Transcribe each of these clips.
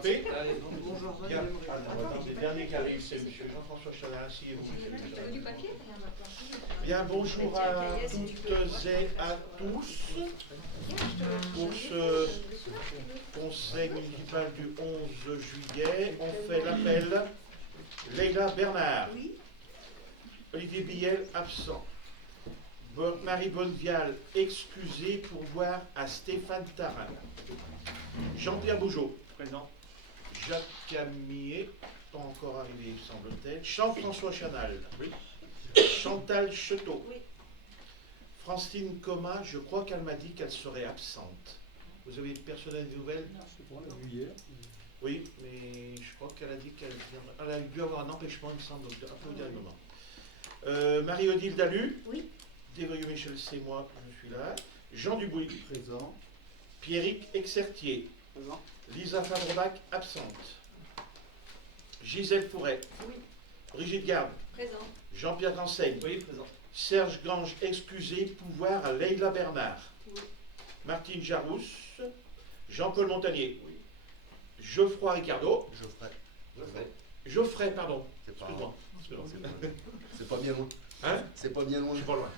rattrapé. Bonjour. Bien. Le dernier qui arrive, c'est M. Jean-François Chalancy et vous, M. T'avais du papier? Bien, bonjour à toutes et à tous pour ce conseil municipal du 11 juillet. On fait l'appel. Leila Bernard. Oui. Olivier Biel, absent. Marie Bonnevial, excusée pour voir à Stéphane Tarin. Jean-Pierre Bougeot. Présent. Jacques Camillet, pas encore arrivé, semble-t-il. Jean-François Chanal. Oui. Chantal Cheteau. Oui. Francine Coma, je crois qu'elle m'a dit qu'elle serait absente. Vous avez personnel des nouvelles? Non, je sais pas, on l'a vu hier. Oui, mais je crois qu'elle a dit qu'elle viendrait. Elle a dû avoir un empêchement, il me semble, un peu au dernier moment. Marie-Odile Dalu. Oui. Dévrieux Michel, c'est moi, je suis là. Jean Dubouy. Présent. Pierrick Exertier. Présent. Lisa Fabrebach, absente. Gisèle Fouret. Oui. Brigitte Garde. Présent. Jean-Pierre Renseigne. Oui, présent. Serge Grange, excusé, pouvoir à Leila Bernard. Oui. Martine Jarousse. Jean-Paul Montagnier. Oui. Geoffroy Ricardo. Geoffrey. Geoffrey, pardon. C'est pas, Excuse-moi. c'est pas bien loin. Hein? C'est pas bien loin. Je suis pas loin.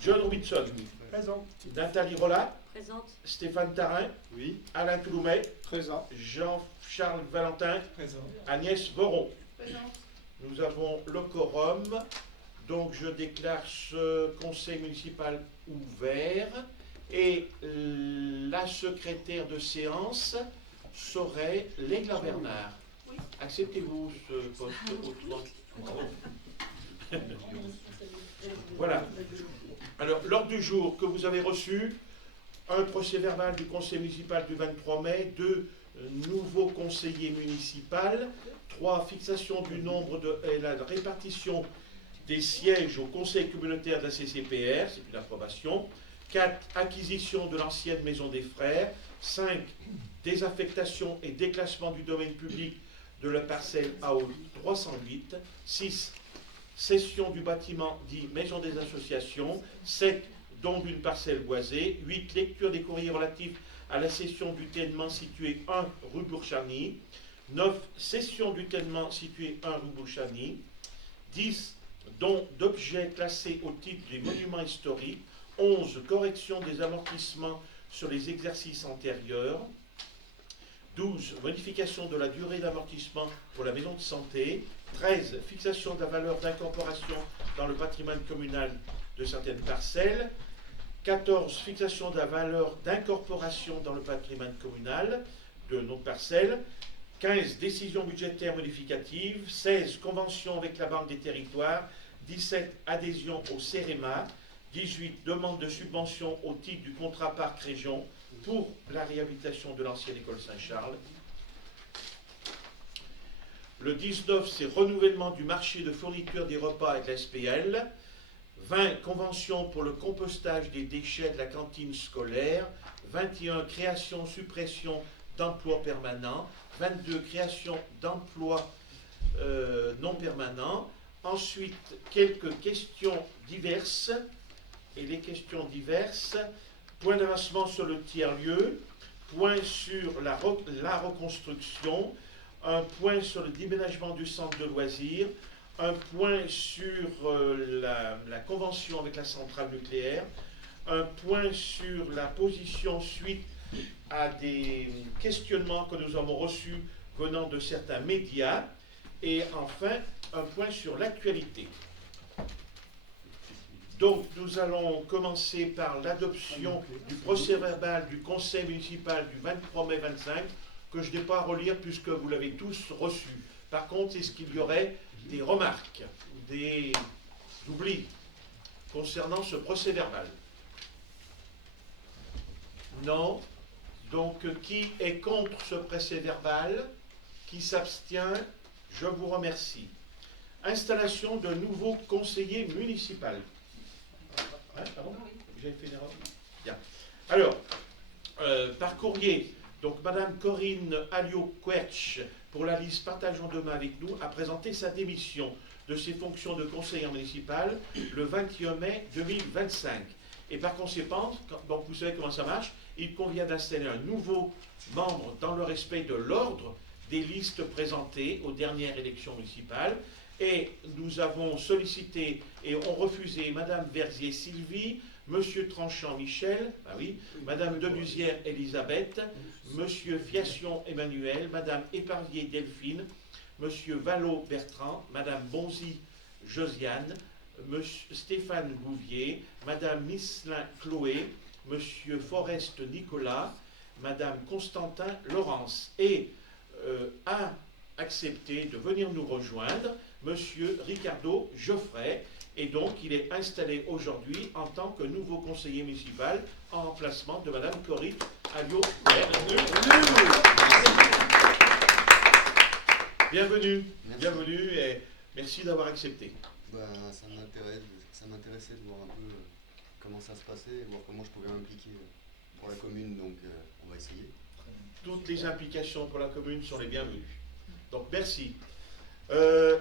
John Robinson. Présent. Nathalie Rollat. Présente. Stéphane Tarin. Oui. Alain Touloumet. Présent. Jean-Charles Valentin. Présent. Agnès Boron. Présente. Nous avons le quorum. Donc je déclare ce conseil municipal ouvert. Et la secrétaire de séance serait Leila Bernard. Oui. Acceptez-vous ce poste hautement? Bravo. Voilà. Alors, l'ordre du jour que vous avez reçu, un procès verbal du conseil municipal du 23 mai, 2 nouveaux conseillers municipaux, 3 fixation du nombre et la répartition des sièges au conseil communautaire de la CCPR, c'est une approbation, 4 acquisition de l'ancienne maison des frères, 5 désaffectation et déclassement du domaine public de la parcelle AO 308, 6 cession du bâtiment dit maison des associations, 7 don d'une parcelle boisée, 8 lecture des courriers relatifs à la cession du ténement situé 1 rue Bourchani, 9 cession du ténement situé 1 rue Bourchani, 10 don d'objets classés au titre des monuments historiques, 11 correction des amortissements sur les exercices antérieurs, 12 modification de la durée d'amortissement pour la maison de santé, 13 fixation de la valeur d'incorporation dans le patrimoine communal de certaines parcelles, 14 fixation de la valeur d'incorporation dans le patrimoine communal de nos parcelles, 15 décision budgétaire modificative, 16 convention avec la Banque des Territoires, 17 adhésion au CEREMA, 18 demande de subvention au titre du contrat Parc Région pour la réhabilitation de l'ancienne école Saint-Charles. Le 19, c'est renouvellement du marché de fourniture des repas avec la SPL. 20, convention pour le compostage des déchets de la cantine scolaire. 21, création, suppression d'emplois permanents. 22, création d'emplois non permanents. Ensuite, quelques questions diverses. Et les questions diverses, point d'avancement sur le tiers-lieu, point sur la reconstruction, un point sur le déménagement du centre de loisirs, un point sur la convention avec la centrale nucléaire, un point sur la position suite à des questionnements que nous avons reçus venant de certains médias, et enfin un point sur l'actualité. Donc, nous allons commencer par l'adoption du procès verbal du conseil municipal du 23 mai 25, que je n'ai pas à relire puisque vous l'avez tous reçu. Par contre, est-ce qu'il y aurait des remarques, des oublis concernant ce procès verbal? Non. Donc, qui est contre ce procès verbal? Qui s'abstient? Je vous remercie. Installation de nouveaux conseillers municipaux. Hein, pardon? J'avais fait une erreur. Bien. Alors, par courrier, donc Madame Corinne Alliot-Querch, pour la liste Partageons demain avec nous, a présenté sa démission de ses fonctions de conseillère municipale le 21 mai 2025. Et par conséquent, donc vous savez comment ça marche, il convient d'installer un nouveau membre dans le respect de l'ordre des listes présentées aux dernières élections municipales. Et nous avons sollicité et ont refusé Madame Verzier Sylvie, Monsieur Tranchant Michel, ah oui, Madame Delusière Elisabeth, Monsieur Fiassion Emmanuel, Madame Éparvier Delphine, Monsieur Vallot Bertrand, Madame Bonzi Josiane, Monsieur Stéphane Gouvier, Madame Misselin Chloé, Monsieur Forest Nicolas, Madame Constantin Laurence, et a accepté de venir nous rejoindre Monsieur Ricardo Geoffrey, et donc il est installé aujourd'hui en tant que nouveau conseiller municipal en remplacement de Madame Corinne Alliot. Bienvenue, Merci. bienvenue et merci d'avoir accepté. Ça m'intéressait de voir un peu comment ça se passait, et voir comment je pouvais m'impliquer pour la commune, donc on va essayer. Toutes les implications pour la commune sont les bienvenues. Donc merci.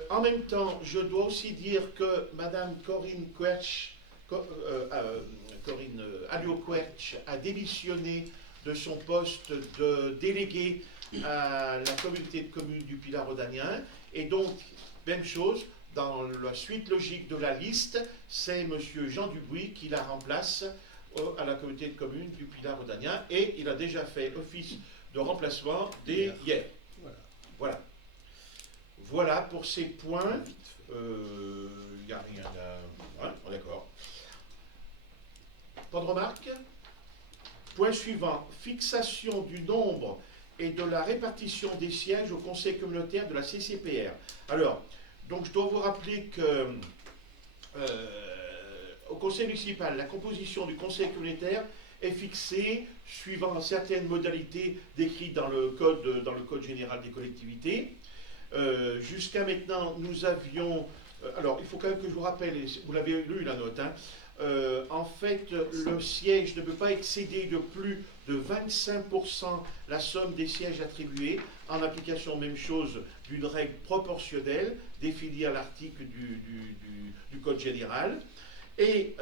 En même temps, je dois aussi dire que Madame Corinne Alliot-Querch a démissionné de son poste de déléguée à la communauté de communes du Pilat Rhodanien. Et donc, même chose, dans la suite logique de la liste, c'est Monsieur Jean Dubuis qui la remplace à la communauté de communes du Pilat Rhodanien. Et il a déjà fait office de remplacement dès hier. Voilà. Voilà pour ces points. Il n'y a rien à... Ouais, d'accord. Pas de remarques? Point suivant. Fixation du nombre et de la répartition des sièges au conseil communautaire de la CCPR. Alors, donc je dois vous rappeler que au conseil municipal, la composition du conseil communautaire est fixée suivant certaines modalités décrites dans le code général des collectivités. Jusqu'à maintenant, nous avions... alors, il faut quand même que je vous rappelle, et vous l'avez lu la note, hein, en fait, le siège ne peut pas excéder de plus de 25% la somme des sièges attribués, en application, même chose, d'une règle proportionnelle définie à l'article du Code général. Et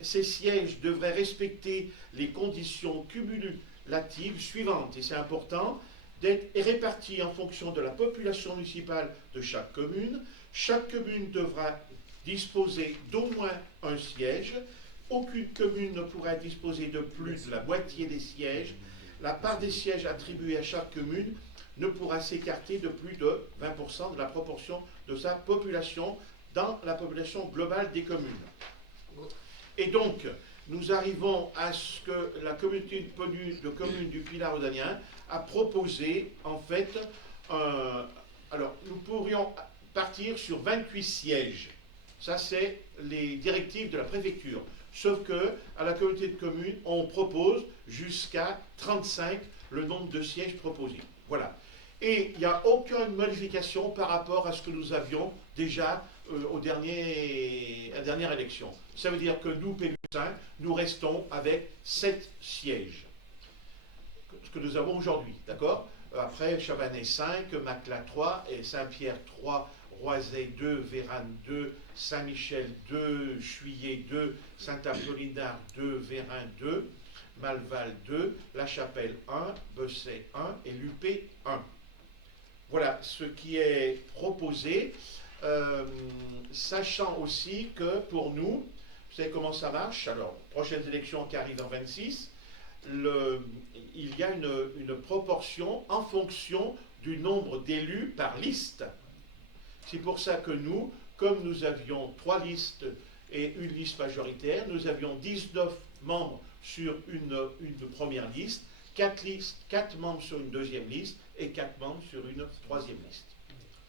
ces sièges devraient respecter les conditions cumulatives suivantes, et c'est important, d'être répartis en fonction de la population municipale de chaque commune. Chaque commune devra disposer d'au moins un siège. Aucune commune ne pourra disposer de plus de la moitié des sièges. La part des sièges attribués à chaque commune ne pourra s'écarter de plus de 20% de la proportion de sa population dans la population globale des communes. Et donc, nous arrivons à ce que la communauté de communes du Pilat Rhodanien a proposé, en fait, alors nous pourrions partir sur 28 sièges. Ça, c'est les directives de la préfecture. Sauf que, à la communauté de communes, on propose jusqu'à 35 le nombre de sièges proposés. Voilà. Et il n'y a aucune modification par rapport à ce que nous avions déjà à la dernière élection. Ça veut dire que nous, Pélussin, nous restons avec 7 sièges. Ce que nous avons aujourd'hui, d'accord? Après, Chabanais 5, Macla 3, et Saint-Pierre 3, Roisey 2, Vérane 2, Saint-Michel 2, Chuillet 2, Saint-Apollinaire 2, Vérin 2, Malval 2, La Chapelle 1, Bessay 1 et Lupé 1. Voilà ce qui est proposé, sachant aussi que pour nous, vous savez comment ça marche? Alors, prochaines élections qui arrivent en 26, il y a une proportion en fonction du nombre d'élus par liste. C'est pour ça que nous, comme nous avions 3 listes et une liste majoritaire, nous avions 19 membres sur une première liste, 4 membres sur une deuxième liste et 4 membres sur une troisième liste.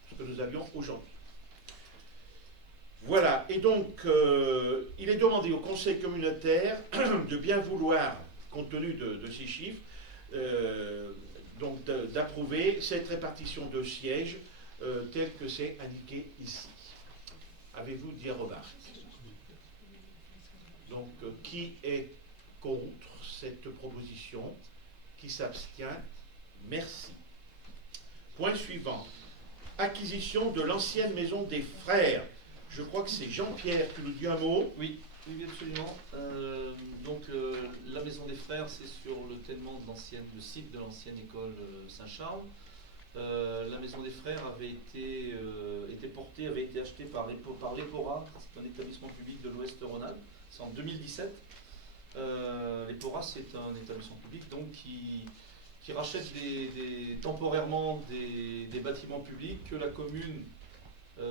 Ce que nous avions aujourd'hui. Voilà, et donc il est demandé au conseil communautaire de bien vouloir, compte tenu de ces chiffres, donc d'approuver cette répartition de sièges telle que c'est indiqué ici. Avez-vous des remarques? Donc, qui est contre cette proposition? Qui s'abstient? Merci. Point suivant. Acquisition de l'ancienne maison des frères. Je crois que c'est Jean-Pierre qui nous dit un mot. Oui. Oui, absolument. La Maison des Frères, c'est sur le tellement le site de l'ancienne école Saint-Charles. La Maison des Frères avait été achetée par l'EPORA, c'est un établissement public de l'Ouest Rhône-Alpes, c'est en 2017. L'EPORA, c'est un établissement public donc, qui rachète temporairement des bâtiments publics que la commune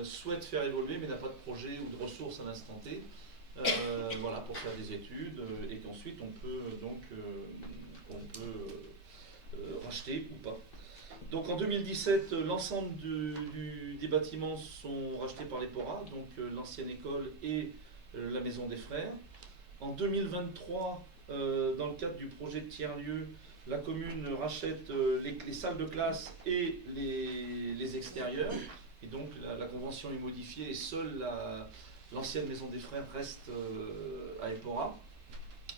souhaite faire évoluer mais n'a pas de projet ou de ressources à l'instant T. Voilà, pour faire des études et qu'ensuite on peut racheter ou pas. Donc en 2017, l'ensemble des bâtiments sont rachetés par l'EPORA, donc l'ancienne école et la Maison des Frères. En 2023, dans le cadre du projet de tiers-lieu, la commune rachète les salles de classe et les extérieurs. Et donc la convention est modifiée et seule l'ancienne Maison des Frères reste à EPORA.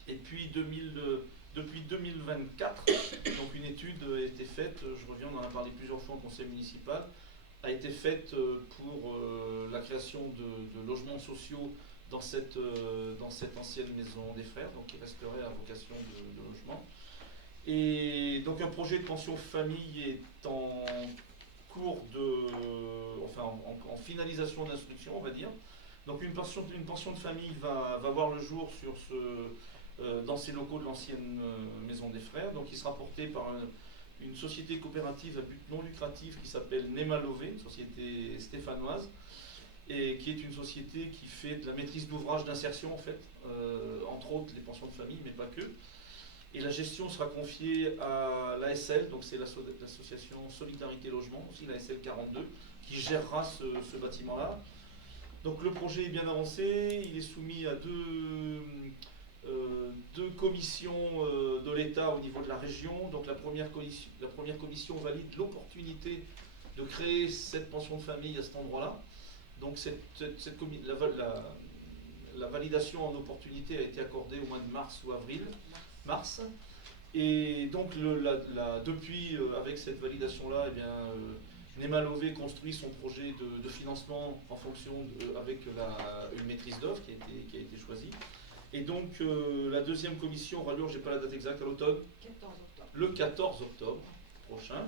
Et puis depuis 2024, donc une étude a été faite, je reviens, on en a parlé plusieurs fois au conseil municipal, a été faite pour la création de logements sociaux dans cette ancienne Maison des Frères, donc qui resterait à vocation de logement. Et donc un projet de pension famille est en cours en finalisation d'instruction, on va dire. Donc une pension de famille va voir le jour dans ces locaux de l'ancienne Maison des Frères. Donc il sera porté par une société coopérative à but non lucratif qui s'appelle Nemalové, une société stéphanoise, et qui est une société qui fait de la maîtrise d'ouvrage d'insertion en fait, entre autres les pensions de famille, mais pas que. Et la gestion sera confiée à l'ASL, donc c'est l'association Solidarité Logement, aussi l'ASL 42, qui gérera ce bâtiment-là. Donc le projet est bien avancé, il est soumis à deux commissions de l'État au niveau de la région. Donc la première commission valide l'opportunité de créer cette pension de famille à cet endroit-là. Donc la validation en opportunité a été accordée au mois de mars ou avril. Et donc depuis, avec cette validation-là, Nemalové construit son projet de financement en fonction avec une maîtrise d'œuvre qui a été choisie. Et donc la deuxième commission aura lieu, je n'ai pas la date exacte, à l'automne, le 14 octobre prochain.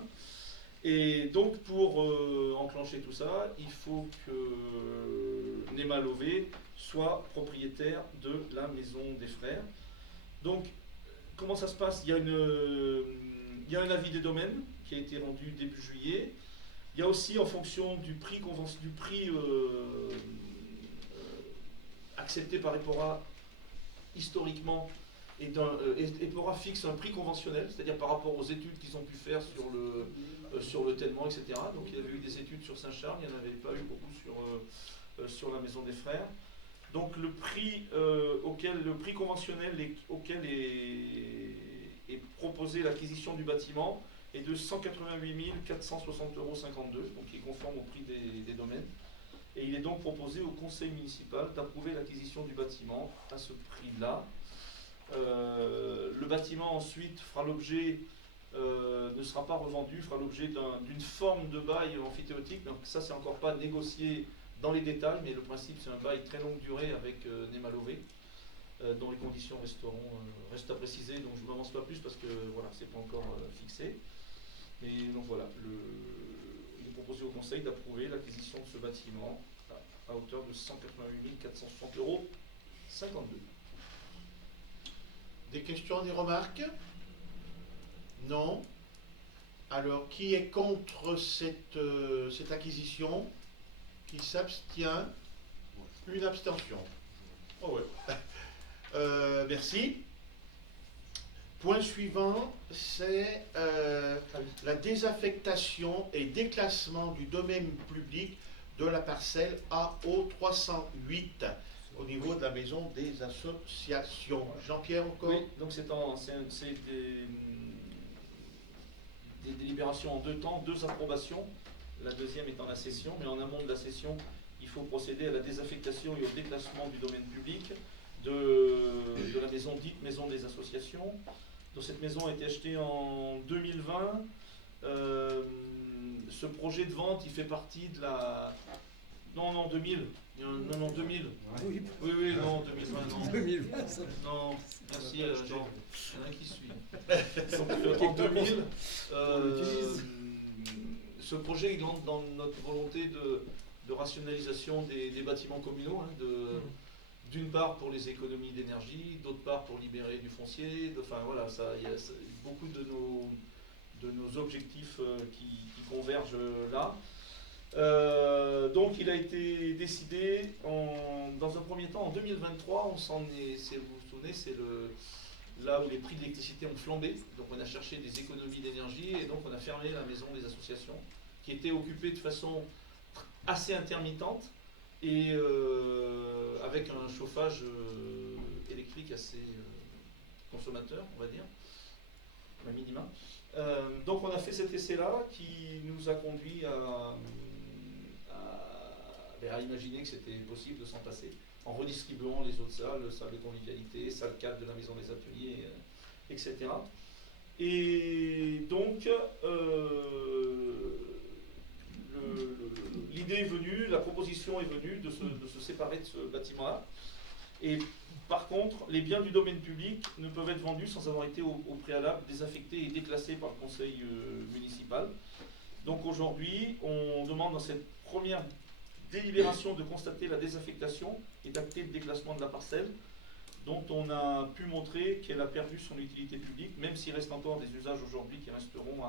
Et donc pour enclencher tout ça, il faut que Nemalové soit propriétaire de la Maison des Frères. Donc comment ça se passe ? Il y a un avis des domaines qui a été rendu début juillet. Il y a aussi, en fonction du prix accepté par EPORA historiquement, EPORA fixe un prix conventionnel, c'est-à-dire par rapport aux études qu'ils ont pu faire sur le tellement, etc. Donc il y avait eu des études sur Saint-Charles, il n'y en avait pas eu beaucoup sur la Maison des Frères. Donc le prix conventionnel auquel est proposée l'acquisition du bâtiment est de 188 460,52 €, donc qui est conforme au prix des domaines. Et il est donc proposé au conseil municipal d'approuver l'acquisition du bâtiment à ce prix-là. Le bâtiment ensuite fera l'objet, ne sera pas revendu, fera l'objet d'une forme de bail amphithéotique. Donc ça, c'est encore pas négocié dans les détails, mais le principe, c'est un bail très longue durée avec Nemalové, dont les conditions restent à préciser. Donc je ne m'avance pas plus parce que voilà, c'est pas encore fixé. Mais donc voilà, il est proposé au conseil d'approuver l'acquisition de ce bâtiment à hauteur de 188 460,52 €. Des questions, des remarques? Non. Alors, qui est contre cette acquisition? Qui s'abstient? Une abstention. Oh ouais. Merci. Point suivant, c'est la désaffectation et déclassement du domaine public de la parcelle AO 308 au niveau de la maison des associations. Jean-Pierre, encore? Oui, donc c'est des délibérations en deux temps, deux approbations. La deuxième étant la cession, mais en amont de la cession, il faut procéder à la désaffectation et au déclassement du domaine public de la maison dite maison des associations. Donc cette maison a été achetée en 2020. Ce projet de vente, il fait partie Non, 2000. Non, 2000. Oui, Oui, non, 2020, non. 2020, ça. Non, merci Jean. Il y en a un qui suit. Donc en 2000, ce projet il entre dans notre volonté de rationalisation des bâtiments communaux, hein, d'une part pour les économies d'énergie, d'autre part pour libérer du foncier. Enfin voilà, il y a beaucoup de nos objectifs qui convergent là. Donc il a été décidé dans un premier temps en 2023, vous vous souvenez, c'est là où les prix de l'électricité ont flambé, donc on a cherché des économies d'énergie et donc on a fermé la maison des associations qui était occupée de façon assez intermittente et avec un chauffage électrique assez consommateur, on va dire, à minima. Donc on a fait cet essai-là qui nous a conduit à imaginer que c'était possible de s'en passer, en redistribuant les autres salles de convivialité, salle 4 de la maison des ateliers, etc. Et donc, l'idée est venue, la proposition est venue de se séparer de ce bâtiment-là. Et par contre, les biens du domaine public ne peuvent être vendus sans avoir été au préalable désaffectés et déclassés par le conseil municipal. Donc aujourd'hui, on demande dans cette première délibération de constater la désaffectation et d'acter le déclassement de la parcelle, dont on a pu montrer qu'elle a perdu son utilité publique, même s'il reste encore des usages aujourd'hui qui resteront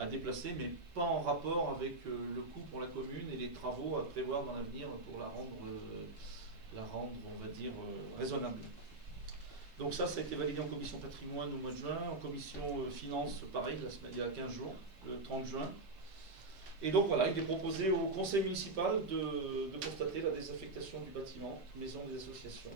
à déplacer, mais pas en rapport avec le coût pour la commune et les travaux à prévoir dans l'avenir pour la rendre, on va dire, raisonnable. Donc ça a été validé en commission patrimoine au mois de juin, en commission finance, pareil, il y a 15 jours, le 30 juin. Et donc voilà, il est proposé au conseil municipal de constater la désaffectation du bâtiment, maison des associations,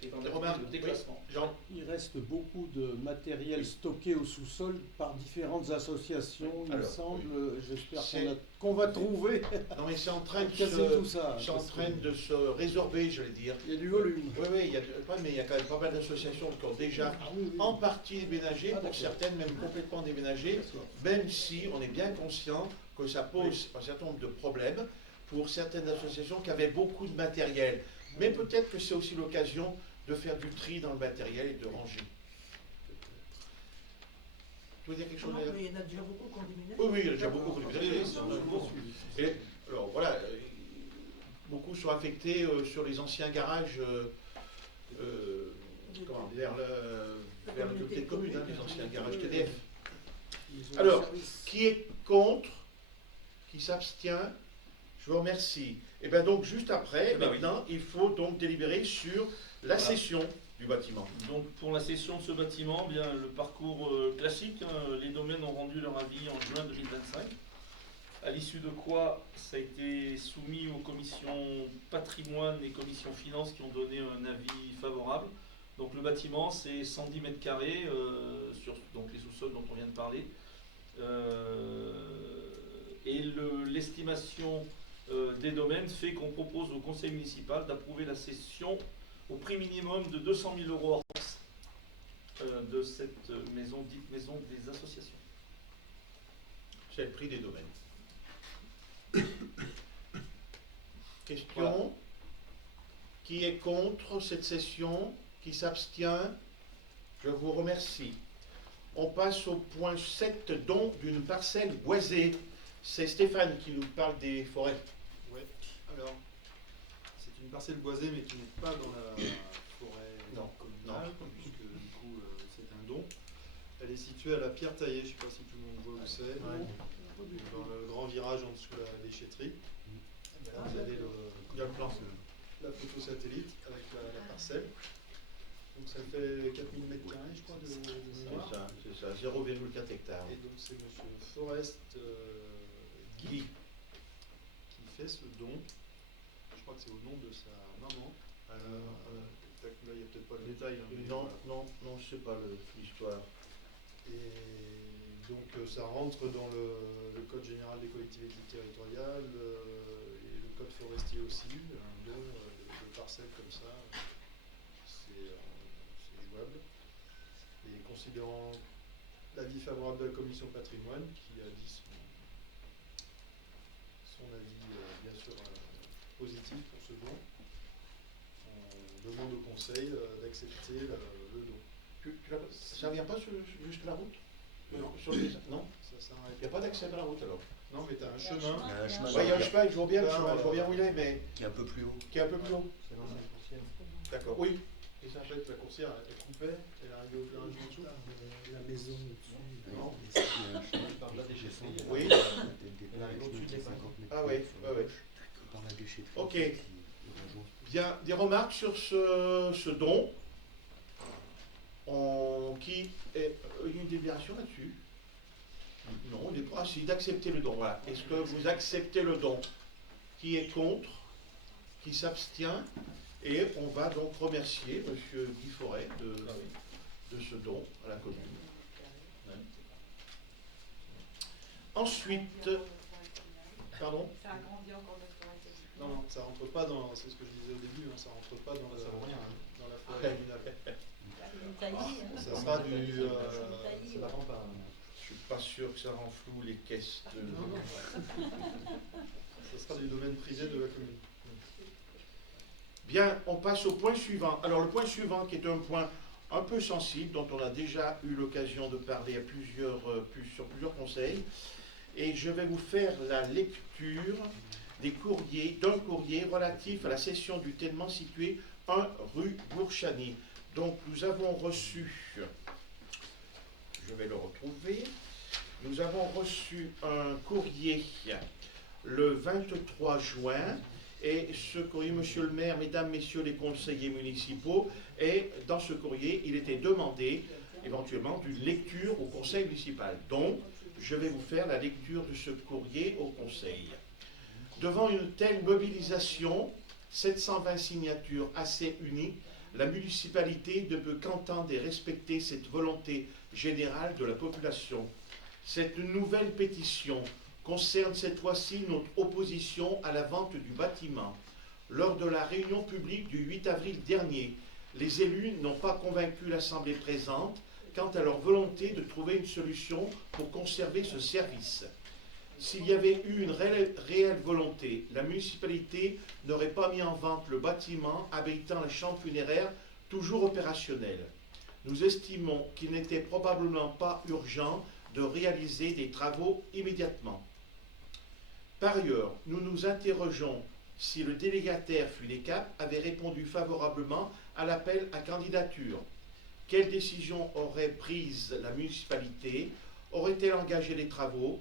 et d'en acter le déclassement. Jean. Il reste beaucoup de matériel stocké au sous-sol par différentes associations, il me semble. J'espère qu'on va trouver. Non mais c'est en train de casser tout ça. C'est en train de se résorber, je vais dire. Il y a du volume. Oui, il y a mais il y a quand même pas mal d'associations qui ont déjà en partie déménagé, pour certaines même complètement déménagé, même si on est bien conscient que ça pose un certain nombre de problèmes pour certaines associations qui avaient beaucoup de matériel. Mais peut-être que c'est aussi l'occasion de faire du tri dans le matériel et de ranger. Tu veux dire quelque chose? Non, mais il y en a déjà beaucoup qui ont déménagé. Oui, il y en a déjà beaucoup qui ont déménagé. Et alors voilà, beaucoup sont affectés sur les anciens garages vers le comité de commune, hein, les anciens garages TDF. Alors, qui est contre? Qui s'abstient? Je vous remercie. Et bien donc juste après, maintenant, il faut donc délibérer sur la cession du bâtiment. Donc pour la cession de ce bâtiment, bien le parcours classique, hein, les domaines ont rendu leur avis en juin 2025, à l'issue de quoi ça a été soumis aux commissions patrimoine et commissions finances qui ont donné un avis favorable. Donc le bâtiment c'est 110 mètres carrés sur donc les sous-sols dont on vient de parler. Et l'estimation des domaines fait qu'on propose au conseil municipal d'approuver la cession au prix minimum de 200 000 € hors taxe de cette maison, dite maison des associations. C'est le prix des domaines. Question. Voilà. Qui est contre cette cession? Qui s'abstient? Je vous remercie. On passe au point 7, don d'une parcelle boisée. C'est Stéphane qui nous parle des forêts. Oui, alors, c'est une parcelle boisée mais qui n'est pas dans la forêt communale, puisque du coup c'est un don. Elle est située à la Pierre Taillée, je ne sais pas si tout le monde voit où c'est, dans le grand virage en dessous de la déchetterie. Là, vous avez la photo satellite avec la parcelle. Donc ça fait 4000 m², je crois, de mémoire. C'est ça, 0,4 hectares. Et donc c'est M. Forest Guy qui fait ce don. Je crois que c'est au nom de sa maman. Là, il n'y a peut-être pas le détail. Hein, Non, je ne sais pas l'histoire. Et donc ça rentre dans le Code général des collectivités territoriales et le Code forestier aussi. Un don de parcelles comme ça, c'est jouable. Et considérant l'avis favorable de la commission patrimoine qui a dit son avis bien sûr positif pour ce don. On demande au conseil d'accepter le don. Ça ne vient pas jusque la route? Non, non. Ça Il n'y a pas d'accès à la route alors? Non, mais tu as un chemin. Il y a un chemin Oui, il y a un derrière chemin, je vois bien le chemin, je vois bien où il est, mais qui est un peu plus haut. qui est un peu plus haut. C'est l'ancienne coursière. D'accord, oui. Et ça, en fait, la coursière, elle coupait, elle arrivait au plein en dessous. La maison au-dessus. Non. Et ça, il y a un chemin Par la déchetterie. Oui. Elle arrive au-dessus des 50 mètres Ah oui, sur oui, oui. par la déchetterie. Ok. qui rejoint. Bien, des remarques sur ce don qui est. Il y a une délibération là-dessus? Non, il est pas. Si, d'accepter le don. Voilà. Est-ce que vous acceptez le don? Qui est contre? Qui s'abstient? Et on va donc remercier M. Guy Forêt de ce don à la commune. Ensuite, pardon? Ça agrandit encore notre forêt. Non, non, ça rentre pas dans. C'est ce que je disais au début, ça rentre pas dans Ça vaut rien, hein. dans la forêt communale. C'est une taillie, hein. Ça sera du. C'est une taillie, C'est la ouais. rempart. Je suis pas sûr que ça rend flou les caisses de. Ça sera du domaine privé de la commune. Bien, on passe au point suivant. Alors le point suivant qui est un point un peu sensible, dont on a déjà eu l'occasion de parler à sur plusieurs conseils, et je vais vous faire la lecture d'un courrier relatif à la cession du tènement situé 1 rue Bourchani. Donc nous avons reçu, je vais le retrouver, nous avons reçu un courrier le 23 juin, et ce courrier, monsieur le maire, mesdames, messieurs les conseillers municipaux, et dans ce courrier, il était demandé éventuellement d'une lecture au conseil municipal. Donc, je vais vous faire la lecture de ce courrier au conseil. Devant une telle mobilisation, 720 signatures assez uniques, la municipalité ne peut qu'entendre et respecter cette volonté générale de la population. Cette nouvelle pétition concerne cette fois-ci notre opposition à la vente du bâtiment. Lors de la réunion publique du 8 avril dernier, les élus n'ont pas convaincu l'Assemblée présente quant à leur volonté de trouver une solution pour conserver ce service. S'il y avait eu une réelle volonté, la municipalité n'aurait pas mis en vente le bâtiment abritant la chambre funéraire toujours opérationnelle. Nous estimons qu'il n'était probablement pas urgent de réaliser des travaux immédiatement. Par ailleurs, nous nous interrogeons si le délégataire FUDECAP avait répondu favorablement à l'appel à candidature. Quelle décision aurait prise la municipalité? Aurait-elle engagé les travaux?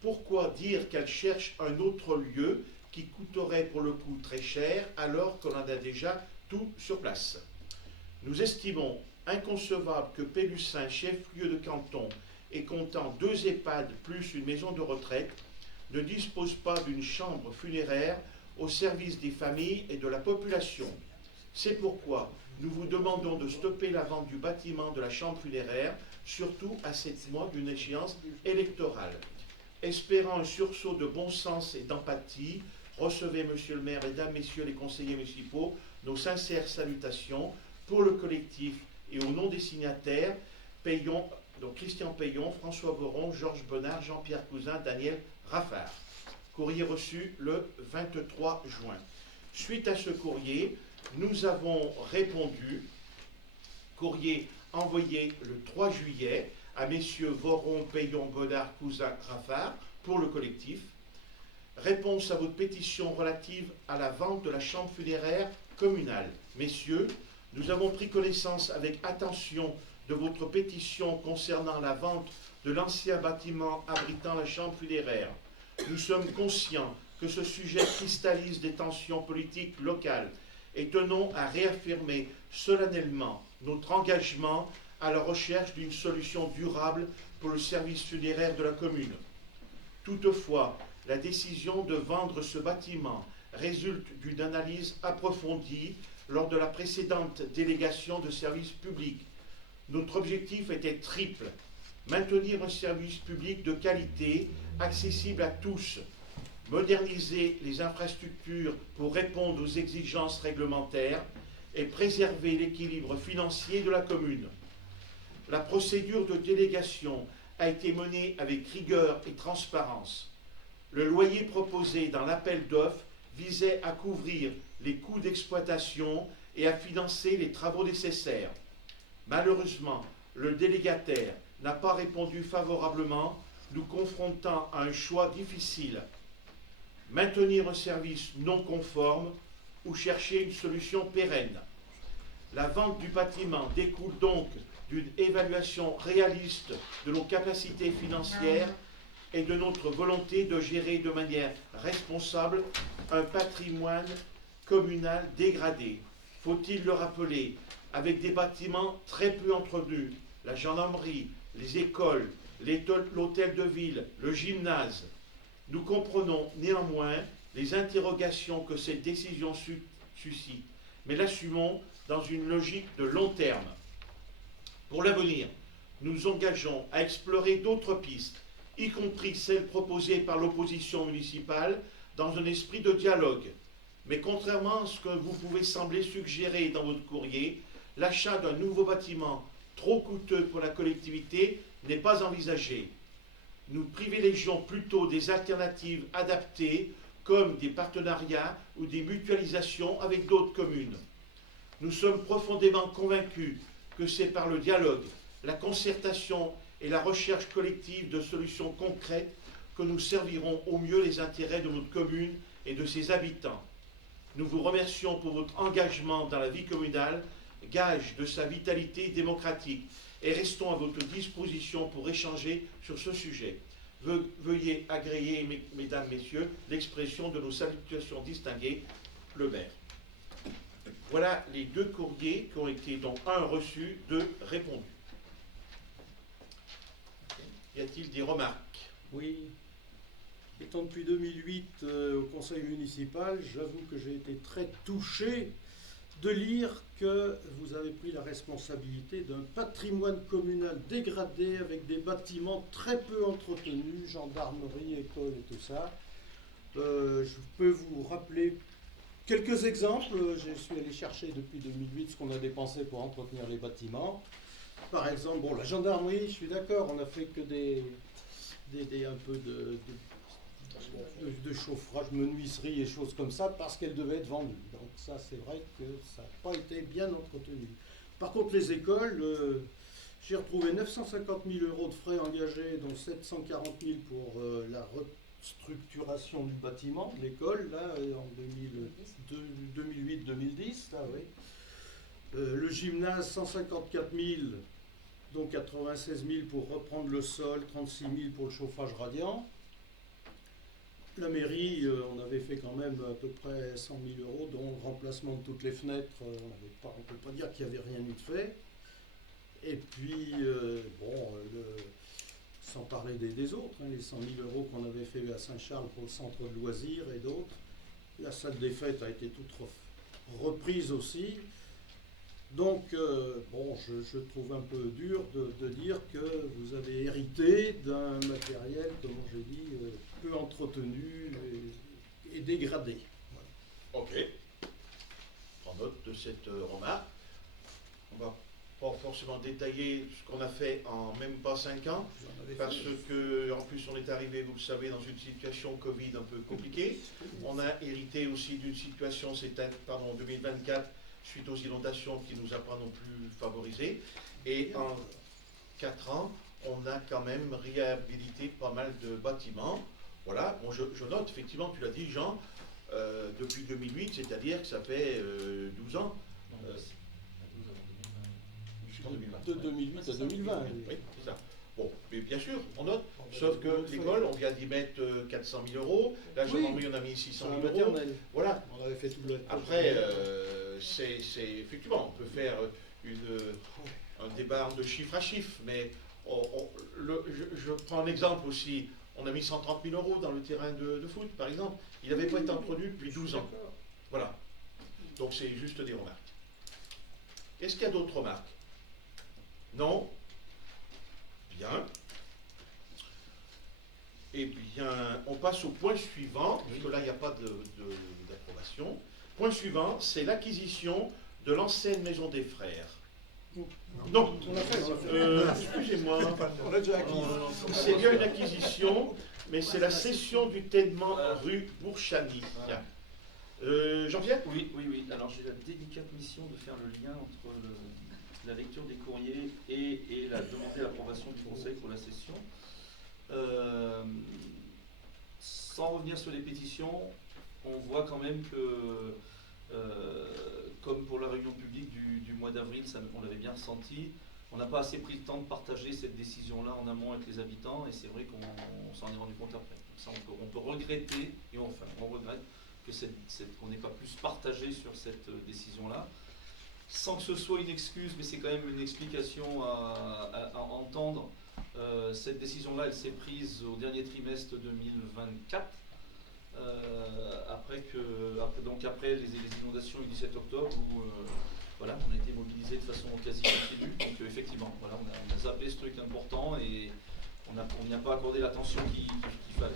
Pourquoi dire qu'elle cherche un autre lieu qui coûterait pour le coup très cher alors qu'on en a déjà tout sur place? Nous estimons inconcevable que Pélussin, chef-lieu de canton, et comptant 2 EHPAD plus une maison de retraite, ne dispose pas d'une chambre funéraire au service des familles et de la population. C'est pourquoi nous vous demandons de stopper la vente du bâtiment de la chambre funéraire, surtout à 7 mois d'une échéance électorale. Espérant un sursaut de bon sens et d'empathie, recevez, monsieur le maire, mesdames, messieurs les conseillers municipaux, nos sincères salutations pour le collectif et au nom des signataires, donc Christian Payon, François Voron, Georges Bonnard, Jean-Pierre Cousin, Daniel Raffard. Courrier reçu le 23 juin. Suite à ce courrier, nous avons répondu, courrier envoyé le 3 juillet à messieurs Voron, Payon, Godard, Cousin, Raffard pour le collectif. Réponse à votre pétition relative à la vente de la chambre funéraire communale. Messieurs, nous avons pris connaissance avec attention de votre pétition concernant la vente de l'ancien bâtiment abritant la chambre funéraire. Nous sommes conscients que ce sujet cristallise des tensions politiques locales et tenons à réaffirmer solennellement notre engagement à la recherche d'une solution durable pour le service funéraire de la commune. Toutefois, la décision de vendre ce bâtiment résulte d'une analyse approfondie lors de la précédente délégation de services publics. Notre objectif était triple: maintenir un service public de qualité, accessible à tous, moderniser les infrastructures pour répondre aux exigences réglementaires et préserver l'équilibre financier de la commune. La procédure de délégation a été menée avec rigueur et transparence. Le loyer proposé dans l'appel d'offres visait à couvrir les coûts d'exploitation et à financer les travaux nécessaires. Malheureusement, le délégataire n'a pas répondu favorablement, nous confrontant à un choix difficile. Maintenir un service non conforme ou chercher une solution pérenne. La vente du bâtiment découle donc d'une évaluation réaliste de nos capacités financières et de notre volonté de gérer de manière responsable un patrimoine communal dégradé. Faut-il le rappeler, avec des bâtiments très peu entretenus, la gendarmerie, les écoles, l'hôtel de ville, le gymnase. Nous comprenons néanmoins les interrogations que cette décision suscite, mais l'assumons dans une logique de long terme. Pour l'avenir, nous nous engageons à explorer d'autres pistes, y compris celles proposées par l'opposition municipale, dans un esprit de dialogue. Mais contrairement à ce que vous pouvez sembler suggérer dans votre courrier, l'achat d'un nouveau bâtiment trop coûteux pour la collectivité n'est pas envisagé. Nous privilégions plutôt des alternatives adaptées, comme des partenariats ou des mutualisations avec d'autres communes. Nous sommes profondément convaincus que c'est par le dialogue, la concertation et la recherche collective de solutions concrètes que nous servirons au mieux les intérêts de notre commune et de ses habitants. Nous vous remercions pour votre engagement dans la vie communale, gage de sa vitalité démocratique, et restons à votre disposition pour échanger sur ce sujet. Veuillez agréer, mesdames, messieurs, l'expression de nos salutations distinguées, le maire. Voilà les deux courriers qui ont été, donc un reçu, deux répondus. Y a-t-il des remarques? Oui. Étant depuis 2008 au conseil municipal, j'avoue que j'ai été très touché de lire que vous avez pris la responsabilité d'un patrimoine communal dégradé avec des bâtiments très peu entretenus, gendarmerie, école et tout ça. Je peux vous rappeler quelques exemples. Je suis allé chercher depuis 2008 ce qu'on a dépensé pour entretenir les bâtiments. Par exemple, bon, la gendarmerie, je suis d'accord, on a fait que un peu de chauffage, menuiserie et choses comme ça parce qu'elles devaient être vendues. Donc ça, c'est vrai que ça n'a pas été bien entretenu. Par contre, les écoles, j'ai retrouvé 950 000 € de frais engagés, dont 740 000 pour la restructuration du bâtiment de l'école, là, en 2008-2010, là, oui. Le gymnase, 154 000, dont 96 000 pour reprendre le sol, 36 000 pour le chauffage radiant. La mairie, on avait fait quand même à peu près 100 000 €, dont le remplacement de toutes les fenêtres. On ne peut pas dire qu'il n'y avait rien eu de fait. Et puis, sans parler des autres, hein, les 100 000 € qu'on avait fait à Saint-Charles pour le centre de loisirs et d'autres. La salle des fêtes a été toute reprise aussi. Donc, je trouve un peu dur de dire que vous avez hérité d'un matériel, comme j'ai dit, peu entretenu et dégradé. Voilà. Ok. Je prends note de cette remarque. On va pas forcément détailler ce qu'on a fait en même pas 5 ans, parce que en plus on est arrivé, vous le savez, dans une situation Covid un peu compliquée. On a hérité aussi d'une situation, en 2024, suite aux inondations qui ne nous a pas non plus favorisés. Et en 4 ans, on a quand même réhabilité pas mal de bâtiments. Voilà, bon, je note, effectivement, tu l'as dit, Jean, depuis 2008, c'est-à-dire que ça fait 12 ans. Jusqu'en 2020. De 2008 à 2020. Oui, c'est ça. Bon, mais bien sûr, on note, sauf que l'école, on vient d'y mettre 400 000 €, la gendarmerie, on a mis 600 000 €. Voilà. On avait fait tout le... Après, c'est effectivement, on peut faire un débat de chiffre à chiffre, mais je prends un exemple aussi. On a mis 130 000 € dans le terrain de foot, par exemple. Il n'avait pas été entretenu depuis 12 ans. Voilà. Donc c'est juste des remarques. Est-ce qu'il y a d'autres remarques? Non? Bien. Eh bien, on passe au point suivant, parce que là, il n'y a pas d'approbation. Point suivant, c'est l'acquisition de l'ancienne maison des frères. Non, excusez-moi, On l'a déjà acquis. c'est bien une acquisition, mais c'est la cession du ténement rue Bourchani. Jean-Pierre? Oui. Alors j'ai la délicate mission de faire le lien entre la lecture des courriers et la demander l'approbation du Conseil pour la session. Sans revenir sur les pétitions, on voit quand même que, comme pour la réunion publique du mois d'avril, on l'avait bien ressenti, on n'a pas assez pris le temps de partager cette décision-là en amont avec les habitants, et c'est vrai qu'on s'en est rendu compte après. Donc ça, on peut regretter, et on regrette qu'on n'ait pas plus partagé sur cette décision-là, sans que ce soit une excuse, mais c'est quand même une explication à entendre. Cette décision-là, elle s'est prise au dernier trimestre 2024, après les inondations du 17 octobre, où voilà, on a été mobilisé de façon quasi continue. Donc effectivement, voilà, on a zappé ce truc important et on n'y a pas accordé l'attention qu'il fallait.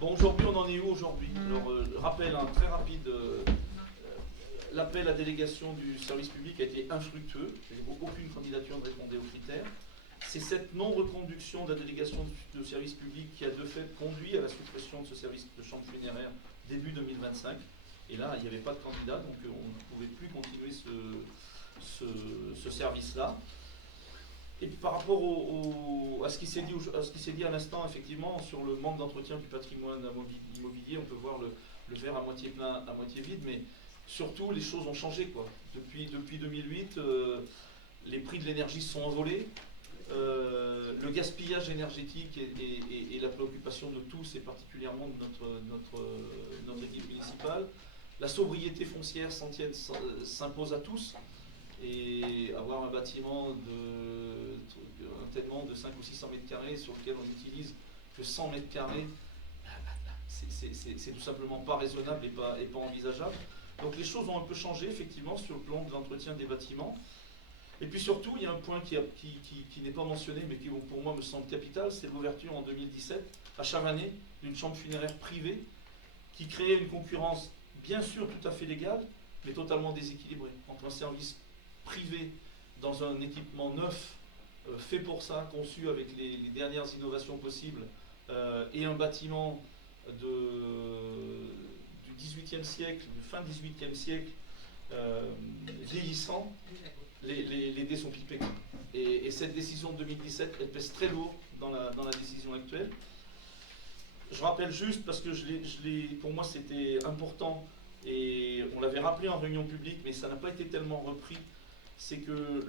Bon, aujourd'hui, on en est où aujourd'hui? Alors, rappel très rapide, l'appel à délégation du service public a été infructueux. Aucune candidature ne répondait aux critères. C'est cette non-reconduction de la délégation de service public qui a de fait conduit à la suppression de ce service de chambre funéraire début 2025. Et là, il n'y avait pas de candidat, donc on ne pouvait plus continuer ce service-là. Et puis, par rapport à ce qui s'est dit à l'instant, effectivement, sur le manque d'entretien du patrimoine immobilier, on peut voir le verre à moitié plein, à moitié vide, mais surtout, les choses ont changé, quoi. Depuis 2008, les prix de l'énergie se sont envolés. Le gaspillage énergétique est la préoccupation de tous, et particulièrement de notre équipe municipale. La sobriété foncière s'impose à tous, et avoir un bâtiment tellement de 500 ou 600 mètres carrés sur lequel on n'utilise que 100 mètres carrés, c'est tout simplement pas raisonnable et pas envisageable. Donc les choses ont un peu changé effectivement sur le plan de l'entretien des bâtiments. Et puis surtout, il y a un point qui n'est pas mentionné, mais qui pour moi me semble capital, c'est l'ouverture en 2017, à Chavannes, d'une chambre funéraire privée, qui créait une concurrence bien sûr tout à fait légale, mais totalement déséquilibrée, entre un service privé dans un équipement neuf, fait pour ça, conçu avec les dernières innovations possibles, et un bâtiment du XVIIIe siècle, du fin XVIIIe siècle, vieillissant. Les dés sont pipés. Et cette décision de 2017, elle pèse très lourd dans la décision actuelle. Je rappelle juste, parce que pour moi c'était important, et on l'avait rappelé en réunion publique, mais ça n'a pas été tellement repris, c'est que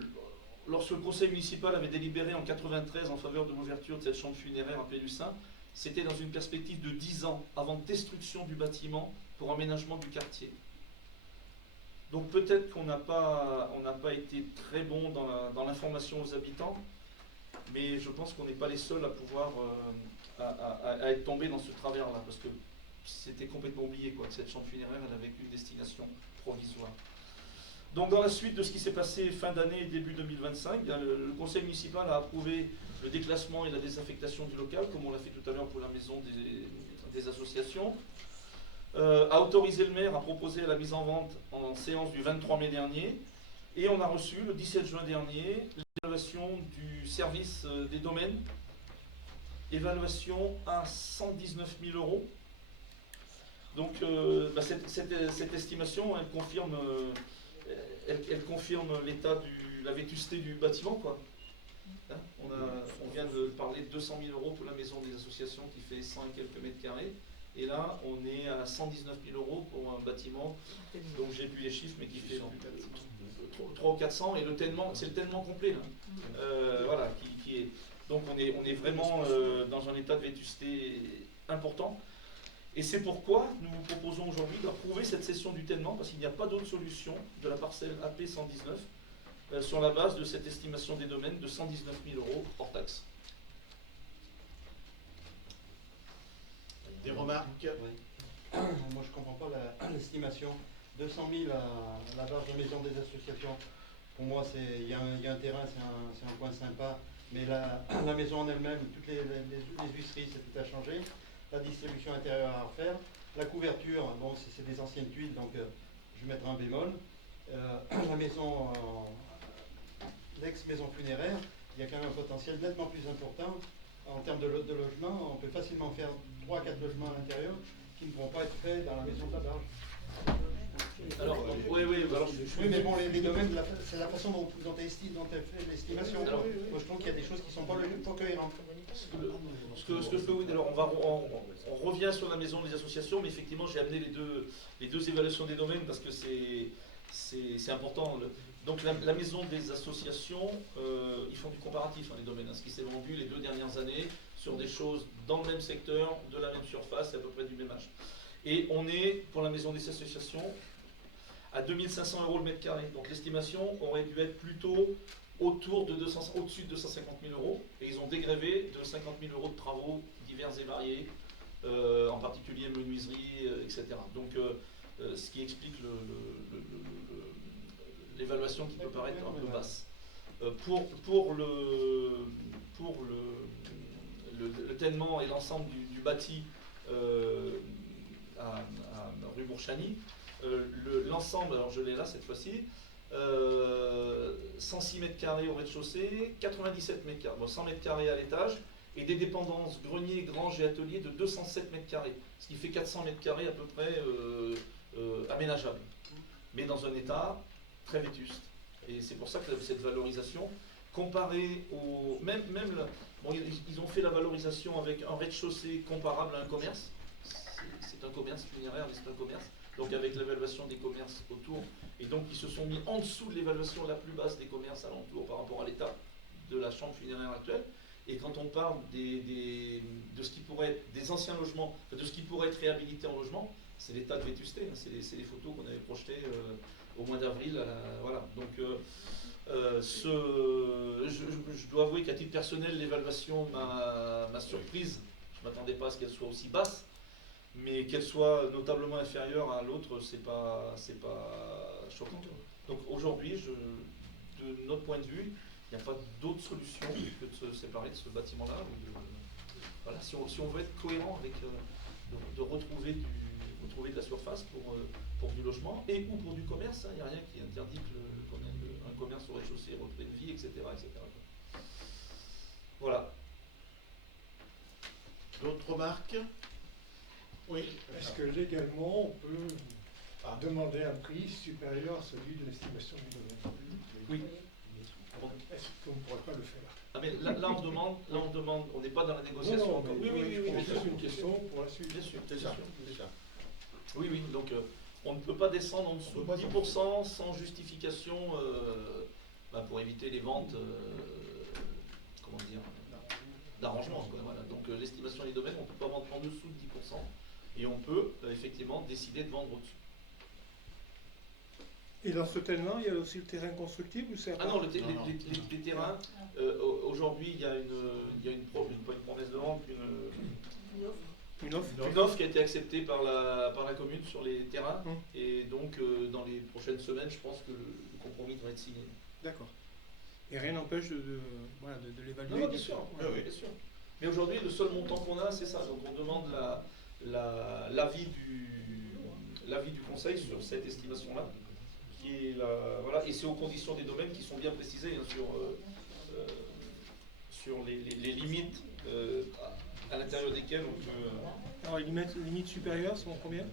lorsque le conseil municipal avait délibéré en 1993 en faveur de l'ouverture de cette chambre funéraire à Pélussin, c'était dans une perspective de 10 ans avant destruction du bâtiment pour aménagement du quartier. Donc peut-être qu'on n'a pas été très bon dans l'information aux habitants, mais je pense qu'on n'est pas les seuls à pouvoir à être tombés dans ce travers-là, parce que c'était complètement oublié, quoi, que cette chambre funéraire elle avait qu'une destination provisoire. Donc dans la suite de ce qui s'est passé fin d'année et début 2025, le conseil municipal a approuvé le déclassement et la désaffectation du local, comme on l'a fait tout à l'heure pour la maison des associations. A autorisé le maire à proposer la mise en vente en séance du 23 mai dernier, et on a reçu le 17 juin dernier l'évaluation du service des domaines, évaluation à 119 000 €. Donc cette estimation, elle confirme l'état la vétusté du bâtiment, quoi. Hein, on vient de parler de 200 000 € pour la maison des associations qui fait 100 et quelques mètres carrés. Et là, on est à 119 000 € pour un bâtiment, donc j'ai plus les chiffres, mais qui fait 300 ou 400, et c'est le tellement complet, là. Voilà, qui est. Donc on est vraiment dans un état de vétusté important. Et c'est pourquoi nous vous proposons aujourd'hui d'approuver cette cession du tellement, parce qu'il n'y a pas d'autre solution de la parcelle AP 119, sur la base de cette estimation des domaines de 119 000 € hors taxe. Des remarques? Oui. Moi, je ne comprends pas l'estimation. 200 000 à la base de maison des associations. Pour moi, il y a un terrain, c'est un coin sympa. Mais la maison en elle-même, toutes les huisseries, c'est tout à changer. La distribution intérieure à refaire. La couverture, bon, c'est des anciennes tuiles, donc je vais mettre un bémol. La maison, l'ex-maison funéraire, il y a quand même un potentiel nettement plus important. En termes de logement, on peut facilement faire 3 à 4 logements à l'intérieur qui ne pourront pas être faits dans la maison de la barge. Alors, oui, alors, Oui, mais bon, les domaines, c'est la façon dont elle fait l'estimation. Alors, Moi, je trouve qu'il y a des choses qui ne sont pas cohérentes. ce que je peux vous dire, alors on revient sur la maison des associations, mais effectivement j'ai amené les deux évaluations des domaines parce que c'est important. Donc la maison des associations, ils font du comparatif, les domaines, ce qui s'est vendu les 2 dernières années sur des choses dans le même secteur, de la même surface, et à peu près du même âge. Et on est, pour la maison des associations, à 2500 € le mètre carré. Donc l'estimation aurait dû être plutôt au-dessus de 250 000 €. Et ils ont dégrévé de 50 000 € de travaux divers et variés, en particulier menuiserie, etc. Donc ce qui explique l'évaluation qui peut paraître un peu basse. Pour le tènement et l'ensemble du bâti à rue Bourchani, l'ensemble, alors je l'ai là cette fois-ci, 106 mètres carrés au rez-de-chaussée, 97 mètres carrés, bon, 100 mètres carrés à l'étage, et des dépendances grenier, grange et atelier de 207 mètres carrés, ce qui fait 400 mètres carrés à peu près aménageables, mais dans un état très vétuste. Et c'est pour ça que cette valorisation, comparée au... ils ont fait la valorisation avec un rez-de-chaussée comparable à un commerce. C'est un commerce funéraire, mais c'est un commerce. Donc avec l'évaluation des commerces autour. Et donc ils se sont mis en dessous de l'évaluation la plus basse des commerces alentours par rapport à l'état de la chambre funéraire actuelle. Et quand on parle de ce qui pourrait être des anciens logements, de ce qui pourrait être réhabilité en logement, c'est l'état de vétusté. C'est les photos qu'on avait projetées au mois d'avril. Voilà. Donc je dois avouer qu'à titre personnel, l'évaluation m'a surprise. Je ne m'attendais pas à ce qu'elle soit aussi basse. Mais qu'elle soit notablement inférieure à l'autre, c'est pas choquant. Donc aujourd'hui, de notre point de vue, il n'y a pas d'autre solution que de se séparer de ce bâtiment-là. Voilà, si on veut être cohérent avec de retrouver de la surface pour du logement et ou pour du commerce, il n'y a rien qui interdit que un commerce au rez-de-chaussée retrouver de vie, etc., etc. Voilà. D'autres remarques? Oui. Est-ce que légalement on peut demander un prix supérieur à celui de l'estimation du domaine? Oui. Est-ce qu'on ne pourrait pas le faire? Ah mais là on demande, on n'est pas dans la négociation Non, encore. mais Oui, c'est une question pour la suite. Bien sûr, C'est ça. Oui, donc on ne peut pas descendre en dessous de 10% sans justification pour éviter les ventes, d'arrangement. Voilà. Donc l'estimation des domaines, on ne peut pas vendre en dessous de 10%. Et on peut effectivement décider de vendre au-dessus. Et dans ce terrain, il y a aussi le terrain constructible ou c'est Ah non, les terrains, aujourd'hui il y a pas une promesse de vente, une offre. une offre qui a été acceptée par la commune sur les terrains. Et donc dans les prochaines semaines, je pense que le compromis devrait être signé. D'accord. Et rien n'empêche de l'évaluer. Non, bien sûr. Bien sûr. Mais aujourd'hui, le seul montant qu'on a, c'est ça. Donc on demande l'avis du conseil sur cette estimation-là. Voilà, et c'est aux conditions des domaines qui sont bien précisées sur les limites à l'intérieur desquelles on peut... Alors les limites supérieures sont combien?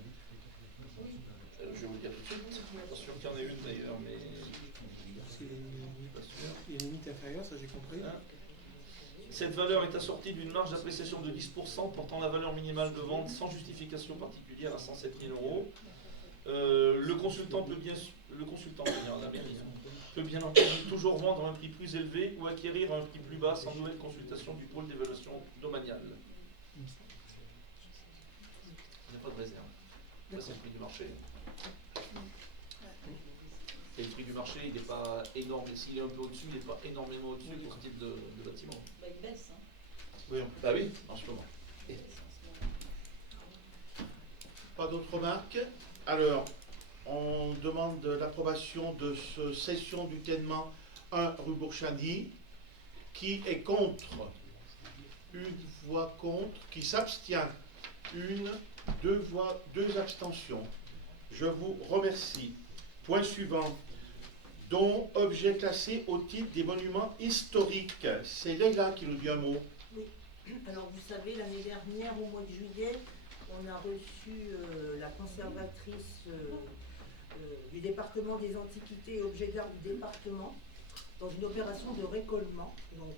Je vais vous le dire tout de suite. Attention qu'il y en ait une d'ailleurs, mais... Les limites inférieures, ça j'ai compris. Cette valeur est assortie d'une marge d'appréciation de 10% portant la valeur minimale de vente sans justification particulière à 107 000 €. Le consultant, la mairie, peut bien entendu toujours vendre à un prix plus élevé ou acquérir à un prix plus bas sans nouvelle consultation du pôle d'évaluation domaniale. Il n'y a pas de réserve. Ça, c'est le prix du marché. Et le prix du marché, il n'est pas énorme. Et s'il est un peu au-dessus, il n'est pas énormément au-dessus pour ce type de bâtiment. Bah, il baisse, hein. Oui. Bah oui, en ce moment. Il baisse en ce moment. Pas d'autres remarques? Alors, on demande l'approbation de ce cession du Ténement 1 rue Bourchani. Qui est contre? Une voix contre. Qui s'abstient? Une, deux abstentions. Je vous remercie. Point suivant. Dont objet classé au titre des monuments historiques. C'est Leïla qui nous dit un mot. Oui. Alors vous savez, l'année dernière, au mois de juillet, on a reçu la conservatrice du département des antiquités et objets d'art du département dans une opération de récolement. Donc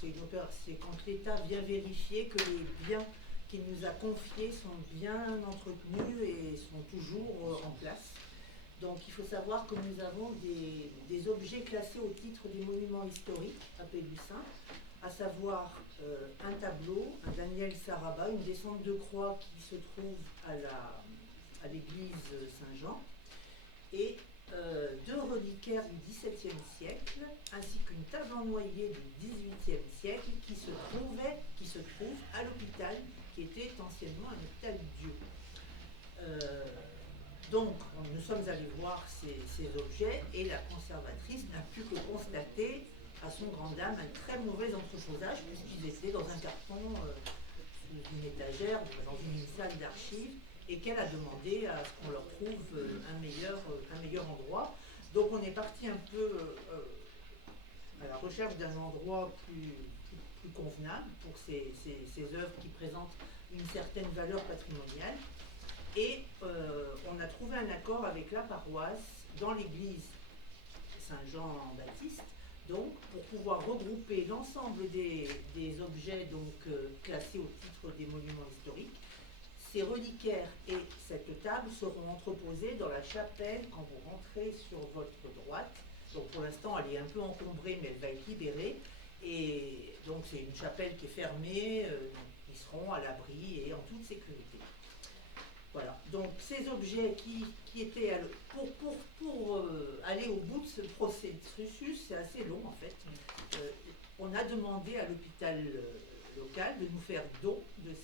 c'est quand l'État vient vérifier que les biens qu'il nous a confiés sont bien entretenus et sont toujours en place. Donc il faut savoir que nous avons des objets classés au titre des monuments historiques à Pélussin, à savoir un tableau, un Daniel Saraba, une descente de croix qui se trouve à l'église Saint-Jean, et deux reliquaires du XVIIe siècle, ainsi qu'une table en noyer du XVIIIe siècle qui se trouve à l'hôpital, qui était anciennement un hôpital Dieu. Donc, nous sommes allés voir ces objets et la conservatrice n'a pu que constater, à son grand dame, un très mauvais entreposage puisqu'ils étaient dans un carton, sous une étagère, dans une salle d'archives, et qu'elle a demandé à ce qu'on leur trouve un meilleur endroit. Donc, on est parti un peu à la recherche d'un endroit plus convenable pour ces œuvres qui présentent une certaine valeur patrimoniale. Et on a trouvé un accord avec la paroisse dans l'église Saint-Jean-Baptiste, donc pour pouvoir regrouper l'ensemble des objets donc, classés au titre des monuments historiques. Ces reliquaires et cette table seront entreposés dans la chapelle quand vous rentrez sur votre droite. Donc pour l'instant elle est un peu encombrée mais elle va être libérée. Et donc c'est une chapelle qui est fermée, ils seront à l'abri et en toute sécurité. Voilà, donc ces objets qui étaient pour aller au bout de ce processus, c'est assez long en fait. On a demandé à l'hôpital local de nous faire don de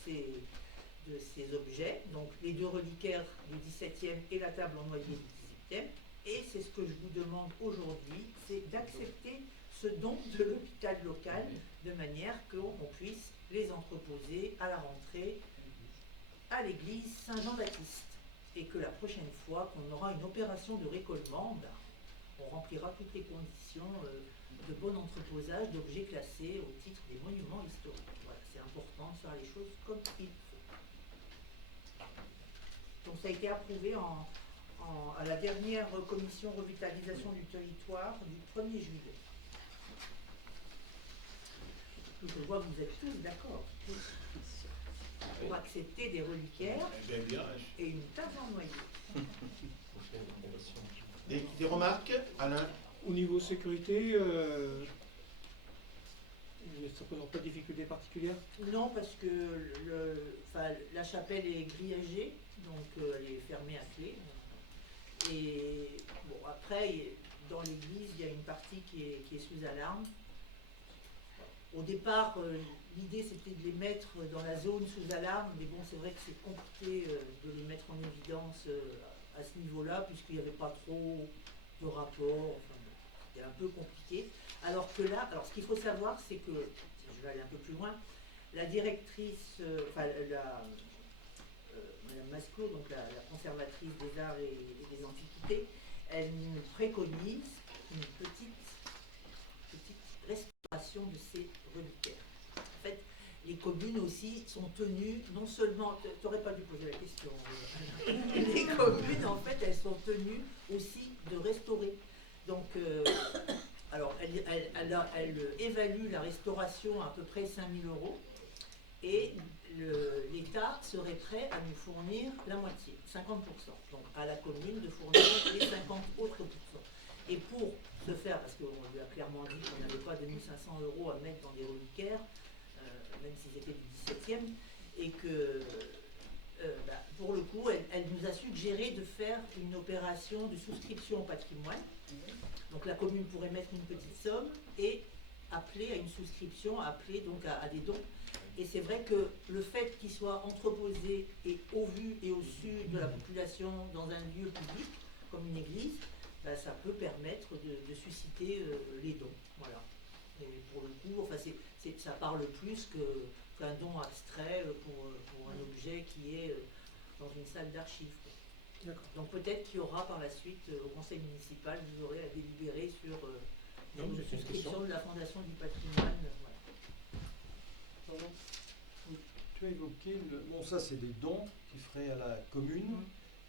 ces objets, donc les deux reliquaires du XVIIe et la table en noyer du XVIIIe. Et c'est ce que je vous demande aujourd'hui, c'est d'accepter ce don de l'hôpital local de manière qu'on puisse les entreposer à la rentrée à l'église Saint-Jean-Baptiste, et que la prochaine fois qu'on aura une opération de récollement, on remplira toutes les conditions de bon entreposage d'objets classés au titre des monuments historiques. Voilà, c'est important de faire les choses comme il faut. Donc ça a été approuvé à la dernière commission revitalisation du territoire du 1er juillet. Donc je vois que vous êtes tous d'accord pour accepter des reliquaires et une table en noyer. Des remarques, Alain? Au niveau sécurité, ça ne posera pas de difficultés particulières? Non, parce que la chapelle est grillagée, donc elle est fermée à clé. Et bon, après, dans l'église, il y a une partie qui est sous alarme. Au départ, l'idée c'était de les mettre dans la zone sous alarme, mais bon, c'est vrai que c'est compliqué de les mettre en évidence à ce niveau-là, puisqu'il n'y avait pas trop de rapports, enfin, c'était un peu compliqué. Alors que là, ce qu'il faut savoir, c'est que, je vais aller un peu plus loin, la directrice, Madame Masclo, donc la conservatrice des arts et des antiquités, elle nous préconise une petite restauration de ces reliquaires. En fait, les communes aussi sont tenues, non seulement, tu n'aurais pas dû poser la question, les communes en fait elles sont tenues aussi de restaurer. Donc, alors elle évalue la restauration à peu près 5 000 € et l'État serait prêt à nous fournir la moitié, 50%. Donc à la commune de fournir les 50 autres pourcents. Et pour ce faire, parce qu'on lui a clairement dit qu'on n'avait pas 2500 € à mettre dans des reliquaires, même s'ils étaient du 17e, et que pour le coup, elle nous a suggéré de faire une opération de souscription au patrimoine. Donc la commune pourrait mettre une petite somme et appeler à une souscription, appeler donc à des dons. Et c'est vrai que le fait qu'il soit entreposé et au vu et au su de la population dans un lieu public, comme une église, ça peut permettre de susciter les dons. Voilà. Et pour le coup, enfin, ça parle plus qu'un don abstrait pour un objet qui est dans une salle d'archives. Donc peut-être qu'il y aura par la suite, au conseil municipal, vous aurez à délibérer sur une souscription de la Fondation du patrimoine. Voilà. Tu as évoqué, bon ça c'est des dons qui feraient à la commune.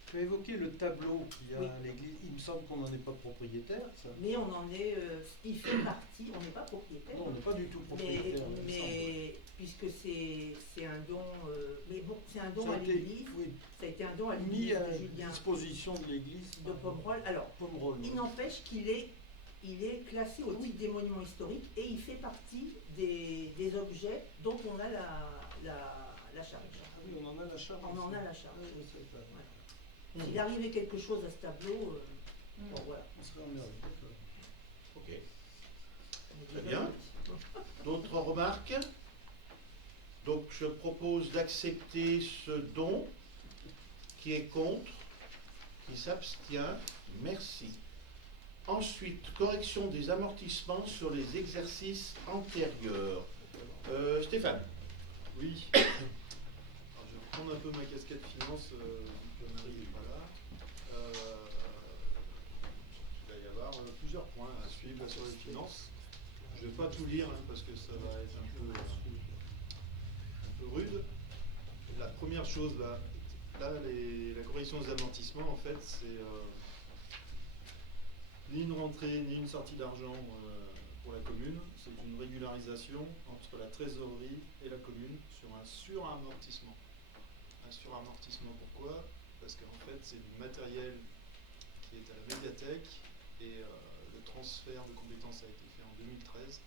Tu as évoqué le tableau qu'il y a Oui. à l'église. Il me semble qu'on n'en est pas propriétaire, ça. Mais on en est, il fait partie, on n'est pas propriétaire. Non, on n'est pas du tout Mais, propriétaire. il me semble. puisque c'est un don, mais bon, c'est un don Ça a à été, l'église, oui, ça a été un don à mis l'église à de Julien disposition de l'église. de Pomerol. Alors, Pomerol, il oui. n'empêche il est classé au titre des monuments historiques et il fait partie des objets dont on a la charge. Ah oui, on en a la charge. On en aussi. a la charge. Ah oui, je sais pas. Ouais. S'il arrivait quelque chose à ce tableau, bon voilà. On serait en Europe, d'accord. Ok. Très bien. D'autres remarques? Donc je propose d'accepter ce don. Qui est contre? Qui s'abstient? Merci. Ensuite, correction des amortissements sur les exercices antérieurs. Stéphane. Oui. Alors, je vais prendre un peu ma casquette finance, vu que Marie n'est pas là. Il va y avoir plusieurs points à suivre là, sur les finances. Je ne vais pas tout lire hein, parce que ça va être un peu rude. La première chose là la correction des amortissements, en fait, c'est ni une rentrée ni une sortie d'argent pour la commune. C'est une régularisation entre la trésorerie et la commune sur un suramortissement. Un suramortissement, pourquoi? Parce qu'en fait, c'est du matériel qui est à la médiathèque et le transfert de compétences a été fait en 2013.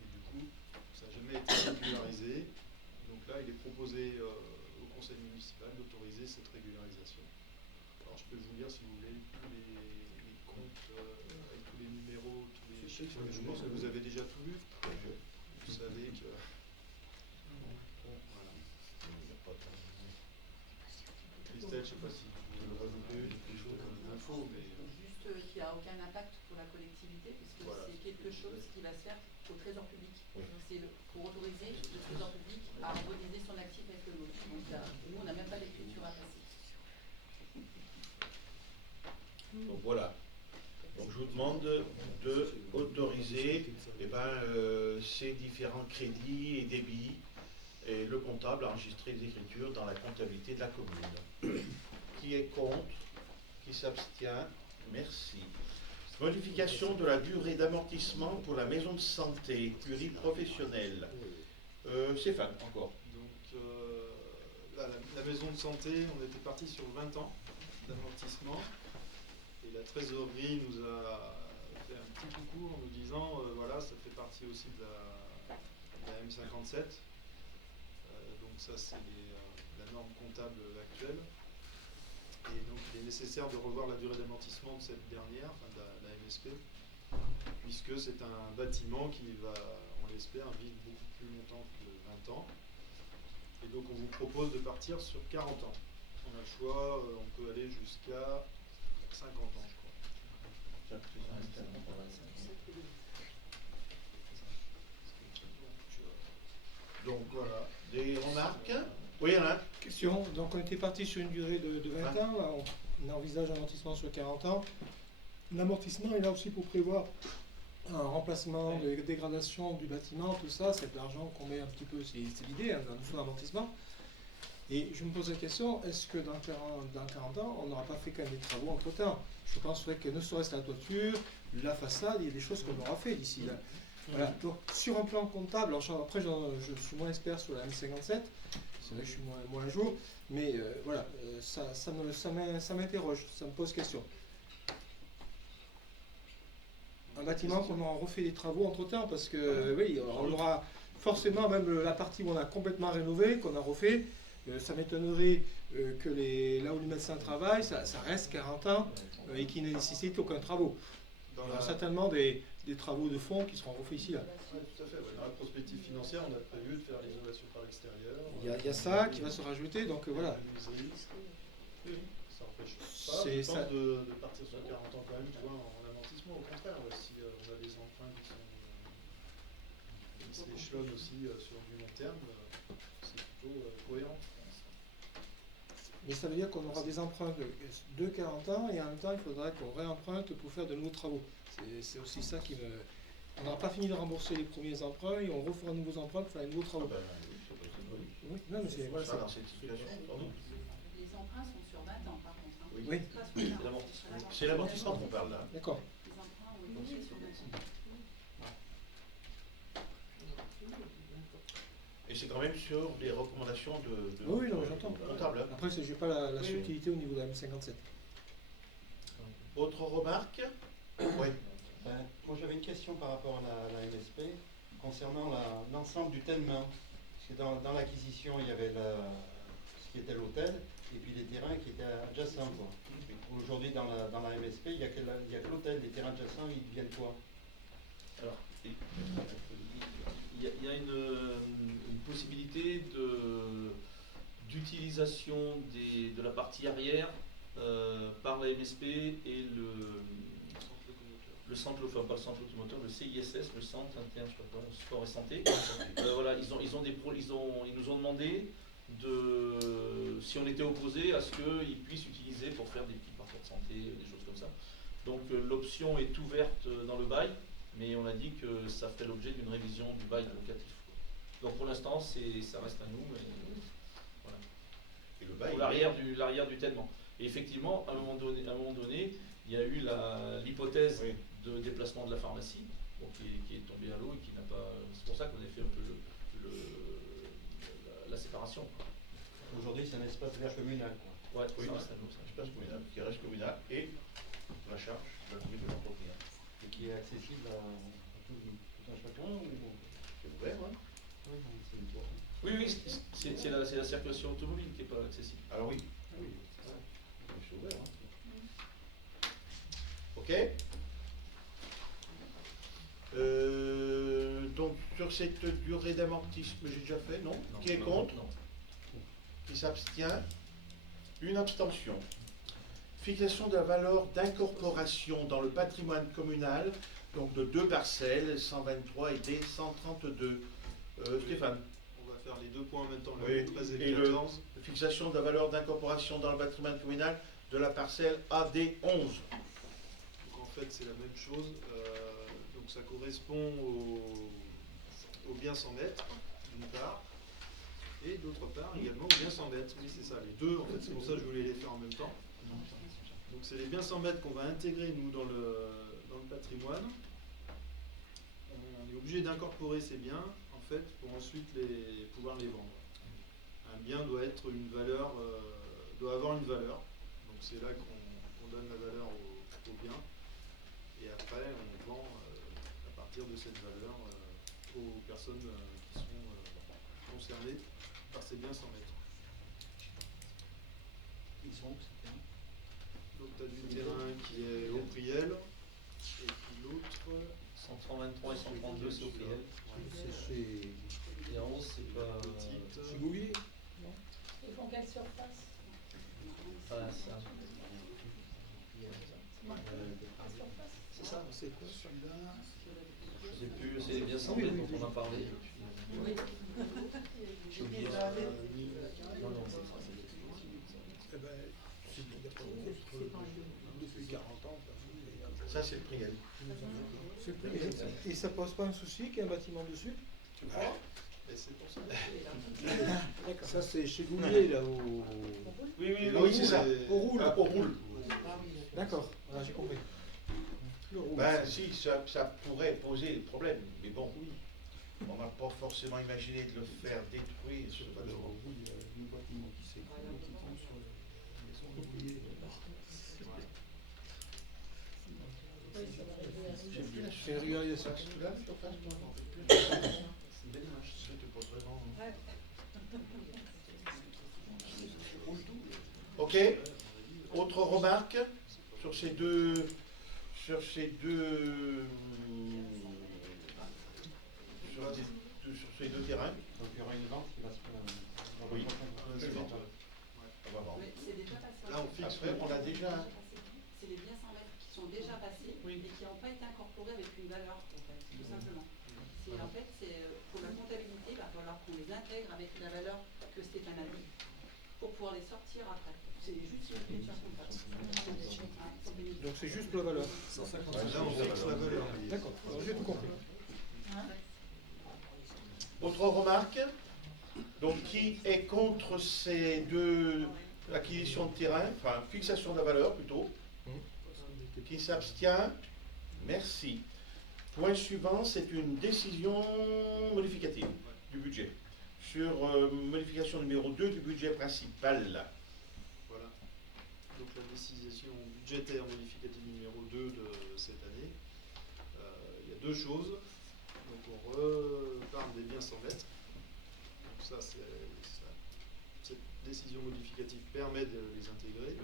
Et du coup, ça n'a jamais été régularisé. Donc là, il est proposé au conseil municipal d'autoriser cette régularisation. Alors, je peux vous lire, si vous voulez, tous les comptes avec tous les numéros, tous les chiffres. Je pense que vous avez déjà tout lu. Vous savez que... Voilà. Christelle, je ne sais pas si tu veux rajouter quelque chose comme info, mais... Juste qu'il n'y a aucun impact pour la collectivité, puisque Voilà. c'est quelque chose qui va se faire au trésor public. Donc c'est pour autoriser le trésor public à harmoniser son actif avec le nôtre. Donc nous, on n'a même pas d'écriture à passer. Donc voilà. Donc je vous demande d'autoriser ces différents crédits et débits et le comptable a enregistré les écritures dans la comptabilité de la commune. Qui est contre? Qui s'abstient? Merci. Modification de la durée d'amortissement pour la maison de santé pluriprofessionnelle. Stéphane, encore. Donc là, la maison de santé, on était parti sur 20 ans d'amortissement. Et la trésorerie nous a fait un petit coucou en nous disant, voilà, ça fait partie aussi de la M57. Donc ça, c'est la norme comptable actuelle. Et donc, il est nécessaire de revoir la durée d'amortissement de cette dernière, enfin de la MSP, puisque c'est un bâtiment qui va, on l'espère, vivre beaucoup plus longtemps que 20 ans. Et donc, on vous propose de partir sur 40 ans. On a le choix, on peut aller jusqu'à 50 ans, je crois. Donc voilà. Des remarques? Oui, Alain. Question, donc on était parti sur une durée de 20 ans, là, on envisage un amortissement sur 40 ans. L'amortissement est là aussi pour prévoir un remplacement, de dégradation du bâtiment, tout ça, c'est de l'argent qu'on met un petit peu, c'est l'idée, hein, dans le fonds d'amortissement. Et je me pose la question, est-ce que dans 40 ans, on n'aura pas fait quand même des travaux entre-temps? Je penserais que ne serait-ce la toiture, la façade, il y a des choses qu'on aura fait d'ici là. Voilà. Donc sur un plan comptable, alors après je suis moins expert sur la M57, c'est vrai que je suis moins à jour, mais voilà, ça m'interroge, ça me pose question. Un bâtiment qu'on aura refait des travaux entre temps, parce que oui, on aura forcément même la partie où on a complètement rénové, qu'on a refait, ça m'étonnerait que là où les médecins travaillent, ça reste 40 ans et qui ne nécessite aucun travaux. Il y aura certainement des travaux de fond qui seront refaits ici. Là. Oui, tout à fait. Ouais. Dans la prospective financière, on a prévu de faire l'isolation par l'extérieur. Il y a ça qui va se rajouter, donc voilà. Oui, ça n'empêche pas, je pense, de partir sur 40 ans quand même, tu vois, en amortissement. Au contraire, si on a des emprunts qui s'échelonnent aussi sur du long terme, c'est plutôt cohérent. Mais ça veut dire qu'on aura des emprunts de 40 ans et en même temps il faudra qu'on réemprunte pour faire de nouveaux travaux. C'est aussi ça qui me... On n'aura pas fini de rembourser les premiers emprunts et on refera de nouveaux emprunts pour faire de nouveaux travaux. Oui, non, mais c'est voilà, Ça, dans cette situation, sans doute. Les emprunts sont sur 20 ans par contre. Hein. Oui. Pas sur C'est 15. l'amortissement. C'est l'amortissement qu'on parle là. D'accord. Les emprunts ont été faits sur 20 ans. Et c'est quand même sur les recommandations de Oui, non, j'entends. comptable. Hein. Après, j'ai pas la subtilité au niveau de la M57. Autre remarque? Oui. Ben, moi j'avais une question par rapport à la MSP concernant l'ensemble du tellement. Parce que dans l'acquisition, il y avait ce qui était l'hôtel et puis les terrains qui étaient adjacents. Quoi. Aujourd'hui, dans la MSP, il n'y a que l'hôtel. Les terrains adjacents, ils deviennent quoi? Alors, il y a une possibilité d'utilisation de la partie arrière par la MSP et le centre, enfin pas le centre automoteur, le CISS, le centre interne sport et santé. Voilà, ils nous ont demandé si on était opposé à ce qu'ils puissent utiliser pour faire des petits parcours de santé, des choses comme ça. Donc l'option est ouverte dans le bail, mais on a dit que ça fait l'objet d'une révision du bail locatif. Donc pour l'instant, ça reste à nous. Mais, voilà. Et le bail, pour l'arrière du tellement. Et effectivement, à un moment donné, il y a eu l'hypothèse de déplacement de la pharmacie, bon, qui est tombée à l'eau et qui n'a pas. C'est pour ça qu'on a fait un peu la séparation. Aujourd'hui, c'est un espace vert communal. Ouais, oui, ça reste à nous. un espace communal, qui reste communal et la charge de la propriétaire. Et qui est accessible à tout un chacun ou... C'est ouvert, hein? Oui, c'est une tour. Oui, c'est la circulation automobile qui n'est pas accessible. Alors oui. Oui. C'est ouvert. Hein. Ok. Donc sur cette durée d'amortissement, j'ai déjà fait, non? Qui est contre? Non. Qui s'abstient? Une abstention. Fixation de la valeur d'incorporation dans le patrimoine communal, donc de 2 parcelles, 123 et D 132. Stéphane. On va faire les deux points en même temps, Oui. le 13 et Et le 14. Fixation de la valeur d'incorporation dans le patrimoine communal de la parcelle AD 11. Donc en fait c'est la même chose. Donc ça correspond au bien 100 mètres d'une part. Et d'autre part également au bien 100 mètres. Oui c'est ça, les deux en fait, c'est pour ça que je voulais les faire en même temps. Donc c'est les biens 100 mètres qu'on va intégrer nous dans le patrimoine. On est obligé d'incorporer ces biens en fait pour ensuite pouvoir les vendre. Un bien doit être une valeur, doit avoir une valeur. Donc c'est là qu'on donne la valeur au bien. Et après on vend à partir de cette valeur aux personnes qui sont concernées par ces biens 100 mètres. Ils sont où ces terrains? Donc tu as du terrain qui est au Priel, et puis l'autre, 123 et 132, c'est au Priel. Et en haut, c'est pas. C'est Goulier? Ils font quelle surface? Voilà, ça. C'est ça, c'est quoi celui-là? Je sais plus, c'est bien 100 mètres dont on a parlé. Oui. J'ai oublié. Non, c'est ça. Eh ben, il y a pas depuis 40 ans. Ça c'est le Priel. C'est le prix. Et ça pose pas un souci qu'il y ait un bâtiment dessus? Tu crois? et c'est pour ça. D'accord. Ça c'est chez Goulier là où. Oui, c'est ça. Au roule. Au roule. D'accord, voilà, j'ai compris. Le roule. Ben si, ça pourrait poser problème, mais bon, on n'a pas forcément imaginé de le faire détruire. Il y a un bâtiment qui s'écroule et qui tombe sur la maison de Goulier. C'est une régularisation. Ok. Autre remarque sur ces deux terrains. Donc il y aura une vente qui va se faire. Oui. C'est bon. On va voir. Mais c'est déjà passé. Là, on fixe. Après, on a déjà. C'est les biens 100 mètres qui sont déjà passés et qui n'ont pas été incorporés avec une valeur, en fait, tout simplement. En fait, pour la comptabilité, il va falloir qu'on les intègre avec la valeur que Stéphane a dit pour pouvoir les sortir après. C'est juste une écriture comptable. Donc c'est juste la valeur. Là, on fixe la valeur. D'accord, alors j'ai tout compris. Autre remarque? Donc qui est contre ces deux acquisitions de terrain, enfin fixation de la valeur plutôt? Qui s'abstient? Merci. Point suivant, c'est une décision modificative du budget. Sur modification numéro 2 du budget principal. Voilà. Donc la décision budgétaire modificative numéro 2 de cette année. Il y a deux choses. Donc on reparle des biens sans lettres. Donc ça, cette décision modificative permet de les intégrer.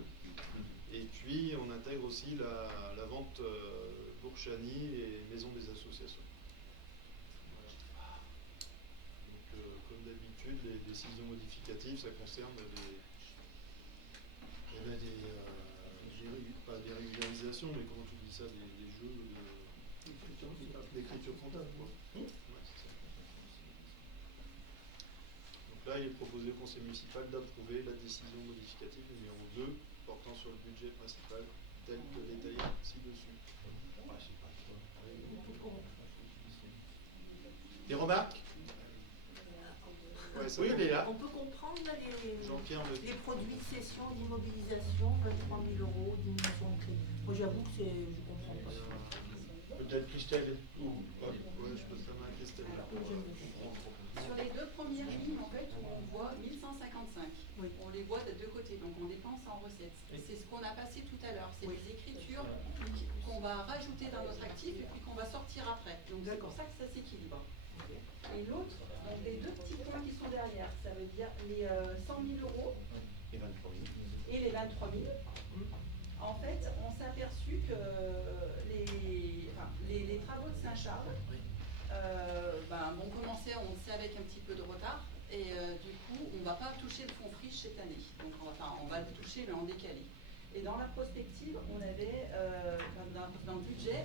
Et puis on intègre aussi la vente Bourchani et Maison des associations. Voilà. Donc comme d'habitude, les décisions modificatives, ça concerne pas des régularisations, mais comment tu dis ça, des jeux d'écriture comptable, quoi. Ouais, c'est ça. Donc là, il est proposé au conseil municipal d'approuver la décision modificative numéro 2 portant sur le budget principal tel que détaillé ci-dessus. Des remarques? Ouais, ça Oui, va. elle est là. On peut comprendre là, Jean-Pierre me les produits de cession, d'immobilisation, 23 000 € diminution de crédit. Moi j'avoue que je comprends pas. Peut-être Christelle ou pas. Ouais, je pose la main à Christelle. Sur les deux premières lignes, en fait, on voit 1155. Oui. On les voit de deux côtés, donc on dépense en recettes. C'est ce qu'on a passé tout à l'heure. C'est Oui. des écritures qu'on va rajouter dans notre actif et puis qu'on va sortir après. Donc c'est pour ça que ça s'équilibre. Et l'autre, donc les deux petits points qui sont derrière, ça veut dire les 100 000 € Et 23 000. et les 23 000. En fait, on s'est aperçu que les travaux de Saint-Charles vont commencer, on le sait, avec un petit peu de retard. Et du coup, on ne va pas toucher le fonds friche cette année. Donc, on va le toucher, mais en décalé. Et dans la prospective, on avait, dans le budget,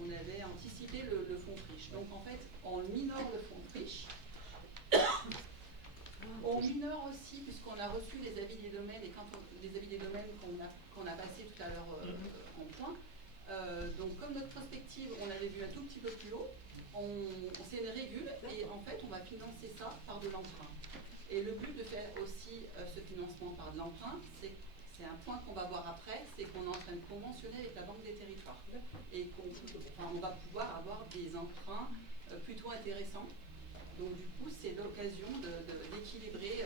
on avait anticipé le fonds friche. Donc, en fait, on minore le fonds friche. On minore aussi, puisqu'on a reçu les avis des domaines, et les avis des domaines qu'on a passés tout à l'heure en point. Donc, comme notre prospective, on avait vu un tout petit peu plus haut, c'est une régule, et en fait, on va financer ça par de l'emprunt. Et le but de faire aussi ce financement par de l'emprunt, c'est un point qu'on va voir après, c'est qu'on est en train de conventionner avec la Banque des Territoires. Et on va pouvoir avoir des emprunts plutôt intéressants. Donc du coup, c'est l'occasion d'équilibrer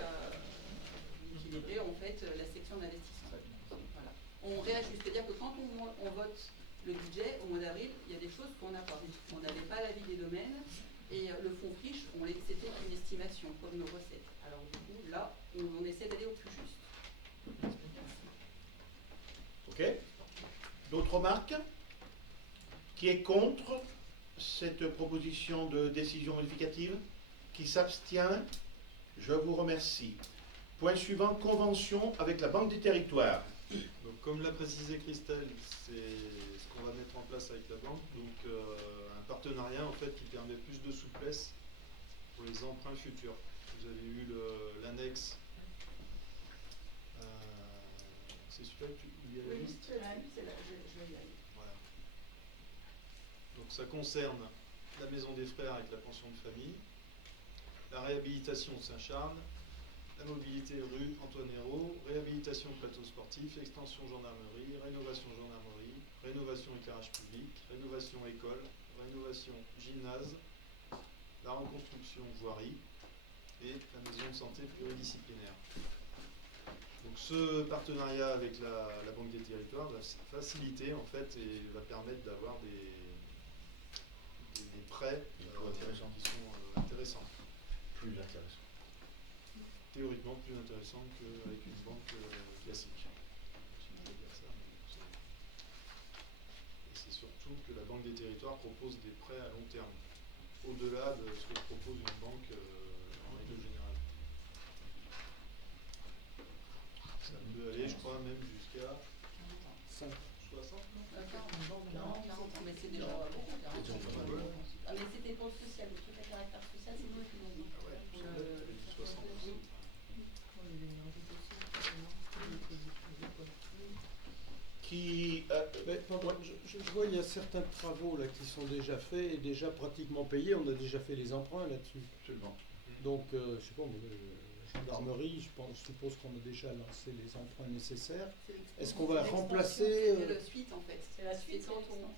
en fait la section d'investissement. Voilà. On réajuste, c'est-à-dire que quand on vote le budget au mois d'avril, il y a des choses qu'on n'a pas. On n'avait pas l'avis des domaines et le fonds friche, c'était une estimation comme nos recettes. Alors du coup, là, on essaie d'aller au plus juste. Ok. D'autres remarques? Qui est contre cette proposition de décision modificative? Qui s'abstient? Je vous remercie. Point suivant, convention avec la Banque des Territoires. Donc, comme l'a précisé Christelle, c'est ce qu'on va mettre en place avec la banque. Donc, un partenariat en fait qui permet plus de souplesse pour les emprunts futurs. Vous avez eu l'annexe. C'est celui-là que tu y as la liste. Je vais y aller. Voilà. Donc, ça concerne la maison des frères avec la pension de famille, la réhabilitation de Saint-Charles, la mobilité rue Antoine Hérault, réhabilitation plateau sportif, extension gendarmerie, rénovation gendarmerie, rénovation éclairage public, rénovation école, rénovation gymnase, la reconstruction voirie et la maison de santé pluridisciplinaire. Donc ce partenariat avec la Banque des Territoires va faciliter en fait et va permettre d'avoir des prêts qui sont intéressants. Plus intéressant. Théoriquement plus intéressant qu'avec une banque classique. Si on peut dire ça, et c'est surtout que la Banque des Territoires propose des prêts à long terme, au-delà de ce que propose une banque en règle générale. Ça peut aller, je crois, même jusqu'à 60, non 40, mais c'est déjà beaucoup. Mais c'était pour le social, le truc à caractère social, c'est nous qui l'avons dit. Ah ouais, c'est 60. Qui, Je vois il y a certains travaux là qui sont déjà faits et déjà pratiquement payés. On a déjà fait les emprunts là-dessus. Absolument. Donc, je sais pas, gendarmerie, je suppose qu'on a déjà lancé les emprunts nécessaires. Est-ce qu'on va remplacer C'est la suite en fait. C'est la suite.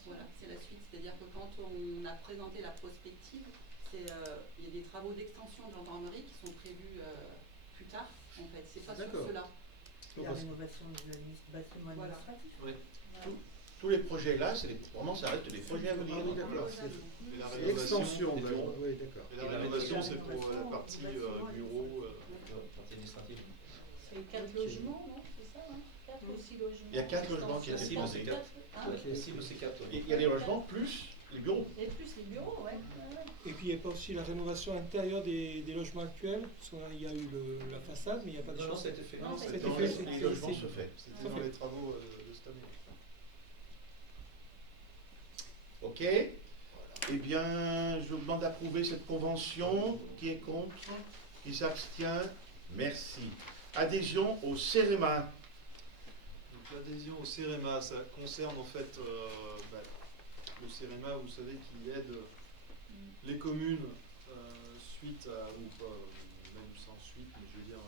Voilà, c'est la suite. C'est-à-dire que quand on a présenté la prospective, il y a des travaux d'extension de gendarmerie qui sont prévus plus tard. En fait, c'est pas sur cela. La rénovation du bâtiment Voilà. administratif. Oui. Tous les projets là, vraiment, ça reste des projets à venir. Ah oui, d'accord. Et la C'est rénovation, l'extension, des d'accord. bureaux. Oui, d'accord. et la rénovation, c'est pour la partie bureau. Partie administrative. C'est 4 logements, non? C'est ça, hein? 4 ou 6 logements. Il y a 4 logements qui La étaient cible, pensés. c'est 4. Hein? La cible, c'est 4. Il y a des logements plus les bureaux. Et plus les bureaux, ouais. Et puis il n'y a pas aussi la rénovation intérieure des logements actuels, parce qu'il y a eu la façade, mais il n'y a pas de Non, non, chance. ça a été fait. Non, ça a été Dans fait, les Les logements se fait. C'était dans les travaux de cette année. Ok. Eh bien, je vous demande d'approuver cette convention. Qui est contre? Qui s'abstient? Merci. Adhésion au CEREMA. Donc l'adhésion au CEREMA, ça concerne en fait le CEREMA, vous savez, qui aide les communes suite à, ou pas, même sans suite, mais je veux dire,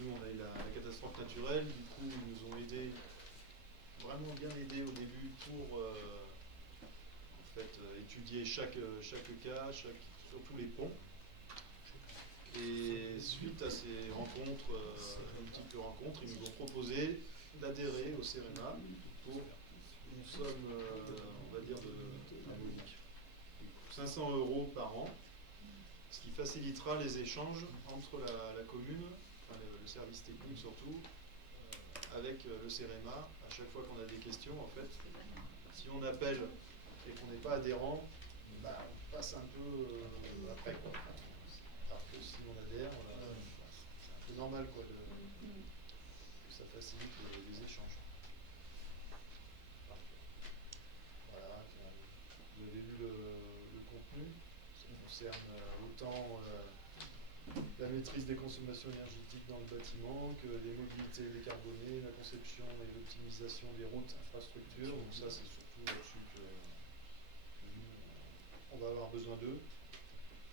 nous on a eu la catastrophe naturelle, du coup ils nous ont aidés, vraiment bien aidés au début pour en fait étudier chaque cas, surtout les ponts. Et suite à ces rencontres, multiples rencontres, ils nous ont proposé d'adhérer au CEREMA pour une somme, on va dire, symbolique. 500 € par an, ce qui facilitera les échanges entre la commune, enfin le service technique surtout, avec le CEREMA. À chaque fois qu'on a des questions, en fait, si on appelle et qu'on n'est pas adhérent, on passe un peu après, quoi. Alors que si on adhère, c'est un peu normal, quoi, que ça facilite les échanges. Voilà, vous avez lu le contenu. Ça concerne autant la maîtrise des consommations énergétiques dans le bâtiment que les mobilités décarbonées, la conception et l'optimisation des routes infrastructures. Donc ça, c'est surtout là-dessus que nous, on va avoir besoin d'eux.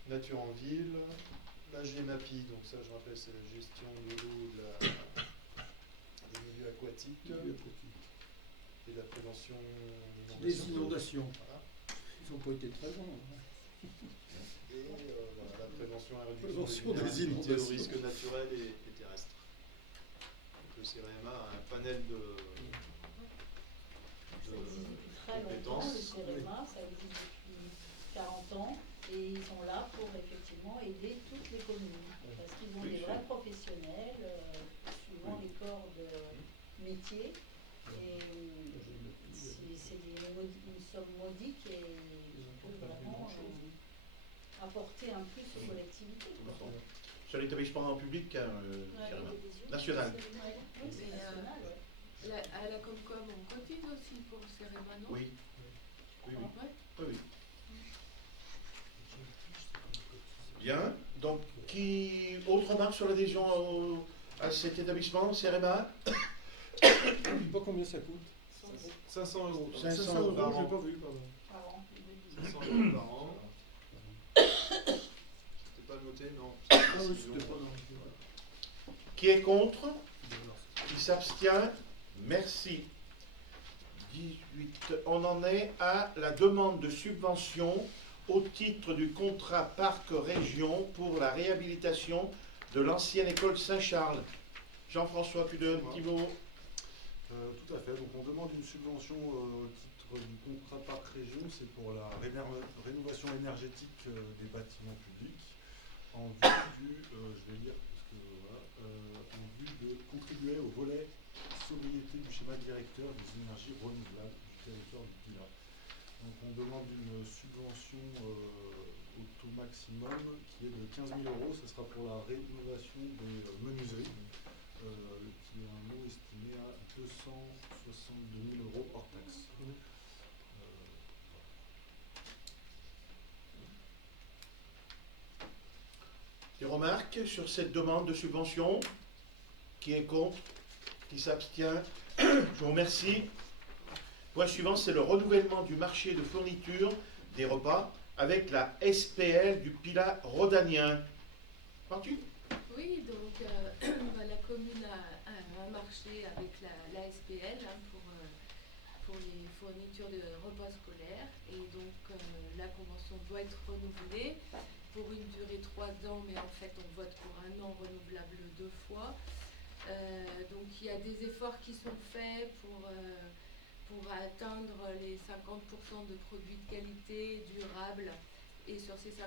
Nature en ville, la GEMAPI, donc ça je rappelle c'est la gestion de l'eau, des milieux aquatiques et de la prévention Des inondations. Voilà. Ils n'ont pas été très bons. Et voilà, la prévention et la Prévention réduction des des inondations. risques naturels et terrestres. Donc, le CEREMA a un panel de Ça existe depuis très longtemps, le CEREMA, ça existe depuis 40 ans, et ils sont là pour effectivement aider toutes les communes, parce qu'ils ont des vrais professionnels, suivant les corps de métier, et c'est une somme modique et ils peuvent vraiment apporter un plus aux collectivités. C'est un établissement public CEREMA. National. Oui, c'est national. À la Comcom, on cotise aussi pour le CEREMA, non? Oui. Oui, oui. En vrai? Oui, oui. Bien. Donc, autre remarque sur l'adhésion à cet établissement, CEREMA? Je ne sais pas combien ça coûte. 500 €. 500 €, par je n'ai an. pas vu, pardon. 500 € par an. C'était pas noté, non. Ah oui, c'était pas dans Qui est contre? Qui s'abstient? Merci. 18. On en est à la demande de subvention au titre du contrat Parc Région pour la réhabilitation de l'ancienne école Saint-Charles. Jean-François Cudeux, un petit mot. Tout à fait. Donc on demande une subvention au titre du contrat Parc Région, c'est pour la rénovation énergétique des bâtiments publics en vue je vais lire parce que voilà, en vue de contribuer au volet sobriété du schéma directeur des énergies renouvelables du territoire du Pilat. Donc on demande une subvention au taux maximum qui est de 15 000 €. Ce sera pour la rénovation des menuiseries, qui est un mot estimé à 262 000 € hors taxe. Des remarques sur cette demande de subvention? Qui est contre? Qui s'abstient? Je vous remercie. Point suivant, c'est le renouvellement du marché de fourniture des repas avec la SPL du Pilat rhodanien. Martine? Oui, donc la commune a un marché avec la SPL pour les fournitures de repas scolaires et donc la convention doit être renouvelée pour une durée de 3 ans, mais en fait on vote pour 1 an renouvelable 2 fois. Donc il y a des efforts qui sont faits pour atteindre les 50% de produits de qualité durables et sur ces 50%, 20%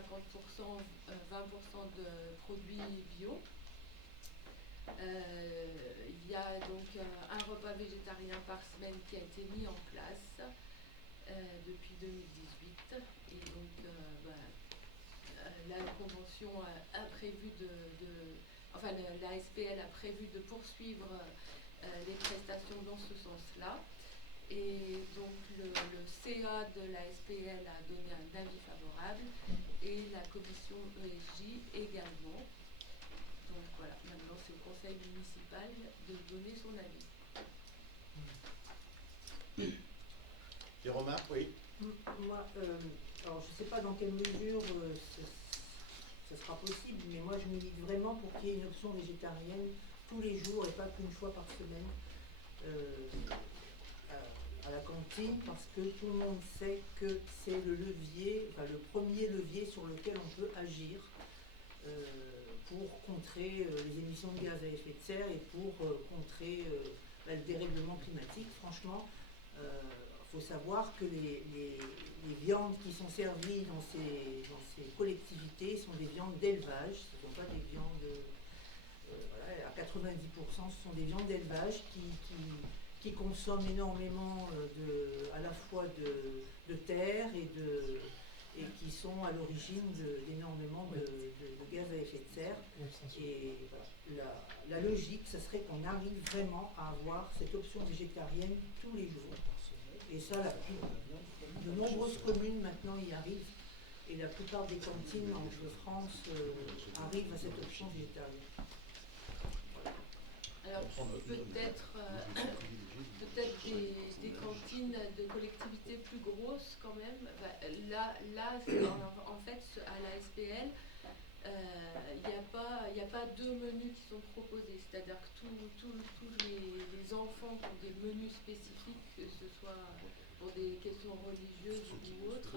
de produits bio. Il y a donc un repas végétarien par semaine qui a été mis en place depuis 2018 et donc la convention a prévu la SPL a prévu de poursuivre les prestations dans ce sens-là. Et donc le CA de la SPL a donné un avis favorable et la commission ESJ également. Donc voilà, maintenant c'est au conseil municipal de donner son avis. Des remarques, oui. Moi, alors je ne sais pas dans quelle mesure ce sera possible, mais moi je milite vraiment pour qu'il y ait une option végétarienne tous les jours et pas qu'une fois par semaine à la cantine, parce que tout le monde sait que c'est le levier, le premier levier sur lequel on peut agir pour contrer les émissions de gaz à effet de serre et pour contrer le dérèglement climatique. Franchement, il faut savoir que les viandes qui sont servies dans ces collectivités sont des viandes d'élevage, ce ne sont pas des viandes, à 90% ce sont des viandes d'élevage qui consomment énormément à la fois de terre et qui sont à l'origine d'énormément de gaz à effet de serre. Et voilà, la logique, ce serait qu'on arrive vraiment à avoir cette option végétarienne tous les jours. Et ça, de nombreuses communes maintenant y arrivent. Et la plupart des cantines en France arrivent à cette option végétarienne. Alors peut-être des cantines de collectivités plus grosses quand même. Là en fait, à la SPL, il n'y a pas 2 menus qui sont proposés. C'est-à-dire que tous les enfants ont des menus spécifiques, que ce soit pour des questions religieuses ou autres.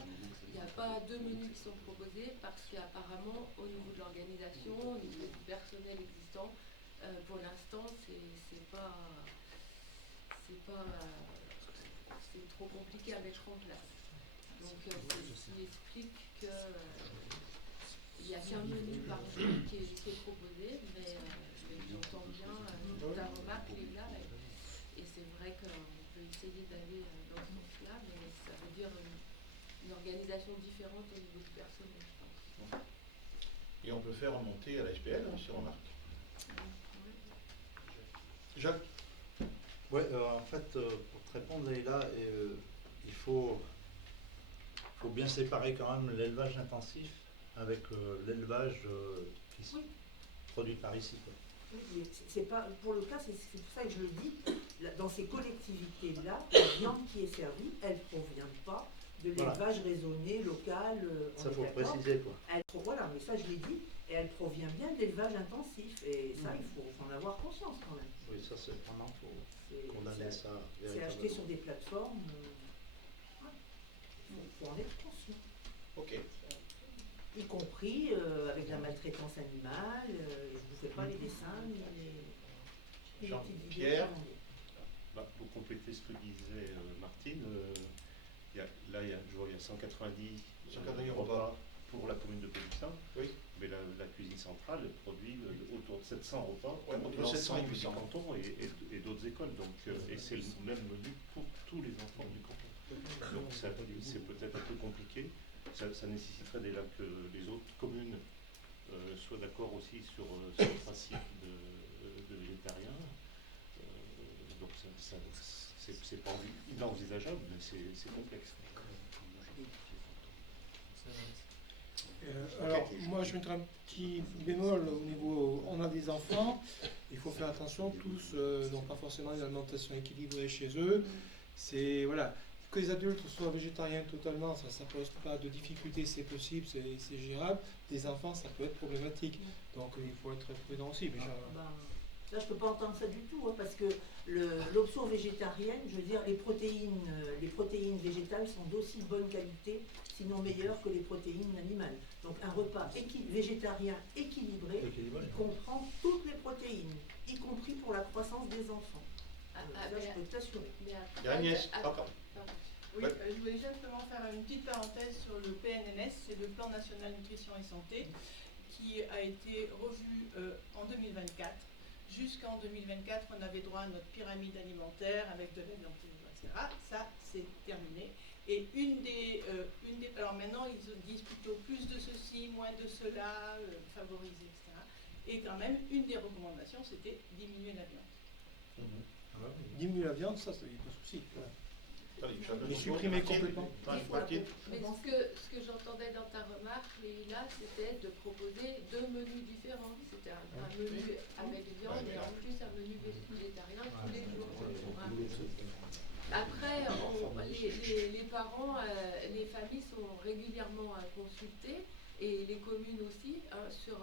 Il n'y a pas 2 menus qui sont proposés parce qu'apparemment, au niveau de l'organisation, au niveau du personnel existant, pour l'instant, c'est trop compliqué à mettre en place. Donc, c'est ce qui explique qu'il n'y a qu'un menu par jour qui est proposé, mais j'entends bien ta remarque, Léla, et c'est vrai qu'on peut essayer d'aller dans ce sens-là, mais ça veut dire une organisation différente au niveau du personnel, je pense. Et on peut faire remonter à la SPL, ces remarques. Jacques? Oui, en fait, pour te répondre, Leïla, il faut bien séparer quand même l'élevage intensif avec l'élevage qui se produit par ici. Oui, c'est pas, pour le cas, c'est pour ça que je le dis, dans ces collectivités-là, la viande qui est servie, elle ne provient pas de l'élevage raisonné, local. Ça, faut préciser, quoi. Voilà, mais ça, je l'ai dit, et elle provient bien de l'élevage intensif. Et ça, il faut en avoir conscience quand même. Oui, ça, c'est vraiment pour condamner ça. C'est acheté sur des plateformes. Il faut en être conscient. Ok. Y compris avec la maltraitance animale. Je ne vous fais pas les dessins, ni les petites vidéos. Pierre? Pour compléter ce que disait Martine, je vois il y a 190 repas pour la commune de Pélussin. Oui. Mais la cuisine centrale produit autour de 700 repas entre 700 et 800 cantons et d'autres écoles. Donc, et c'est le même menu pour tous les enfants du canton. Donc c'est peut-être un peu compliqué. Ça nécessiterait déjà que les autres communes soient d'accord aussi sur ce principe de végétarien. Donc c'est pas inenvisageable, mais c'est complexe. Alors, moi, je mettrais un petit bémol au niveau, on a des enfants, il faut faire attention, tous n'ont pas forcément une alimentation équilibrée chez eux. C'est, voilà, que les adultes soient végétariens totalement, ça ne pose pas de difficulté, c'est possible, c'est gérable. Des enfants, ça peut être problématique. Donc il faut être prudent aussi. Mais là, je ne peux pas entendre ça du tout, hein, parce que l'option végétarienne, je veux dire, les protéines végétales sont d'aussi bonne qualité, sinon meilleures que les protéines animales. Donc un repas végétarien équilibré, il comprend toutes les protéines, y compris pour la croissance des enfants. Ça, je peux t'assurer. Agnès, oui, je voulais simplement faire une petite parenthèse sur le PNNS, c'est le Plan National Nutrition et Santé, qui a été revu en 2024. Jusqu'en 2024, on avait droit à notre pyramide alimentaire avec de la viande, etc. Ça, c'est terminé. Et alors maintenant, ils disent plutôt plus de ceci, moins de cela, favoriser, etc. Et quand même, une des recommandations, c'était diminuer la viande. Diminuer la viande, ça, il n'y a pas de souci. Mais supprimer complètement. Mais ce que j'entendais dans ta remarque, Léila, c'était de proposer 2 menus différents. C'était un menu avec viande et en plus un menu végétarien tous les jours. Après, les parents, les familles sont régulièrement consultées et les communes aussi sur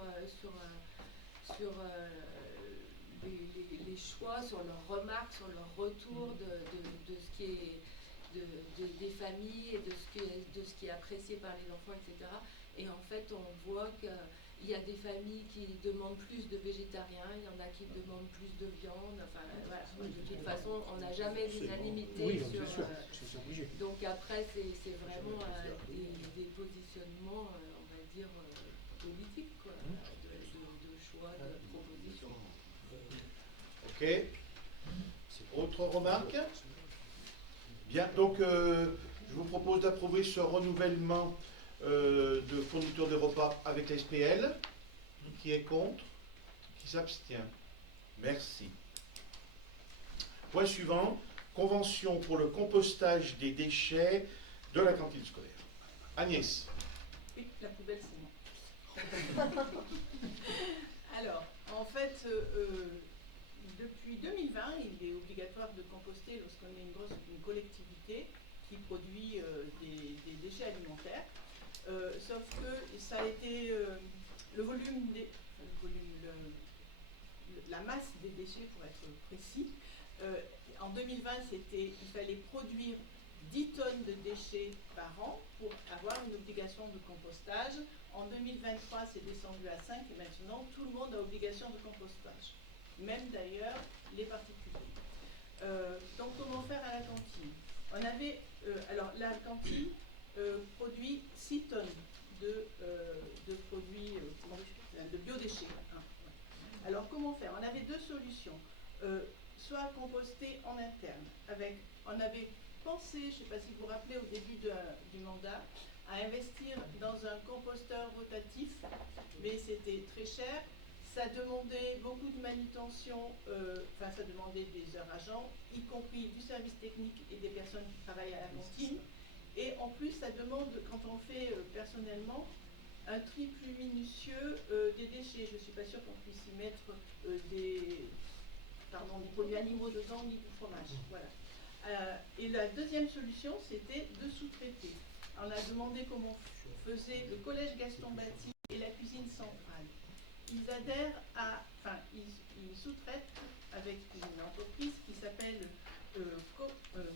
les choix, sur leurs remarques, sur leur retour de ce qui est des familles et de ce qui est apprécié par les enfants, etc. Et en fait, on voit qu'il y a des familles qui demandent plus de végétariens, il y en a qui demandent plus de viande. Enfin, voilà. De toute façon, on n'a jamais l'unanimité sur. Donc après, c'est vraiment des positionnements, on va dire, politiques, quoi, de choix, de propositions. Ok. Autre remarque? Bien, donc je vous propose d'approuver ce renouvellement de fourniture des repas avec l'SPL. Qui est contre? Qui s'abstient? Merci. Point suivant, convention pour le compostage des déchets de la cantine scolaire. Agnès. Oui, la poubelle, c'est moi. Alors, en fait, depuis 2020, il est obligatoire de composter lorsqu'on est une collectivité qui produit des déchets alimentaires. Sauf que ça a été la masse des déchets, pour être précis. En 2020, il fallait produire 10 tonnes de déchets par an pour avoir une obligation de compostage. En 2023, c'est descendu à 5 et maintenant, tout le monde a obligation de compostage. Même d'ailleurs les particuliers. Donc comment faire à la cantine? Alors la cantine produit 6 tonnes de produits, de biodéchets. Alors comment faire? On avait 2 solutions. Soit composter en interne. On avait pensé, je ne sais pas si vous vous rappelez au début du mandat, à investir dans un composteur rotatif, mais c'était très cher. Ça demandait beaucoup de manutention, ça demandait des heures agents, y compris du service technique et des personnes qui travaillent à la cantine. Et en plus, ça demande, quand on fait personnellement, un tri plus minutieux des déchets. Je ne suis pas sûre qu'on puisse y mettre des produits animaux dedans, ni du fromage. Voilà. Et la deuxième solution, c'était de sous-traiter. On a demandé comment faisait le collège Gaston Batti et la cuisine centrale. Ils adhèrent ils sous-traitent avec une entreprise qui s'appelle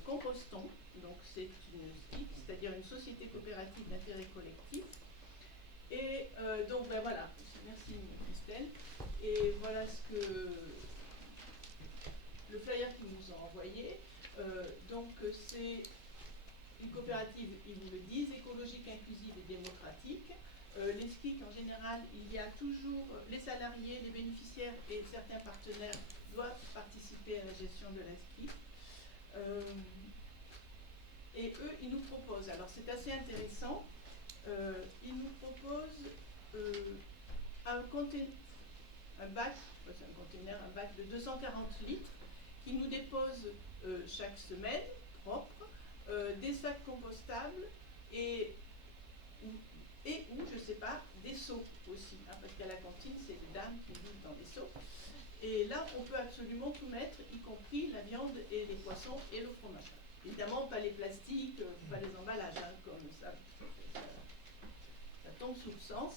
Composton. Donc c'est une STIC, c'est-à-dire une société coopérative d'intérêt collectif. Et donc voilà, merci Christelle. Et voilà ce que le flyer qu'ils nous ont envoyé. Donc c'est une coopérative, ils vous le disent, écologique, inclusive et démocratique. Les SCIC, en général, il y a toujours les salariés, les bénéficiaires et certains partenaires doivent participer à la gestion de la SCIC. Et eux, ils nous proposent, alors c'est assez intéressant, ils nous proposent un bac de 240 litres qui nous dépose chaque semaine, propre, des sacs compostables et ou, je ne sais pas, des seaux aussi, parce qu'à la cantine, c'est les dames qui vivent dans les seaux. Et là, on peut absolument tout mettre, y compris la viande et les poissons et le fromage. Évidemment, pas les plastiques, pas les emballages, hein, comme ça tombe sous le sens.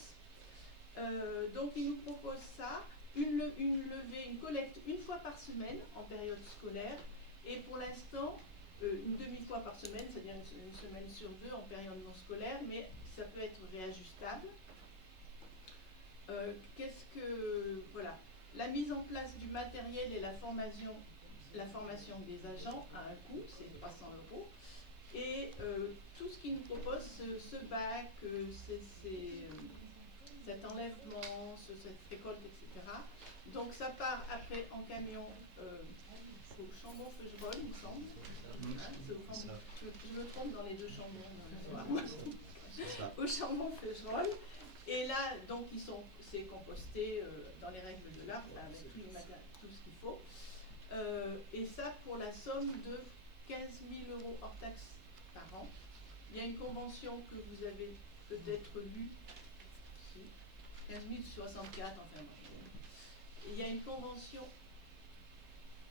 Donc il nous propose ça, une levée, une collecte une fois par semaine en période scolaire, et pour l'instant une demi-fois par semaine, c'est-à-dire une semaine sur deux en période non scolaire, mais ça peut être réajustable. Voilà, la mise en place du matériel et la formation des agents a un coût, c'est 300 €. Et tout ce qu'il nous propose, ce bac, cet enlèvement, cette récolte, etc. Donc ça part après en camion au Chambon-Feugerolles, il me semble. Hein, je me trompe dans les deux Chambons. Au Chambon-Feugerolles. Et là, donc, c'est composté dans les règles de l'art, avec tout ce qu'il faut. Et ça pour la somme de 15 000 € hors taxe par an. Il y a une convention que vous avez peut-être lue, 15 064, enfin. Il y a une convention,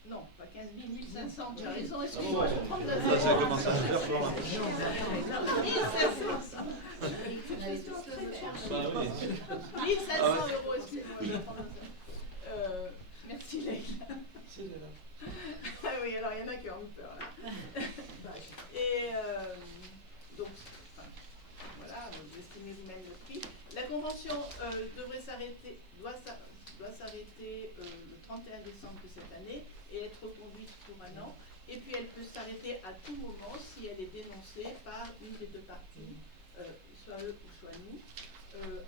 non, pas 15 000, 1500, tu as raison, excuse-moi, je prends de la Ça commence à faire fort. 1500 €, excusez-moi, je prends de ça. Merci Leïla. Ah oui, alors il y en a qui ont eu peur là. Et donc, voilà, vous estimez vous-même le prix. La convention doit s'arrêter le 31 décembre de cette année et être reconduite pour un an. Et puis elle peut s'arrêter à tout moment si elle est dénoncée par une des deux parties, soit eux ou soit nous.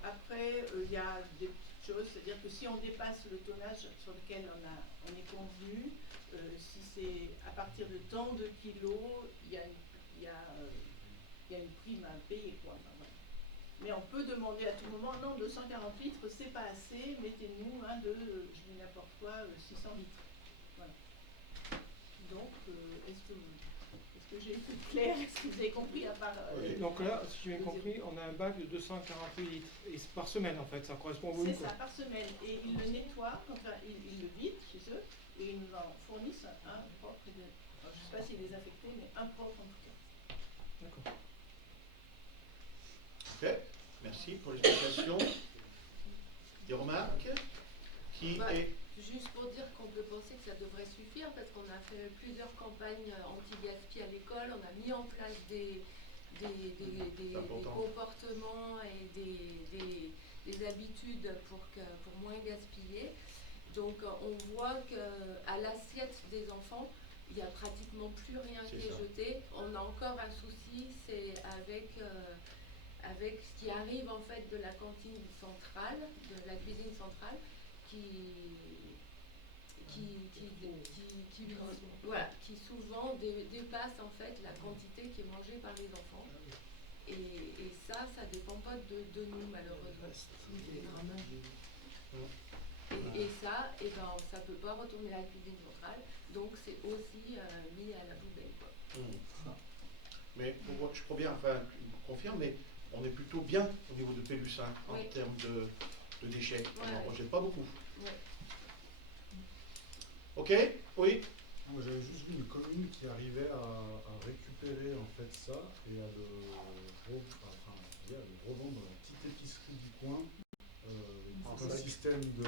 Après, il y a des petites choses, c'est-à-dire que si on dépasse le tonnage sur lequel on est convenu, si c'est à partir de tant de kilos, il y a une prime à payer, quoi. Enfin, voilà. Mais on peut demander à tout moment, non, 240 litres, c'est pas assez, mettez-nous je dis n'importe quoi, 600 litres. Voilà. Donc, est-ce que j'ai été claire? Est-ce que vous avez compris à part... Donc là, si j'ai bien compris, on a un bac de 248 litres, et c'est par semaine en fait, ça correspond au volume. C'est ça, par semaine. Et ils le nettoient, enfin, ils le vident chez eux, et ils nous en fournissent un propre, je ne sais pas s'il est désaffecté, mais un propre en tout cas. D'accord. Ok, merci pour l'explication. Des remarques? Juste pour dire qu'on peut penser que ça devrait suffire, parce qu'on a fait plusieurs campagnes anti-gaspi à l'école, on a mis en place des comportements et des habitudes pour moins gaspiller. Donc on voit qu'à l'assiette des enfants, il n'y a pratiquement plus rien qui est jeté. On a encore un souci, c'est avec ce qui arrive en fait de la cantine centrale, de la cuisine centrale, qui souvent dépasse en fait la quantité qui est mangée par les enfants. Et ça dépend pas de nous malheureusement. Et ça, ça peut pas retourner à la cuisine centrale, donc c'est aussi mis à la poubelle, quoi. Mais je crois bien, enfin, tu me confirmes, mais on est plutôt bien au niveau de Pélussin en termes de déchets. On n'en rejette pas beaucoup. Ouais. Ok, oui. Moi j'avais juste vu une commune qui arrivait à récupérer en fait ça et à le revendre dans la petite épicerie du coin. Un système de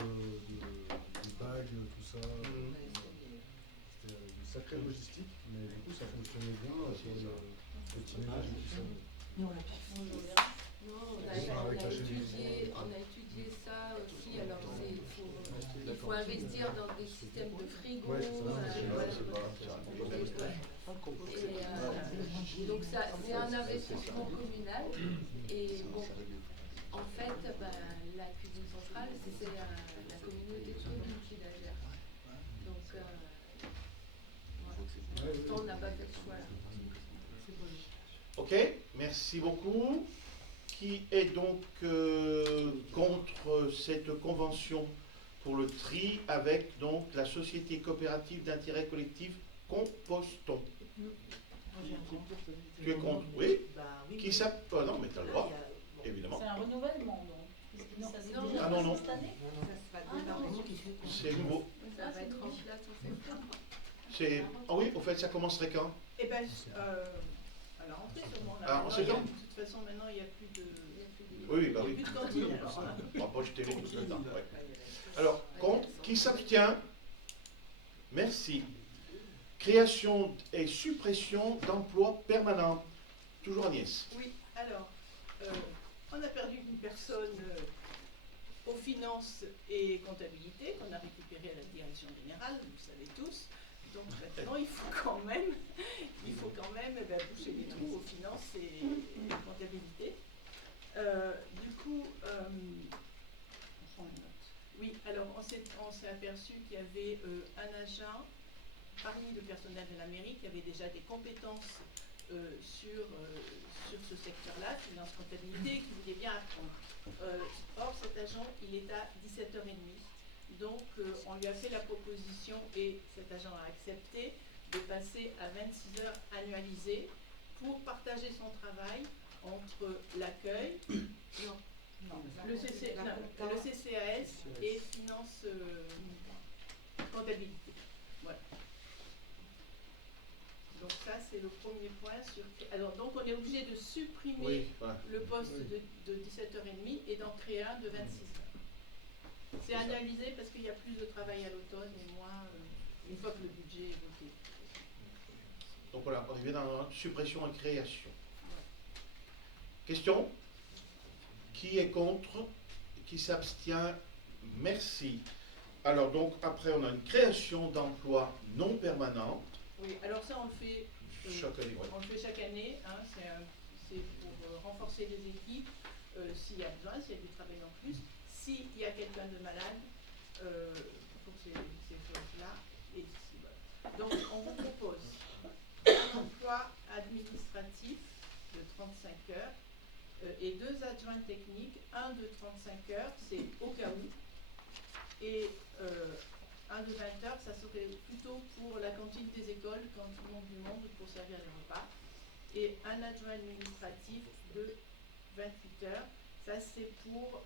bagues, tout ça. C'était une sacrée logistique, mais du coup ça fonctionnait bien sur le petit ménage et tout ça. Non, on a étudié ça aussi. Alors il faut investir dans des systèmes de frigo. Donc c'est un investissement communal. Et bon, en fait, la cuisine centrale, c'est la communauté de communes qui la gère. Donc, voilà. On n'a pas fait ce choix-là. Ok, merci beaucoup. Qui est donc contre cette convention pour le tri avec donc la société coopérative d'intérêt collectif Compostons? Tu es contre? Oui. Qui ça? Non, mais tu as le droit, évidemment. C'est un renouvellement, donc. Ah non. Cette année C'est nouveau. Ça va être en place en septembre. Ah oui, au fait, ça commencerait quand? Eh bien, à la rentrée sûrement. Là. Ah, en Maintenant, septembre. de toute façon, maintenant, il n'y a plus de... Oui, bah oui. Plus de cantine, alors, hein. On va pas jeter les tout le temps. Ouais. Alors, contre, qui s'abstient? Merci. Création et suppression d'emplois permanents. Toujours Agnès. Oui, alors, on a perdu une personne aux finances et comptabilité qu'on a récupérée à la direction générale, vous le savez tous. Donc maintenant, il faut quand même boucher les trous aux finances et comptabilité. Du coup, on prend une note. Oui, alors on s'est aperçu qu'il y avait un agent parmi le personnel de la mairie qui avait déjà des compétences sur ce secteur-là, finance comptabilité, et qui voulait bien apprendre. Or, cet agent, il est à 17h30. Donc, on lui a fait la proposition, et cet agent a accepté, de passer à 26 heures annualisées pour partager son travail entre l'accueil, le CCAS et finance comptabilité. Voilà. Donc ça, c'est le premier point. Alors, donc, on est obligé de supprimer le poste de 17h30 et d'en créer un de 26 heures. C'est analysé parce qu'il y a plus de travail à l'automne et moins une fois que le budget est voté. Donc voilà, on est bien dans la suppression et création. Question? Qui est contre? Qui s'abstient? Merci. Alors donc, après, on a une création d'emplois non permanents. Oui, alors ça, on le fait chaque année. Ouais. On le fait chaque année. Hein, c'est pour renforcer les équipes, s'il y a besoin, s'il y a du travail en plus. S'il y a quelqu'un de malade, pour ces choses-là. Voilà. Donc, on vous propose un emploi administratif de 35 heures et 2 adjoints techniques, un de 35 heures, c'est au cas où, et un de 20 heures, ça serait plutôt pour la cantine des écoles quand il manque du monde pour servir les repas, et un adjoint administratif de 28 heures, ça c'est pour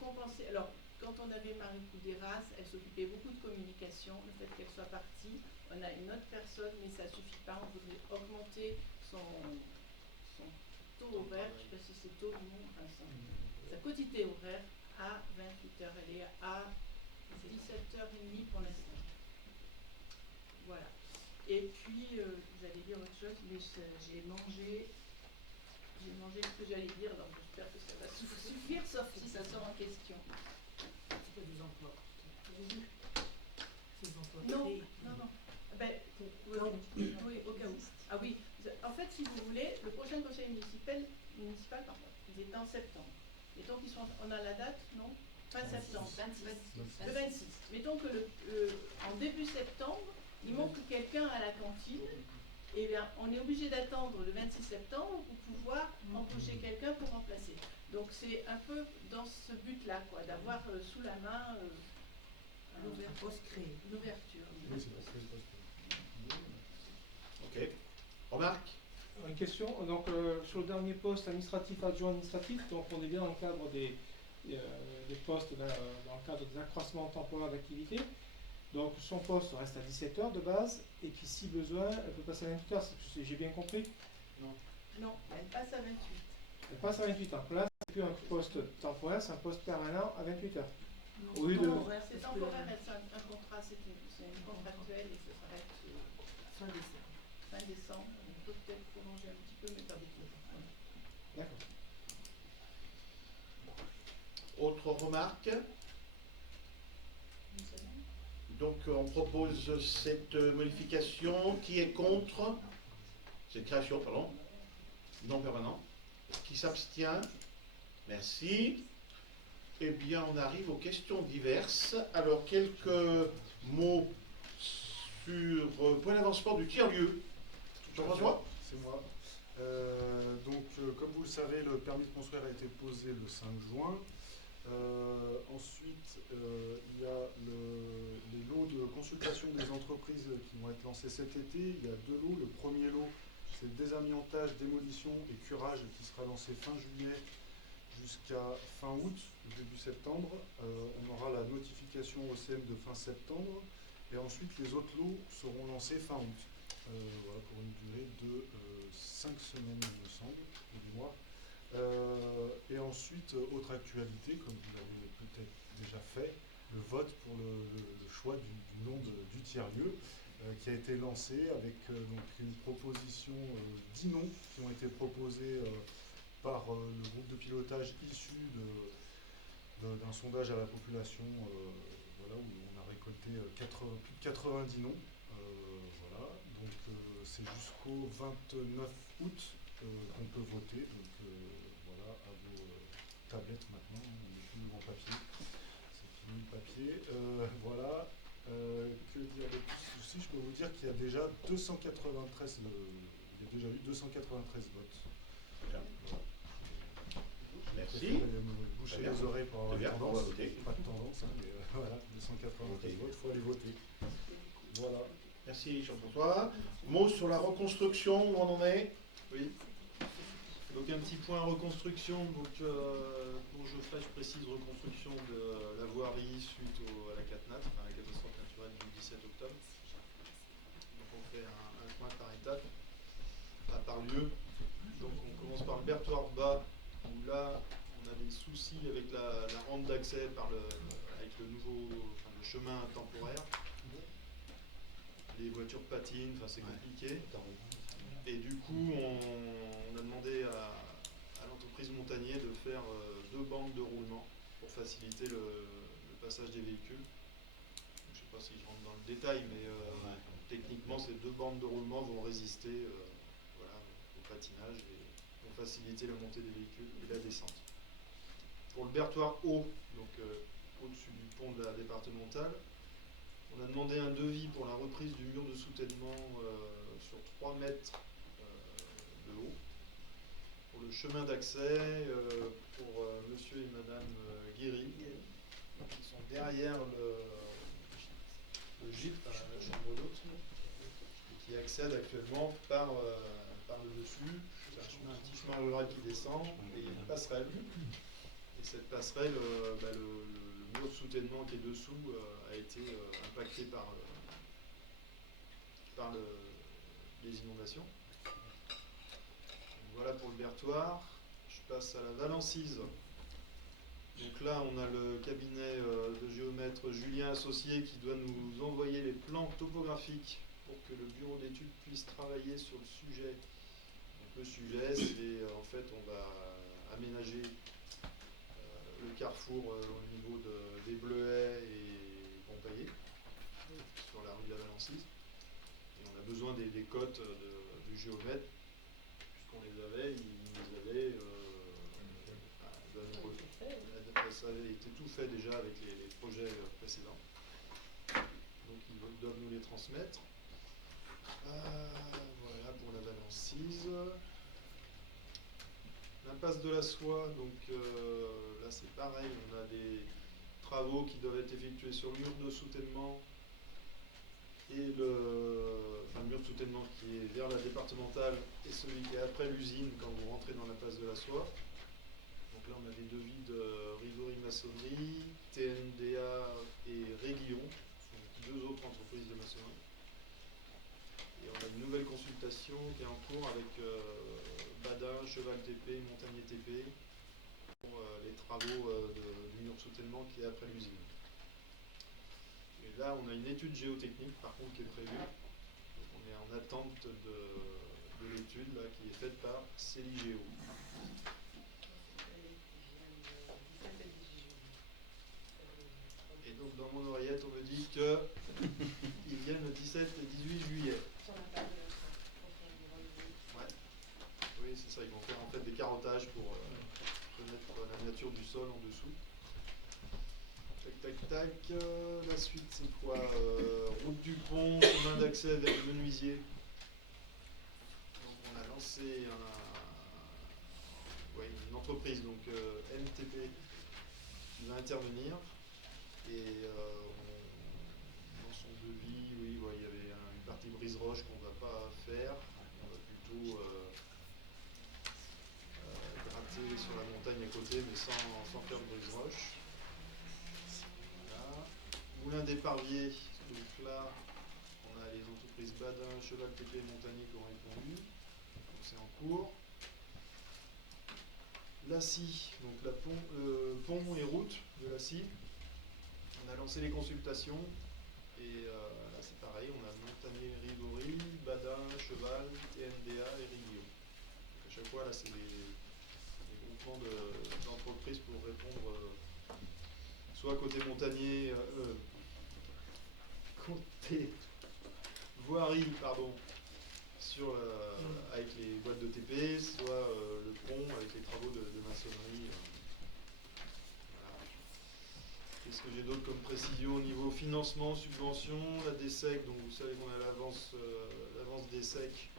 compenser. Alors, quand on avait Marie Coudéras, elle s'occupait beaucoup de communication, le fait qu'elle soit partie, on a une autre personne, mais ça ne suffit pas, on voudrait augmenter son taux horaire, je ne sais pas si c'est taux ou non, enfin, sa quotité horaire à 28 heures, elle est à 17h30 pour l'instant. Voilà. Et puis, j'allais dire autre chose, mais j'ai mangé ce que j'allais dire, donc j'espère que ça va suffire, sauf si ça sort en question. C'est pas des emplois. Ces emplois. Non. Ben, oui, au cas où. Ah oui, en fait, si vous voulez, le prochain conseil municipal, il est en septembre. Mettons on a la date, non? Fin septembre. 26. Le 26. Mettons que en début septembre, il manque quelqu'un à la cantine. Eh bien, on est obligé d'attendre le 26 septembre pour pouvoir embaucher quelqu'un pour remplacer. Donc, c'est un peu dans ce but-là, quoi, d'avoir sous la main l'ouverture. Oui, c'est pas Ok. Remarque? Une question, donc sur le dernier poste administratif, adjoint administratif, donc on est bien dans le cadre des postes, dans le cadre des accroissements temporaires d'activité. Donc son poste reste à 17 heures de base, et puis si besoin, elle peut passer à 28 heures, j'ai bien compris? Non, elle passe à 28. Elle passe à 28 heures. Là, c'est plus un poste temporaire, c'est un poste permanent à 28 heures. Non, Au lieu de... c'est temporaire, c'est un contrat, c'est une contractuelle et ça s'arrête fin décembre. On peut peut-être prolonger un petit peu, mais pas beaucoup. D'accord. Autre remarque? Donc on propose cette modification. Qui est contre? Cette création, pardon. Non permanent. Qui s'abstient? Merci. Eh bien, on arrive aux questions diverses. Alors, quelques mots sur point d'avancement du tiers-lieu. Jean-François? C'est moi. Comme vous le savez, le permis de construire a été posé le 5 juin. Ensuite, il y a les lots de consultation des entreprises qui vont être lancés cet été. Il y a 2 lots. Le premier lot, c'est le désamiantage, démolition et curage qui sera lancé fin juillet jusqu'à fin août, début septembre. On aura la notification au CM de fin septembre. Et ensuite, les autres lots seront lancés fin août. Voilà, pour une durée de 5 semaines, il me semble, de mémoire. Et ensuite, autre actualité, comme vous l'avez peut-être déjà fait, le vote pour le choix du nom du tiers-lieu, qui a été lancé avec donc une proposition, 10 noms qui ont été proposés par le groupe de pilotage issu d'un sondage à la population, voilà, où on a récolté plus de 90 noms. Voilà, donc c'est jusqu'au 29 août qu'on peut voter. Donc voilà, à vos tablettes maintenant, on n'est plus devant papier. C'est fini le papier. Voilà. Que dire de plus? Si je peux vous dire qu'il y a déjà 293, il y a déjà eu 293 votes. Voilà. Merci. Je vais me boucher les oreilles pour avoir une On va tendance. voter. Pas de tendance, hein, mais voilà, 293 votes, il faut aller voter. Voilà. Merci Jean-François. Mot sur la reconstruction, où on en est? Oui. Donc un petit point reconstruction. Donc pour Geoffrey, je précise reconstruction de la voirie suite à la catnat, enfin la catastrophe naturelle du 17 octobre. Donc on fait un point par étape, par lieu. Donc on commence par le Berthoir bas, où là on a des soucis avec la rampe d'accès avec le chemin temporaire. Les voitures patinent, enfin c'est compliqué. Et du coup, on a demandé à l'entreprise Montagnier de faire 2 bandes de roulement pour faciliter le passage des véhicules. Donc, je ne sais pas si je rentre dans le détail, mais techniquement, ces 2 bandes de roulement vont résister voilà, au patinage et vont faciliter la montée des véhicules et la descente. Pour le Berthoir haut, donc au-dessus du pont de la départementale, on a demandé un devis pour la reprise du mur de soutènement sur 3 mètres de haut. Pour le chemin d'accès, pour monsieur et madame Guéry, qui sont derrière le gîte, enfin, la chambre d'hôte, et qui accèdent actuellement par le dessus. C'est un petit chemin rural qui descend, et il y a une passerelle. Et cette passerelle, le mur de soutènement qui est dessous a été impacté par les inondations. Donc voilà pour le Berthoir. Je passe à la Valancise. Donc là, on a le cabinet de géomètre Julien Associé qui doit nous envoyer les plans topographiques pour que le bureau d'études puisse travailler sur le sujet. Donc le sujet, c'est en fait, on va aménager le carrefour au niveau des Bleuets et Pompaillé, sur la rue de la Valancise. Et on a besoin des cotes du géomètre, puisqu'on les avait, il nous avait ça avait été tout fait déjà avec les projets précédents. Donc ils doivent nous les transmettre. Voilà pour la Valancise. L'impasse de la Soie, donc là c'est pareil, on a des travaux qui doivent être effectués sur le mur de soutènement et le mur de soutènement qui est vers la départementale et celui qui est après l'usine quand vous rentrez dans l'impasse de la Soie. Donc là on a des devis de Rigory Maçonnerie, TNDA et Réguillon, sont 2 autres entreprises de maçonnerie. Et on a une nouvelle consultation qui est en cours avec Badin, Cheval TP, Montagnier TP pour les travaux du mur de soutènement qui est après l'usine. Et là, on a une étude géotechnique par contre qui est prévue. Donc, on est en attente de l'étude là, qui est faite par Céligéo. Et donc dans mon oreillette, on me dit qu'ils viennent le 17 et 18 juillet. Ouais. Oui, c'est ça, ils vont faire en fait des carottages pour connaître la nature du sol en dessous. Tac, tac, tac. La suite, c'est quoi? Route du pont, chemin d'accès vers le menuisier. Donc on a lancé une entreprise, donc MTP, qui va intervenir. Et dans son devis, oui, il y avait une partie brise-roche qu'on ne va pas faire. On va plutôt gratter sur la montagne à côté, mais sans faire de brise-roche. Voilà. Moulin d'Éparvier, Donc là, on a les entreprises Badin, Cheval TP et Montagnier qui ont répondu. Donc c'est en cours. La SCI, donc la pont et route de la SCI. On a lancé les consultations et là c'est pareil, on a Montagnier, Rigori, Badin, Cheval, TNDA et Riglio. À chaque fois là c'est les groupements d'entreprises pour répondre soit côté Montagnier, côté voirie, pardon, sur, avec les boîtes de TP, soit le pont avec les travaux de maçonnerie. Voilà. Qu'est-ce que j'ai d'autre comme précision au niveau financement, subvention, la DSEC, donc vous savez qu'on a l'avance DSEC.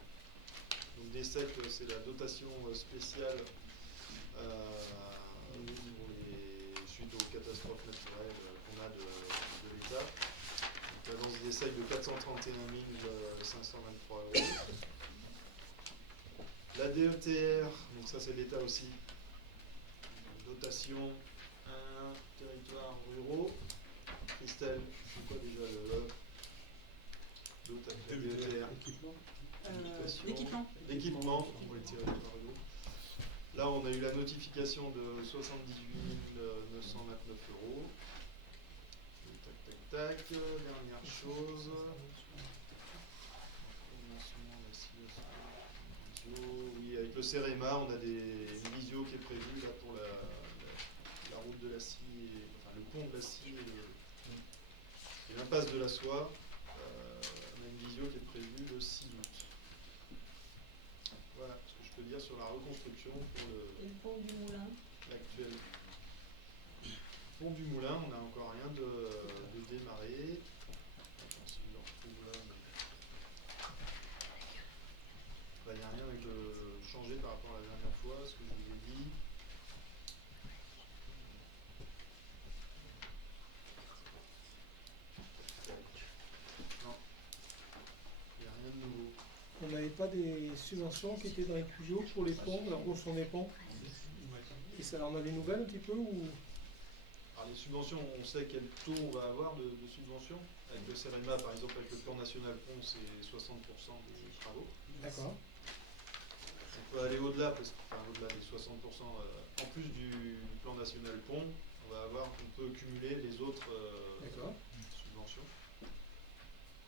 Donc DSEC, c'est la dotation spéciale suite aux catastrophes naturelles qu'on a de l'État. L'avance d'essai de 431 523 €. La DETR, donc ça c'est l'État aussi. Dotation territoires ruraux. Christelle, c'est quoi déjà le DETR? L'équipement pour les territoires ruraux. Là on a eu la notification de 78 929 €. Tac, dernière chose. Oui, avec le CEREMA, on a une visio qui est prévue là, pour la route de la Scie, enfin le pont de la Scie et l'impasse de la Soie. On a une visio qui est prévue le 6 août. Voilà ce que je peux dire sur la reconstruction pour Et le pont du Moulin l'actuel. Pont du Moulin, on n'a encore rien de démarré. Attends, si je le retrouve là. Il n'y a rien de changé par rapport à la dernière fois, ce que je vous ai dit. Non. Il n'y a rien de nouveau. On n'avait pas des subventions qui étaient dans les tuyaux pour les ponts, la reconstruction des ponts. Et ça, on a des nouvelles un petit peu ou... Alors les subventions, on sait quel taux on va avoir de subventions. Avec le CEREMA, par exemple, avec le plan national pont, c'est 60% des travaux. D'accord. On peut aller au-delà, au-delà des 60%, en plus du plan national pont, on peut cumuler les autres subventions.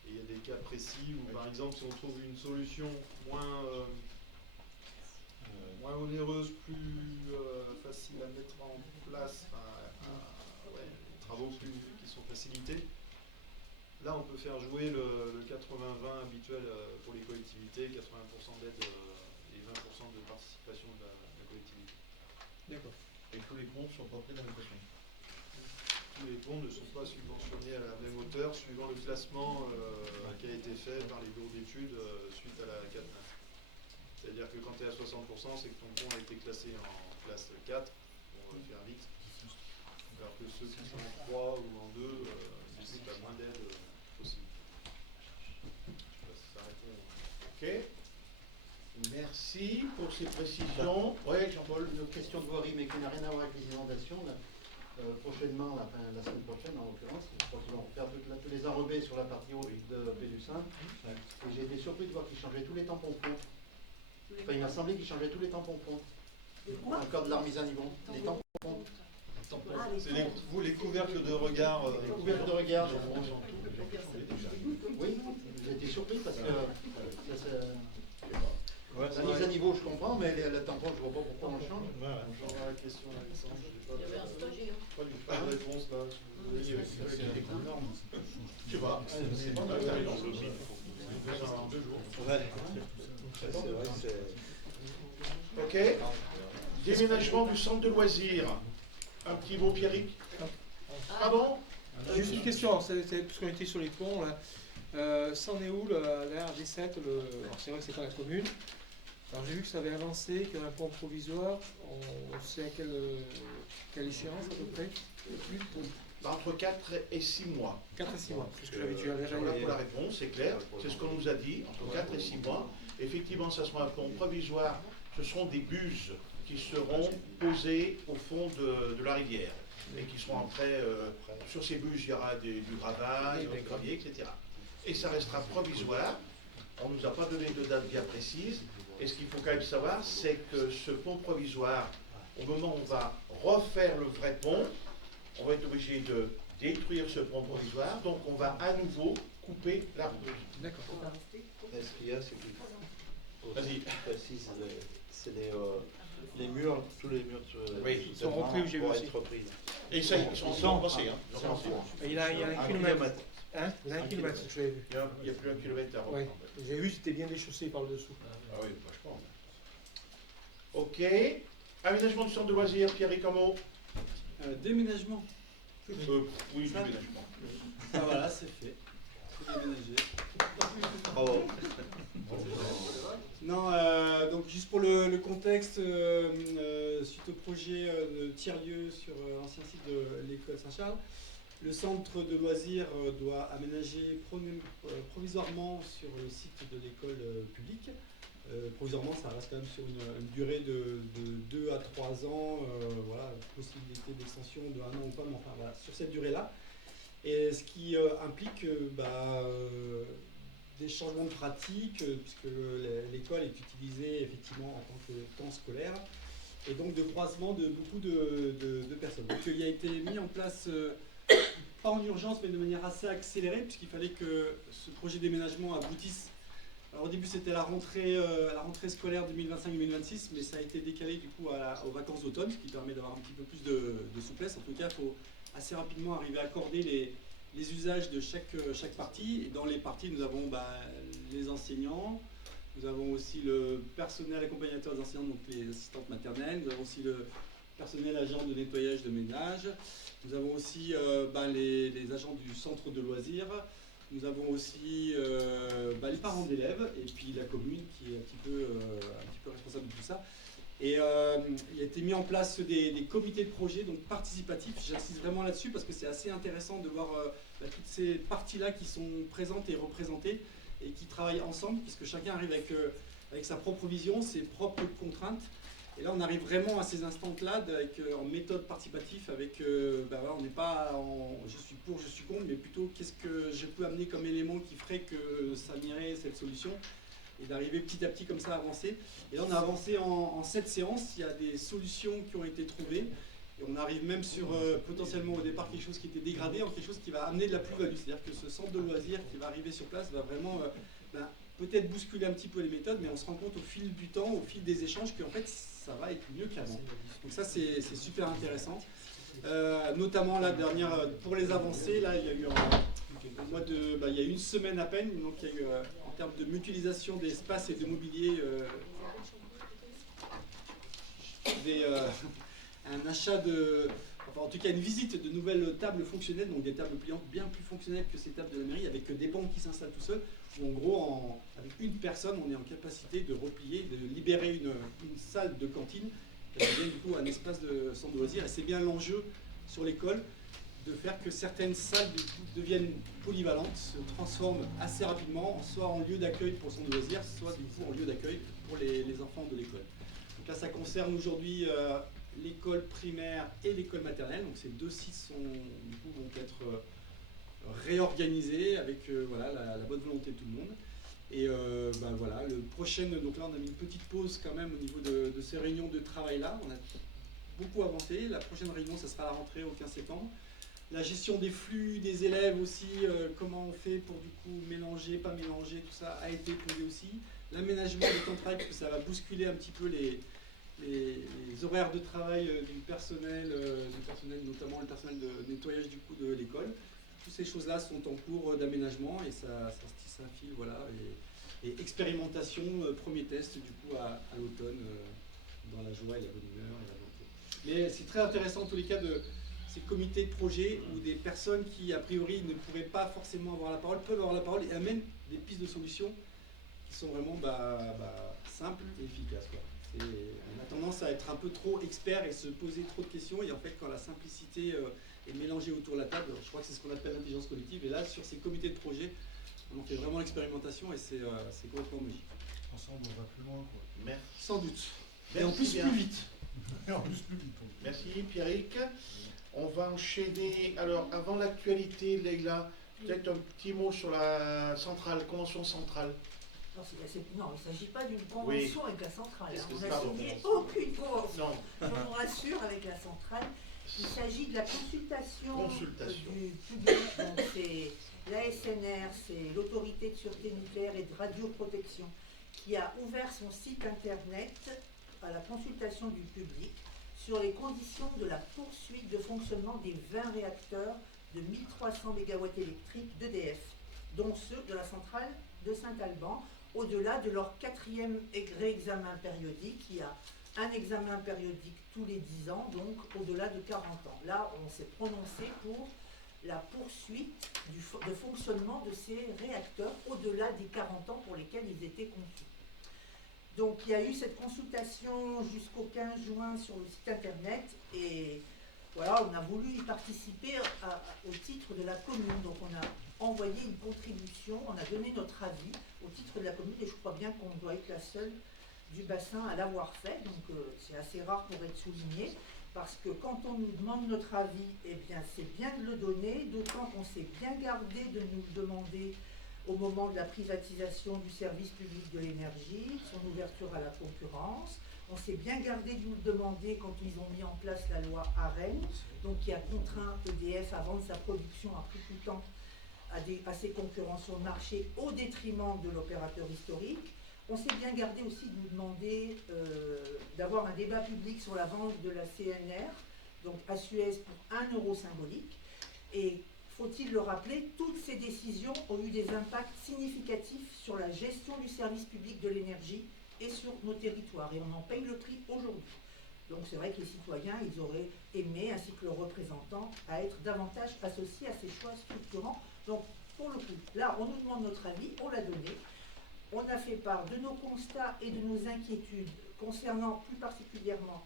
Et il y a des cas précis où, par exemple, si on trouve une solution moins onéreuse, plus facile à mettre en place, travaux qui sont facilités. Là, on peut faire jouer le 80-20 habituel pour les collectivités, 80% d'aide et 20% de participation de la collectivité. D'accord. Et tous les ponts ne sont pas pris dans l'équation. Tous les ponts ne sont pas subventionnés à la même hauteur suivant le classement qui a été fait par les bureaux d'études suite à la 4-9. C'est-à-dire que quand tu es à 60%, c'est que ton pont a été classé en classe 4, pour faire vite. Alors que ceux qui sont en 3 ou en 2, tu as moins d'aide possible. Je sais pas si ça répond. Ok. Merci pour ces précisions. Oui, Jean-Paul. Une autre question de voirie, mais qui n'a rien à voir avec les inondations. Là, prochainement, la semaine prochaine en l'occurrence, je crois qu'ils vont faire tous les enrobés sur la partie haute de Pélussin. Et j'ai été surpris de voir qu'ils changeaient tous les tampons ponts. Enfin, il m'a semblé qu'ils changeaient tous les tampons ponts. Encore de la remise à niveau. Les tampons ponts. C'est les couvercles de regard. Les couvercles de regard. Oui, j'ai été surpris parce que la mise à niveau, je comprends, mais le tampon, je ne vois pas pourquoi on le change. J'aurai la question à Alexandre. Il y avait un stagiaire. Pas de réponse là. Tu vois, c'est pas mal. En 2 jours. C'est vrai, Ok. Déménagement du centre de loisirs. Un petit mot, Pierrick. Pardon? Juste une question, parce qu'on était sur les ponts, là. C'en est où la RD7 alors c'est vrai que c'est pas la commune. Alors j'ai vu que ça avait avancé, qu'il y avait un pont provisoire. On sait à quelle échéance à peu près? Entre 4 et 6 mois. 4 et 6 mois, c'est ce que j'avais dit. Voilà pour la réponse, c'est clair. C'est ce qu'on nous a dit, entre 4 et 6 mois. Effectivement, ça sera un pont provisoire. Ce seront des buses qui seront posées au fond de la rivière. et qui seront après, sur ces bûches, il y aura du gravat, il y aura du gravier, etc. Et ça restera provisoire. On ne nous a pas donné de date bien précise. Et ce qu'il faut quand même savoir, c'est que ce pont provisoire, au moment où on va refaire le vrai pont, on va être obligé de détruire ce pont provisoire, donc on va à nouveau couper la route. D'accord. Ce qu'il y a, c'est qu'il faut Vas-y. précise, c'est les murs, tous les murs Oui, ils sont repris, j'ai vu aussi. Et ça, ils sont passés. Hein. Ils sont passés. Il y a un kilomètre. Hein, il y a un kilomètre, je l'avais vu. Il n'y a plus un kilomètre à Oui, reprendre. j'ai vu, c'était bien déchaussé par le dessous. Ah oui, vachement. Ok. Aménagement du centre de loisirs, Pierre Ricamo. Déménagement. Oui, déménagement. Ah voilà, c'est fait. C'est déménagé. Bravo. Non, donc juste pour le contexte, suite au projet de tiers-lieu sur l'ancien site de l'école Saint-Charles, le centre de loisirs doit aménager provisoirement sur le site de l'école publique. Provisoirement, ça reste quand même sur une durée de 2 à 3 ans, voilà, possibilité d'extension de 1 an ou pas, mais enfin voilà, sur cette durée-là. Et ce qui implique des changements de pratique, puisque l'école est utilisée effectivement en tant que temps scolaire, et donc de croisement de beaucoup de personnes. Donc il a été mis en place, pas en urgence, mais de manière assez accélérée, puisqu'il fallait que ce projet de déménagement aboutisse. Alors au début c'était la rentrée scolaire 2025-2026, mais ça a été décalé du coup aux vacances d'automne, ce qui permet d'avoir un petit peu plus de souplesse. En tout cas, il faut assez rapidement arriver à accorder les usages de chaque partie. Et dans les parties, nous avons les enseignants, nous avons aussi le personnel accompagnateur des enseignants, donc les assistantes maternelles, nous avons aussi le personnel agent de nettoyage de ménage, nous avons aussi les agents du centre de loisirs, nous avons aussi les parents d'élèves et puis la commune qui est un petit peu responsable de tout ça. Et il a été mis en place des comités de projet, donc participatifs. J'insiste vraiment là-dessus parce que c'est assez intéressant de voir toutes ces parties-là qui sont présentes et représentées et qui travaillent ensemble, puisque chacun arrive avec sa propre vision, ses propres contraintes. Et là, on arrive vraiment à ces instants-là en méthode participative, avec, voilà, on n'est pas en je suis pour, je suis contre, mais plutôt qu'est-ce que je peux amener comme élément qui ferait que ça m'irait cette solution, et d'arriver petit à petit comme ça à avancer. Et là, on a avancé en 7 séances, il y a des solutions qui ont été trouvées, et on arrive même sur potentiellement au départ quelque chose qui était dégradé en quelque chose qui va amener de la plus-value. C'est-à-dire que ce centre de loisirs qui va arriver sur place va vraiment peut-être bousculer un petit peu les méthodes, mais on se rend compte au fil du temps, au fil des échanges, qu'en fait ça va être mieux qu'avant. Donc ça c'est super intéressant. Notamment la dernière, pour les avancées, là il y a eu il y a une semaine à peine, donc il y a eu en termes de mutualisation d'espace et de mobilier un achat en tout cas une visite de nouvelles tables fonctionnelles, donc des tables pliantes bien plus fonctionnelles que ces tables de la mairie, avec des bancs qui s'installent tout seuls, où en gros, avec une personne, on est en capacité de replier, de libérer une salle de cantine, qui devient du coup un espace de centre de loisirs, et c'est bien l'enjeu sur l'école, de faire que certaines salles du coup, deviennent polyvalentes, se transforment assez rapidement, soit en lieu d'accueil pour le centre de loisirs, soit du coup en lieu d'accueil pour les enfants de l'école. Donc là, ça concerne aujourd'hui l'école primaire et l'école maternelle. Donc ces deux sites vont être réorganisés avec la bonne volonté de tout le monde. Et voilà, le prochain, donc là on a mis une petite pause quand même au niveau de ces réunions de travail là. On a beaucoup avancé. La prochaine réunion, ça sera à la rentrée au 15 septembre. La gestion des flux des élèves aussi, comment on fait pour du coup mélanger, pas mélanger, tout ça a été posé aussi. L'aménagement du temps de travail, parce que ça va bousculer un petit peu les horaires de travail du personnel, notamment le personnel de nettoyage du coup de l'école. Toutes ces choses-là sont en cours d'aménagement et ça se tisse un fil, voilà. Et expérimentation, premier test du coup à l'automne, dans la joie et la bonne humeur et la volonté. Mais c'est très intéressant en tous les cas de ces comités de projet où des personnes qui a priori ne pourraient pas forcément avoir la parole peuvent avoir la parole et amènent des pistes de solutions qui sont vraiment simples et efficaces, quoi. On a tendance à être un peu trop expert et se poser trop de questions, et en fait quand la simplicité est mélangée autour de la table, je crois que c'est ce qu'on appelle l'intelligence collective, et là sur ces comités de projet on en fait vraiment l'expérimentation et c'est complètement magique. Ensemble on va plus loin, quoi. Merci. Sans doute. Merci et en plus bien. plus vite. Et en plus plus vite. Merci Pierrick. On va enchaîner. Alors, avant l'actualité, Leïla, peut-être un petit mot sur la centrale, convention centrale. Non, non, il ne s'agit pas d'une convention avec la centrale. On n'a signé Non. aucune convention. Je vous rassure, avec la centrale. Il s'agit de la consultation. Du public. Donc c'est l'ASNR, c'est l'autorité de sûreté nucléaire et de radioprotection, qui a ouvert son site internet à la consultation du public sur les conditions de la poursuite de fonctionnement des 20 réacteurs de 1300 MW électriques d'EDF, dont ceux de la centrale de Saint-Alban, au-delà de leur 4e réexamen périodique. Il y a un examen périodique tous les 10 ans, donc au-delà de 40 ans. Là, on s'est prononcé pour la poursuite de fonctionnement de ces réacteurs au-delà des 40 ans pour lesquels ils étaient conçus. Donc il y a eu cette consultation jusqu'au 15 juin sur le site internet et voilà, on a voulu y participer au titre de la commune. Donc on a envoyé une contribution, on a donné notre avis au titre de la commune et je crois bien qu'on doit être la seule du bassin à l'avoir fait. Donc c'est assez rare pour être souligné parce que quand on nous demande notre avis, eh bien c'est bien de le donner, d'autant qu'on s'est bien gardé de nous le demander au moment de la privatisation du service public de l'énergie, son ouverture à la concurrence. On s'est bien gardé de nous le demander quand ils ont mis en place la loi AREN, donc qui a contraint EDF à vendre sa production à prix coûtant à ses concurrents sur le marché au détriment de l'opérateur historique. On s'est bien gardé aussi de nous demander d'avoir un débat public sur la vente de la CNR, donc à Suez pour 1 euro symbolique. Et faut-il le rappeler, toutes ces décisions ont eu des impacts significatifs sur la gestion du service public de l'énergie et sur nos territoires. Et on en paye le prix aujourd'hui. Donc c'est vrai que les citoyens, ils auraient aimé, ainsi que leurs représentants, à être davantage associés à ces choix structurants. Donc pour le coup, là, on nous demande notre avis, on l'a donné. On a fait part de nos constats et de nos inquiétudes concernant plus particulièrement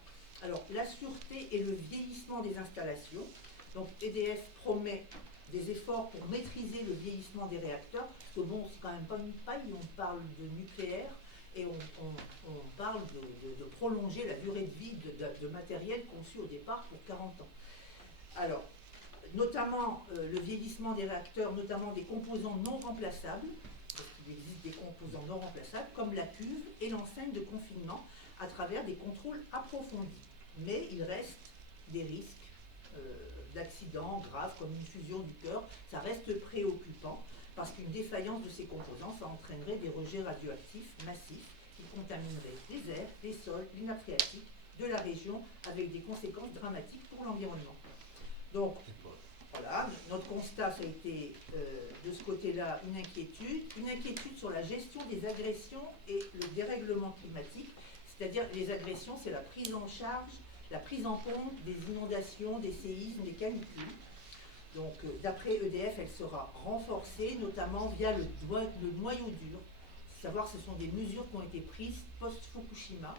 la sûreté et le vieillissement des installations. Donc EDF promet des efforts pour maîtriser le vieillissement des réacteurs, parce que bon, c'est quand même pas une paille, on parle de nucléaire et on parle de prolonger la durée de vie de matériel conçu au départ pour 40 ans. Alors, notamment le vieillissement des réacteurs, notamment des composants non remplaçables, parce qu'il existe des composants non remplaçables, comme la cuve et l'enseigne de confinement, à travers des contrôles approfondis. Mais il reste des risques d'accidents graves comme une fusion du cœur, ça reste préoccupant parce qu'une défaillance de ces composants, ça entraînerait des rejets radioactifs massifs qui contamineraient les airs, les sols, les nappes phréatiques de la région avec des conséquences dramatiques pour l'environnement. Donc voilà, notre constat, ça a été de ce côté-là une inquiétude sur la gestion des agressions et le dérèglement climatique, c'est-à-dire les agressions, c'est la prise en charge, la prise en compte des inondations, des séismes, des canicules. Donc, d'après EDF, elle sera renforcée, notamment via le noyau dur. Savoir ce sont des mesures qui ont été prises post-Fukushima.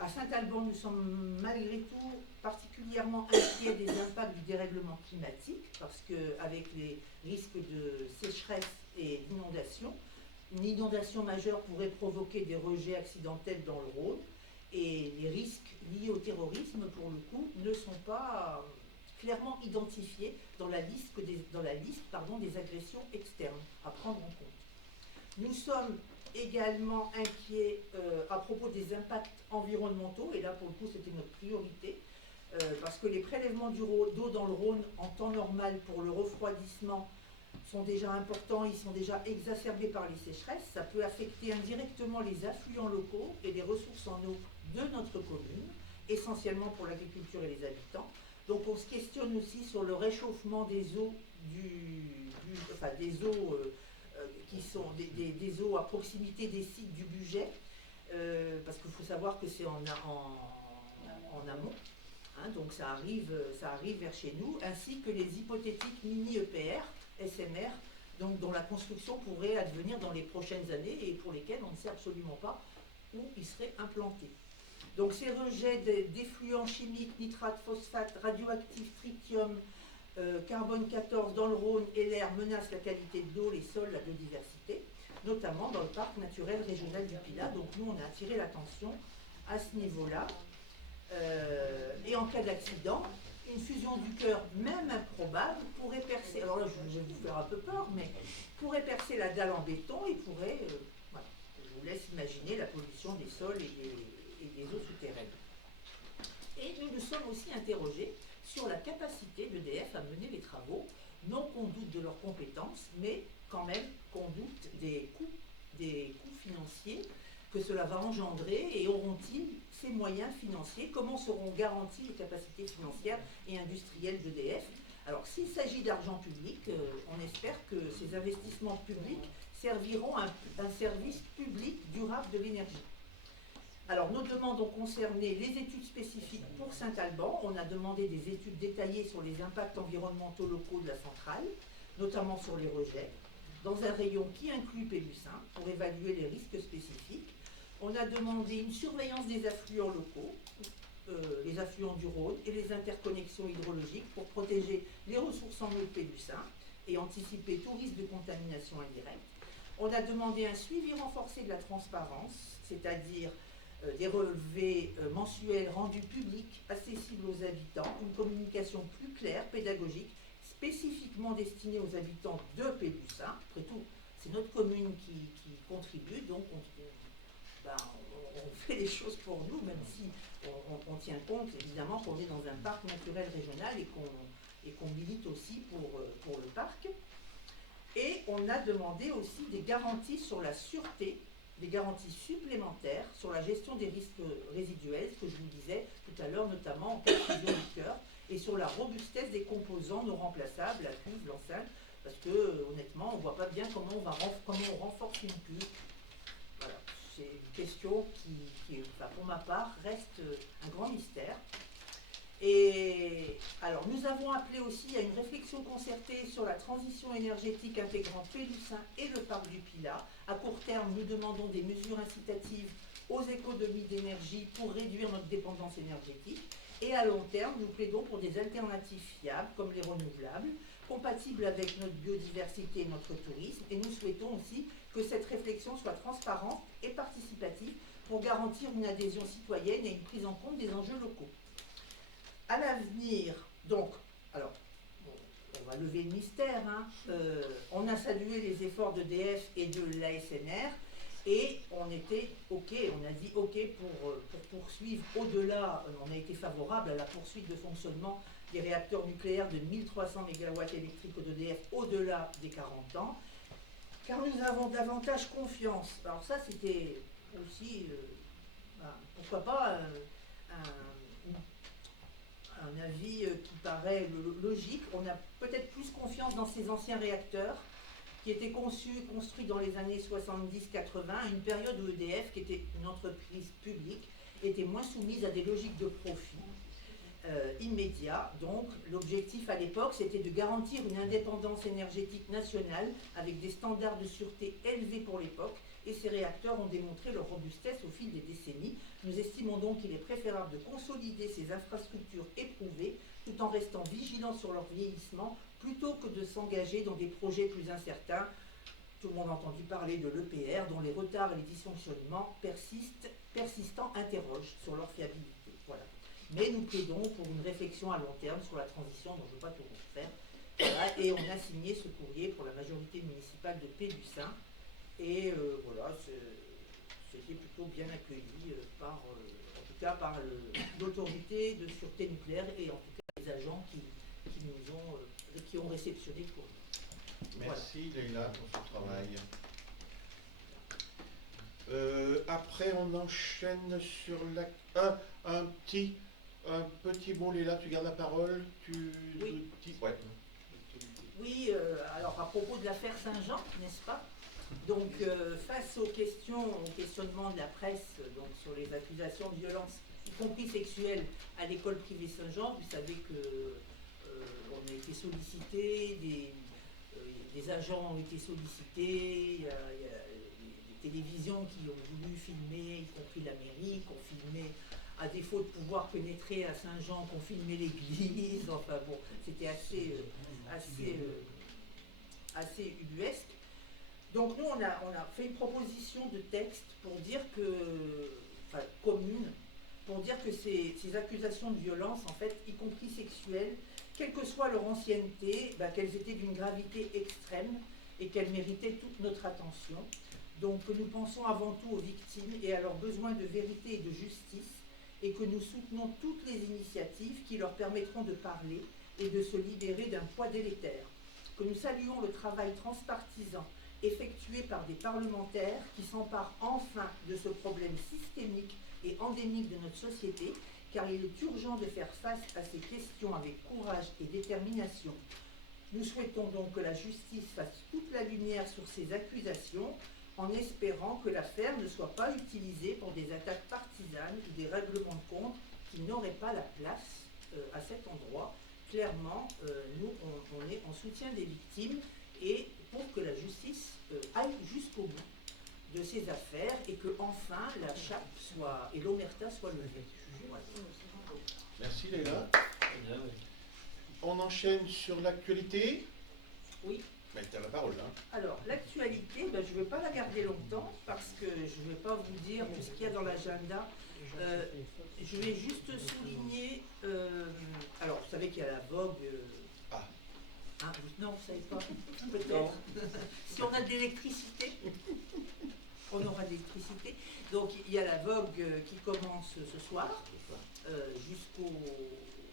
À Saint-Alban, nous sommes malgré tout particulièrement inquiets des impacts du dérèglement climatique, parce qu'avec les risques de sécheresse et d'inondation, une inondation majeure pourrait provoquer des rejets accidentels dans le Rhône. Et les risques liés au terrorisme, pour le coup, ne sont pas clairement identifiés dans la liste des agressions externes à prendre en compte. Nous sommes également inquiets à propos des impacts environnementaux, et là, pour le coup, c'était notre priorité, parce que les prélèvements d'eau dans le Rhône en temps normal pour le refroidissement sont déjà importants, ils sont déjà exacerbés par les sécheresses. Ça peut affecter indirectement les affluents locaux et les ressources en eau de notre commune, essentiellement pour l'agriculture et les habitants. Donc on se questionne aussi sur le réchauffement des eaux, qui sont des eaux à proximité des sites du budget, parce qu'il faut savoir que c'est en amont, hein, donc ça arrive vers chez nous, ainsi que les hypothétiques mini-EPR, SMR, donc dont la construction pourrait advenir dans les prochaines années et pour lesquelles on ne sait absolument pas où ils seraient implantés. Donc ces rejets d'effluents chimiques, nitrates, phosphates, radioactifs, tritium, carbone 14 dans le Rhône et l'air menacent la qualité de l'eau, les sols, la biodiversité, notamment dans le parc naturel régional du Pilat. Donc nous, on a attiré l'attention à ce niveau-là. Et en cas d'accident, une fusion du cœur, même improbable, pourrait percer, alors là je vais vous faire un peu peur, mais pourrait percer la dalle en béton et pourrait, voilà, je vous laisse imaginer la pollution des sols et des eaux souterraines. Et nous nous sommes aussi interrogés sur la capacité d'EDF à mener les travaux, non qu'on doute de leurs compétences, mais quand même qu'on doute des coûts financiers que cela va engendrer, et auront-ils ces moyens financiers? Comment seront garanties les capacités financières et industrielles d'EDF? Alors s'il s'agit d'argent public, on espère que ces investissements publics serviront à un service public durable de l'énergie. Alors nos demandes ont concerné les études spécifiques pour Saint-Alban. On a demandé des études détaillées sur les impacts environnementaux locaux de la centrale, notamment sur les rejets, dans un rayon qui inclut Pélussin, pour évaluer les risques spécifiques. On a demandé une surveillance des affluents locaux, les affluents du Rhône et les interconnexions hydrologiques pour protéger les ressources en eau de Pélussin et anticiper tout risque de contamination indirecte. On a demandé un suivi renforcé de la transparence, c'est-à-dire des relevés mensuels rendus publics, accessibles aux habitants, une communication plus claire, pédagogique, spécifiquement destinée aux habitants de Pélussin. Après tout, c'est notre commune qui contribue, donc on fait les choses pour nous, même si on tient compte évidemment qu'on est dans un parc naturel régional et qu'on milite aussi pour le parc. Et on a demandé aussi des garanties sur la sûreté, des garanties supplémentaires sur la gestion des risques résiduels, ce que je vous disais tout à l'heure, notamment en cas de fusion du cœur, et sur la robustesse des composants non remplaçables, la cuve, l'enceinte, parce que honnêtement, on ne voit pas bien comment on renforce une cuve. Voilà. C'est une question qui enfin, pour ma part, reste un grand mystère. Et alors, nous avons appelé aussi à une réflexion concertée sur la transition énergétique intégrant Pélussin et le parc du Pilat. À court terme, nous demandons des mesures incitatives aux économies d'énergie pour réduire notre dépendance énergétique. Et à long terme, nous plaidons pour des alternatives fiables, comme les renouvelables, compatibles avec notre biodiversité et notre tourisme. Et nous souhaitons aussi que cette réflexion soit transparente et participative pour garantir une adhésion citoyenne et une prise en compte des enjeux locaux. À l'avenir, donc, alors, on va lever le mystère, hein, on a salué les efforts d'EDF et de l'ASNR, et on était OK, on a dit OK pour poursuivre au-delà, on a été favorable à la poursuite de fonctionnement des réacteurs nucléaires de 1300 MW électriques d'EDF au-delà des 40 ans, car nous avons davantage confiance. Alors ça, c'était aussi, pourquoi pas, un avis qui paraît logique. On a peut-être plus confiance dans ces anciens réacteurs qui étaient conçus et construits dans les années 70-80, une période où EDF, qui était une entreprise publique, était moins soumise à des logiques de profit immédiat. Donc l'objectif à l'époque, c'était de garantir une indépendance énergétique nationale avec des standards de sûreté élevés pour l'époque, et ces réacteurs ont démontré leur robustesse au fil des décennies. Nous estimons donc qu'il est préférable de consolider ces infrastructures éprouvées tout en restant vigilants sur leur vieillissement plutôt que de s'engager dans des projets plus incertains. Tout le monde a entendu parler de l'EPR dont les retards et les dysfonctionnements persistants interrogent sur leur fiabilité. Voilà. Mais nous plaidons pour une réflexion à long terme sur la transition dont je ne veux pas tout refaire. Voilà. Et on a signé ce courrier pour la majorité municipale de Pélussin. Et voilà, c'était plutôt bien accueilli en tout cas par l'autorité de sûreté nucléaire et en tout cas les agents qui ont réceptionné le courrier. Merci Leïla pour ce travail. Après on enchaîne sur un petit mot. Leïla, tu gardes la parole. Oui. Ouais. Oui, alors à propos de l'affaire Saint-Jean, n'est-ce pas? Donc, face aux questionnements de la presse donc, sur les accusations de violence, y compris sexuelles, à l'école privée Saint-Jean, vous savez qu'on a été sollicité, des agents ont été sollicités, il y a des télévisions qui ont voulu filmer, y compris la mairie, qui ont filmé, à défaut de pouvoir pénétrer à Saint-Jean, qui ont filmé l'église, enfin bon, c'était assez ubuesque. Donc nous, on a fait une proposition de texte pour dire que, enfin, commune, pour dire que ces accusations de violence, en fait, y compris sexuelles, quelle que soit leur ancienneté, qu'elles étaient d'une gravité extrême et qu'elles méritaient toute notre attention. Donc nous pensons avant tout aux victimes et à leurs besoins de vérité et de justice, et que nous soutenons toutes les initiatives qui leur permettront de parler et de se libérer d'un poids délétère. Que nous saluons le travail transpartisan effectué par des parlementaires qui s'emparent enfin de ce problème systémique et endémique de notre société, car il est urgent de faire face à ces questions avec courage et détermination. Nous souhaitons donc que la justice fasse toute la lumière sur ces accusations, en espérant que l'affaire ne soit pas utilisée pour des attaques partisanes ou des règlements de compte qui n'auraient pas la place à cet endroit. Clairement, nous, on est en soutien des victimes et pour que la justice aille jusqu'au bout de ces affaires et que enfin la chape et l'omerta soient levées. Voilà. Merci Léla. On enchaîne sur l'actualité. Oui. Mais tu as la parole là. Alors, l'actualité, je ne vais pas la garder longtemps parce que je ne vais pas vous dire tout ce qu'il y a dans l'agenda. Je vais juste souligner. Alors, vous savez qu'il y a la vogue. Hein, non, vous ne savez pas. Peut-être. Si on a de l'électricité, on aura de l'électricité. Donc, il y a la vogue qui commence ce soir jusqu'au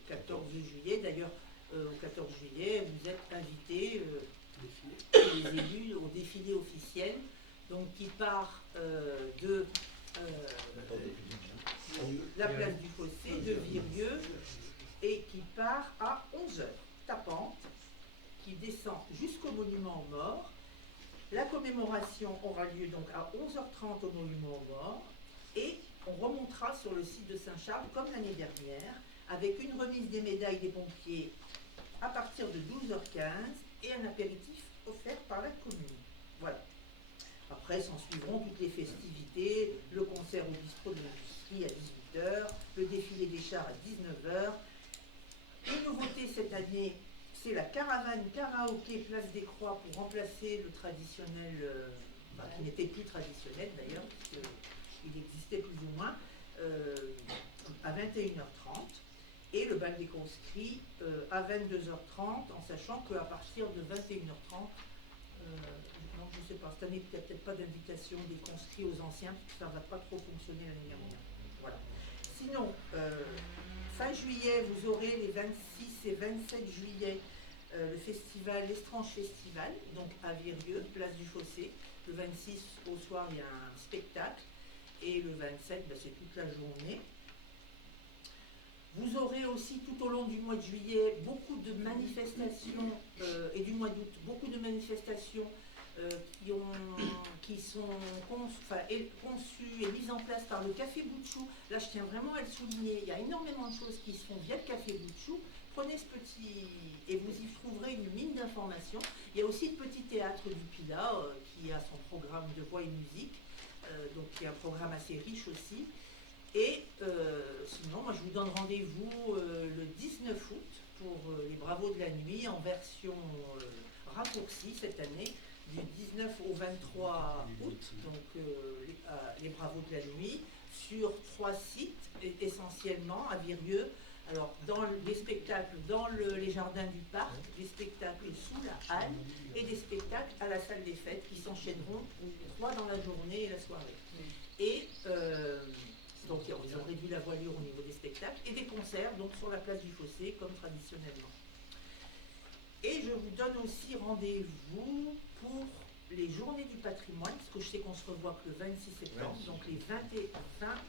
14 juillet. D'ailleurs, au 14 juillet, vous êtes invités. Les élus au défilé officiel, donc qui part de la place du Fossé, de Virieu, et qui part à 11h, tapante, qui descend jusqu'au monument aux morts. La commémoration aura lieu donc à 11h30 au monument aux morts, et on remontera sur le site de Saint-Charles comme l'année dernière, avec une remise des médailles des pompiers à partir de 12h15 et un apéritif offert par la commune. Voilà. Après, s'en suivront toutes les festivités, le concert au bistrot de l'industrie à 18h, le défilé des chars à 19h. Une nouveauté cette année, c'est la caravane karaoké Place des Croix pour remplacer le traditionnel, qui n'était plus traditionnel d'ailleurs, puisqu'il existait plus ou moins, à 21h30. Et le bal des conscrits à 22h30, en sachant qu'à partir de 21h30, non, je ne sais pas, cette année, il n'y a peut-être pas d'invitation des conscrits aux anciens, parce que ça ne va pas trop fonctionner l'année dernière. Voilà. Sinon, fin juillet, vous aurez les 26 et 27 juillet le festival, l'Estrange Festival, donc à Virieu, place du Fossé. Le 26 au soir, il y a un spectacle, et le 27, c'est toute la journée. Vous aurez aussi tout au long du mois de juillet beaucoup de manifestations et du mois d'août, beaucoup de manifestations qui sont conçues et mises en place par le Café Boutchou. Là, je tiens vraiment à le souligner, il y a énormément de choses qui se font via le Café Boutchou. Prenez ce petit et vous y trouverez une mine d'informations. Il y a aussi le petit théâtre du Pilat qui a son programme de voix et musique, donc qui est un programme assez riche aussi. Et sinon, moi je vous donne rendez-vous le 19 août pour les Bravos de la Nuit en version raccourcie cette année, du 19 au 23 août, donc les Bravos de la Nuit, sur 3 sites essentiellement à Virieu. Alors, dans des spectacles dans les jardins du parc, des spectacles sous la halle et des spectacles à la salle des fêtes qui s'enchaîneront 3 dans la journée et la soirée. Et donc ils ont réduit la voilure au niveau des spectacles et des concerts donc sur la place du Fossé comme traditionnellement. Et je vous donne aussi rendez-vous pour les journées du patrimoine, parce que je sais qu'on se revoit que le 26 septembre, donc les 20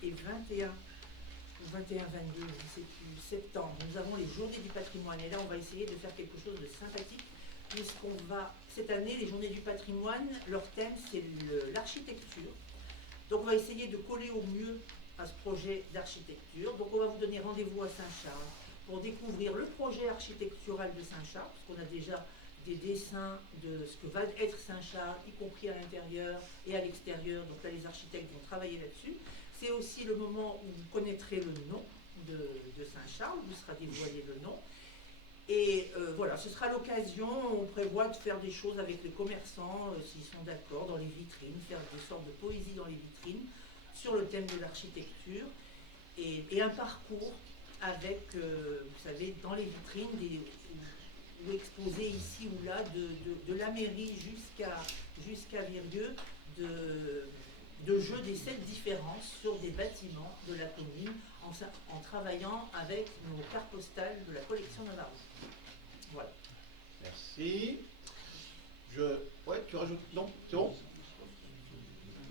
et 21, ou 21-22, je ne sais plus, septembre, nous avons les journées du patrimoine. Et là, on va essayer de faire quelque chose de sympathique, puisqu'on va, cette année, les journées du patrimoine, leur thème, c'est l'architecture. Donc on va essayer de coller au mieux à ce projet d'architecture. Donc on va vous donner rendez-vous à Saint-Charles pour découvrir le projet architectural de Saint-Charles, parce qu'on a déjà des dessins de ce que va être Saint-Charles, y compris à l'intérieur et à l'extérieur. Donc là, les architectes vont travailler là-dessus. C'est aussi le moment où vous connaîtrez le nom de Saint-Charles, où sera dévoilé le nom. Et voilà, ce sera l'occasion, on prévoit de faire des choses avec les commerçants, s'ils sont d'accord, dans les vitrines, faire des sortes de poésie dans les vitrines, sur le thème de l'architecture. et un parcours avec, vous savez, dans les vitrines, ou exposés ici ou là, de la mairie jusqu'à Virieu, de jeux des 7 différences sur des bâtiments de la commune en travaillant avec nos cartes postales de la collection Navarro. Voilà. Merci. Ouais, tu rajoutes? Non, c'est bon?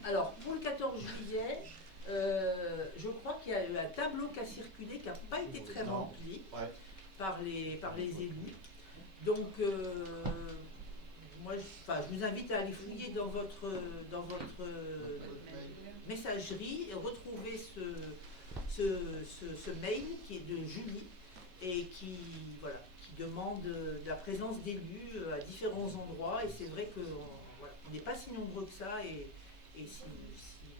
Alors, pour le 14 juillet, je crois qu'il y a eu un tableau qui a circulé, qui n'a pas été très rempli par les élus. Donc, moi, je vous invite à aller fouiller dans votre messagerie et retrouver ce mail qui est de Julie et qui demande la présence d'élus à différents endroits. Et c'est vrai qu'on n'est pas si nombreux que ça. Et si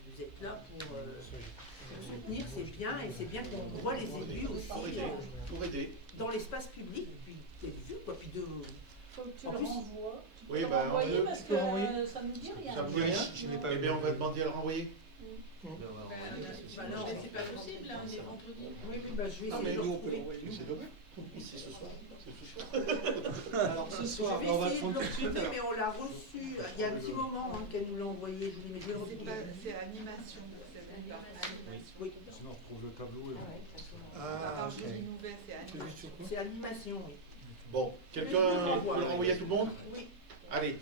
vous êtes là pour soutenir, c'est bien. Et c'est bien qu'on voit les élus aussi pour aider dans l'espace public. Puis Faut que tu en le plus, renvoies. Tu oui, peux le renvoyer parce que ça nous dit rien. Ça me dit rien. Eh bien, on va demander à le renvoyer. Non, c'est pas possible, hein, les vendredis. Oui, je vais essayer de le retrouver. C'est demain. C'est ce soir. Alors ce soir, Je vais on va le essayer de prendre le tout de suite. retrouver, alors. mais on l'a reçu il y a un petit moment qu'elle nous l'a envoyé. Je vous l'ai mis C'est animation. Oui. Sinon, on retrouve le tableau. Alors, Julie Nouvet, c'est animation. C'est animation, oui. Bon, quelqu'un peut le renvoyer à tout le monde? Oui. Allez.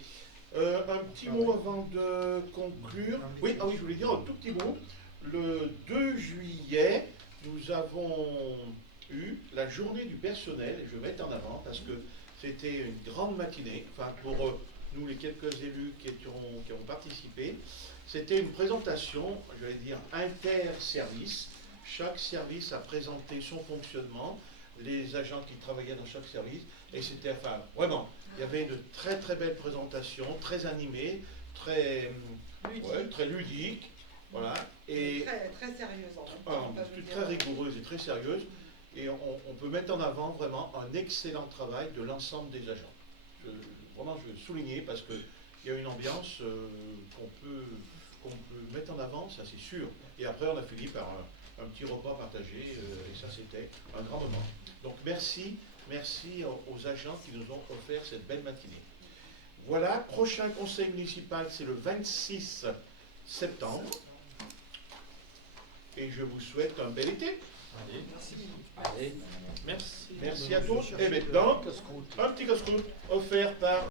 Un petit mot avant de conclure. Oui, je voulais dire un tout petit mot. Le 2 juillet, nous avons eu la journée du personnel, et je vais mettre en avant parce que c'était une grande matinée, enfin pour nous les quelques élus qui ont participé. C'était une présentation, je vais dire, inter-service. Chaque service a présenté son fonctionnement, les agents qui travaillaient dans chaque service, et c'était, vraiment, il y avait une très très belle présentation, très animée, très ludique, voilà, et très sérieuse en même temps. très rigoureuse et très sérieuse, et on peut mettre en avant vraiment un excellent travail de l'ensemble des agents. Vraiment, je veux souligner parce qu'il y a une ambiance qu'on peut mettre en avant, ça c'est sûr. Et après, on a fini par un petit repas partagé, et ça c'était un grand moment. Donc merci aux agents qui nous ont offert cette belle matinée. Voilà, prochain conseil municipal, c'est le 26 septembre. Et je vous souhaite un bel été. Allez. Merci. Merci à tous. Et maintenant, un petit casse-croûte offert par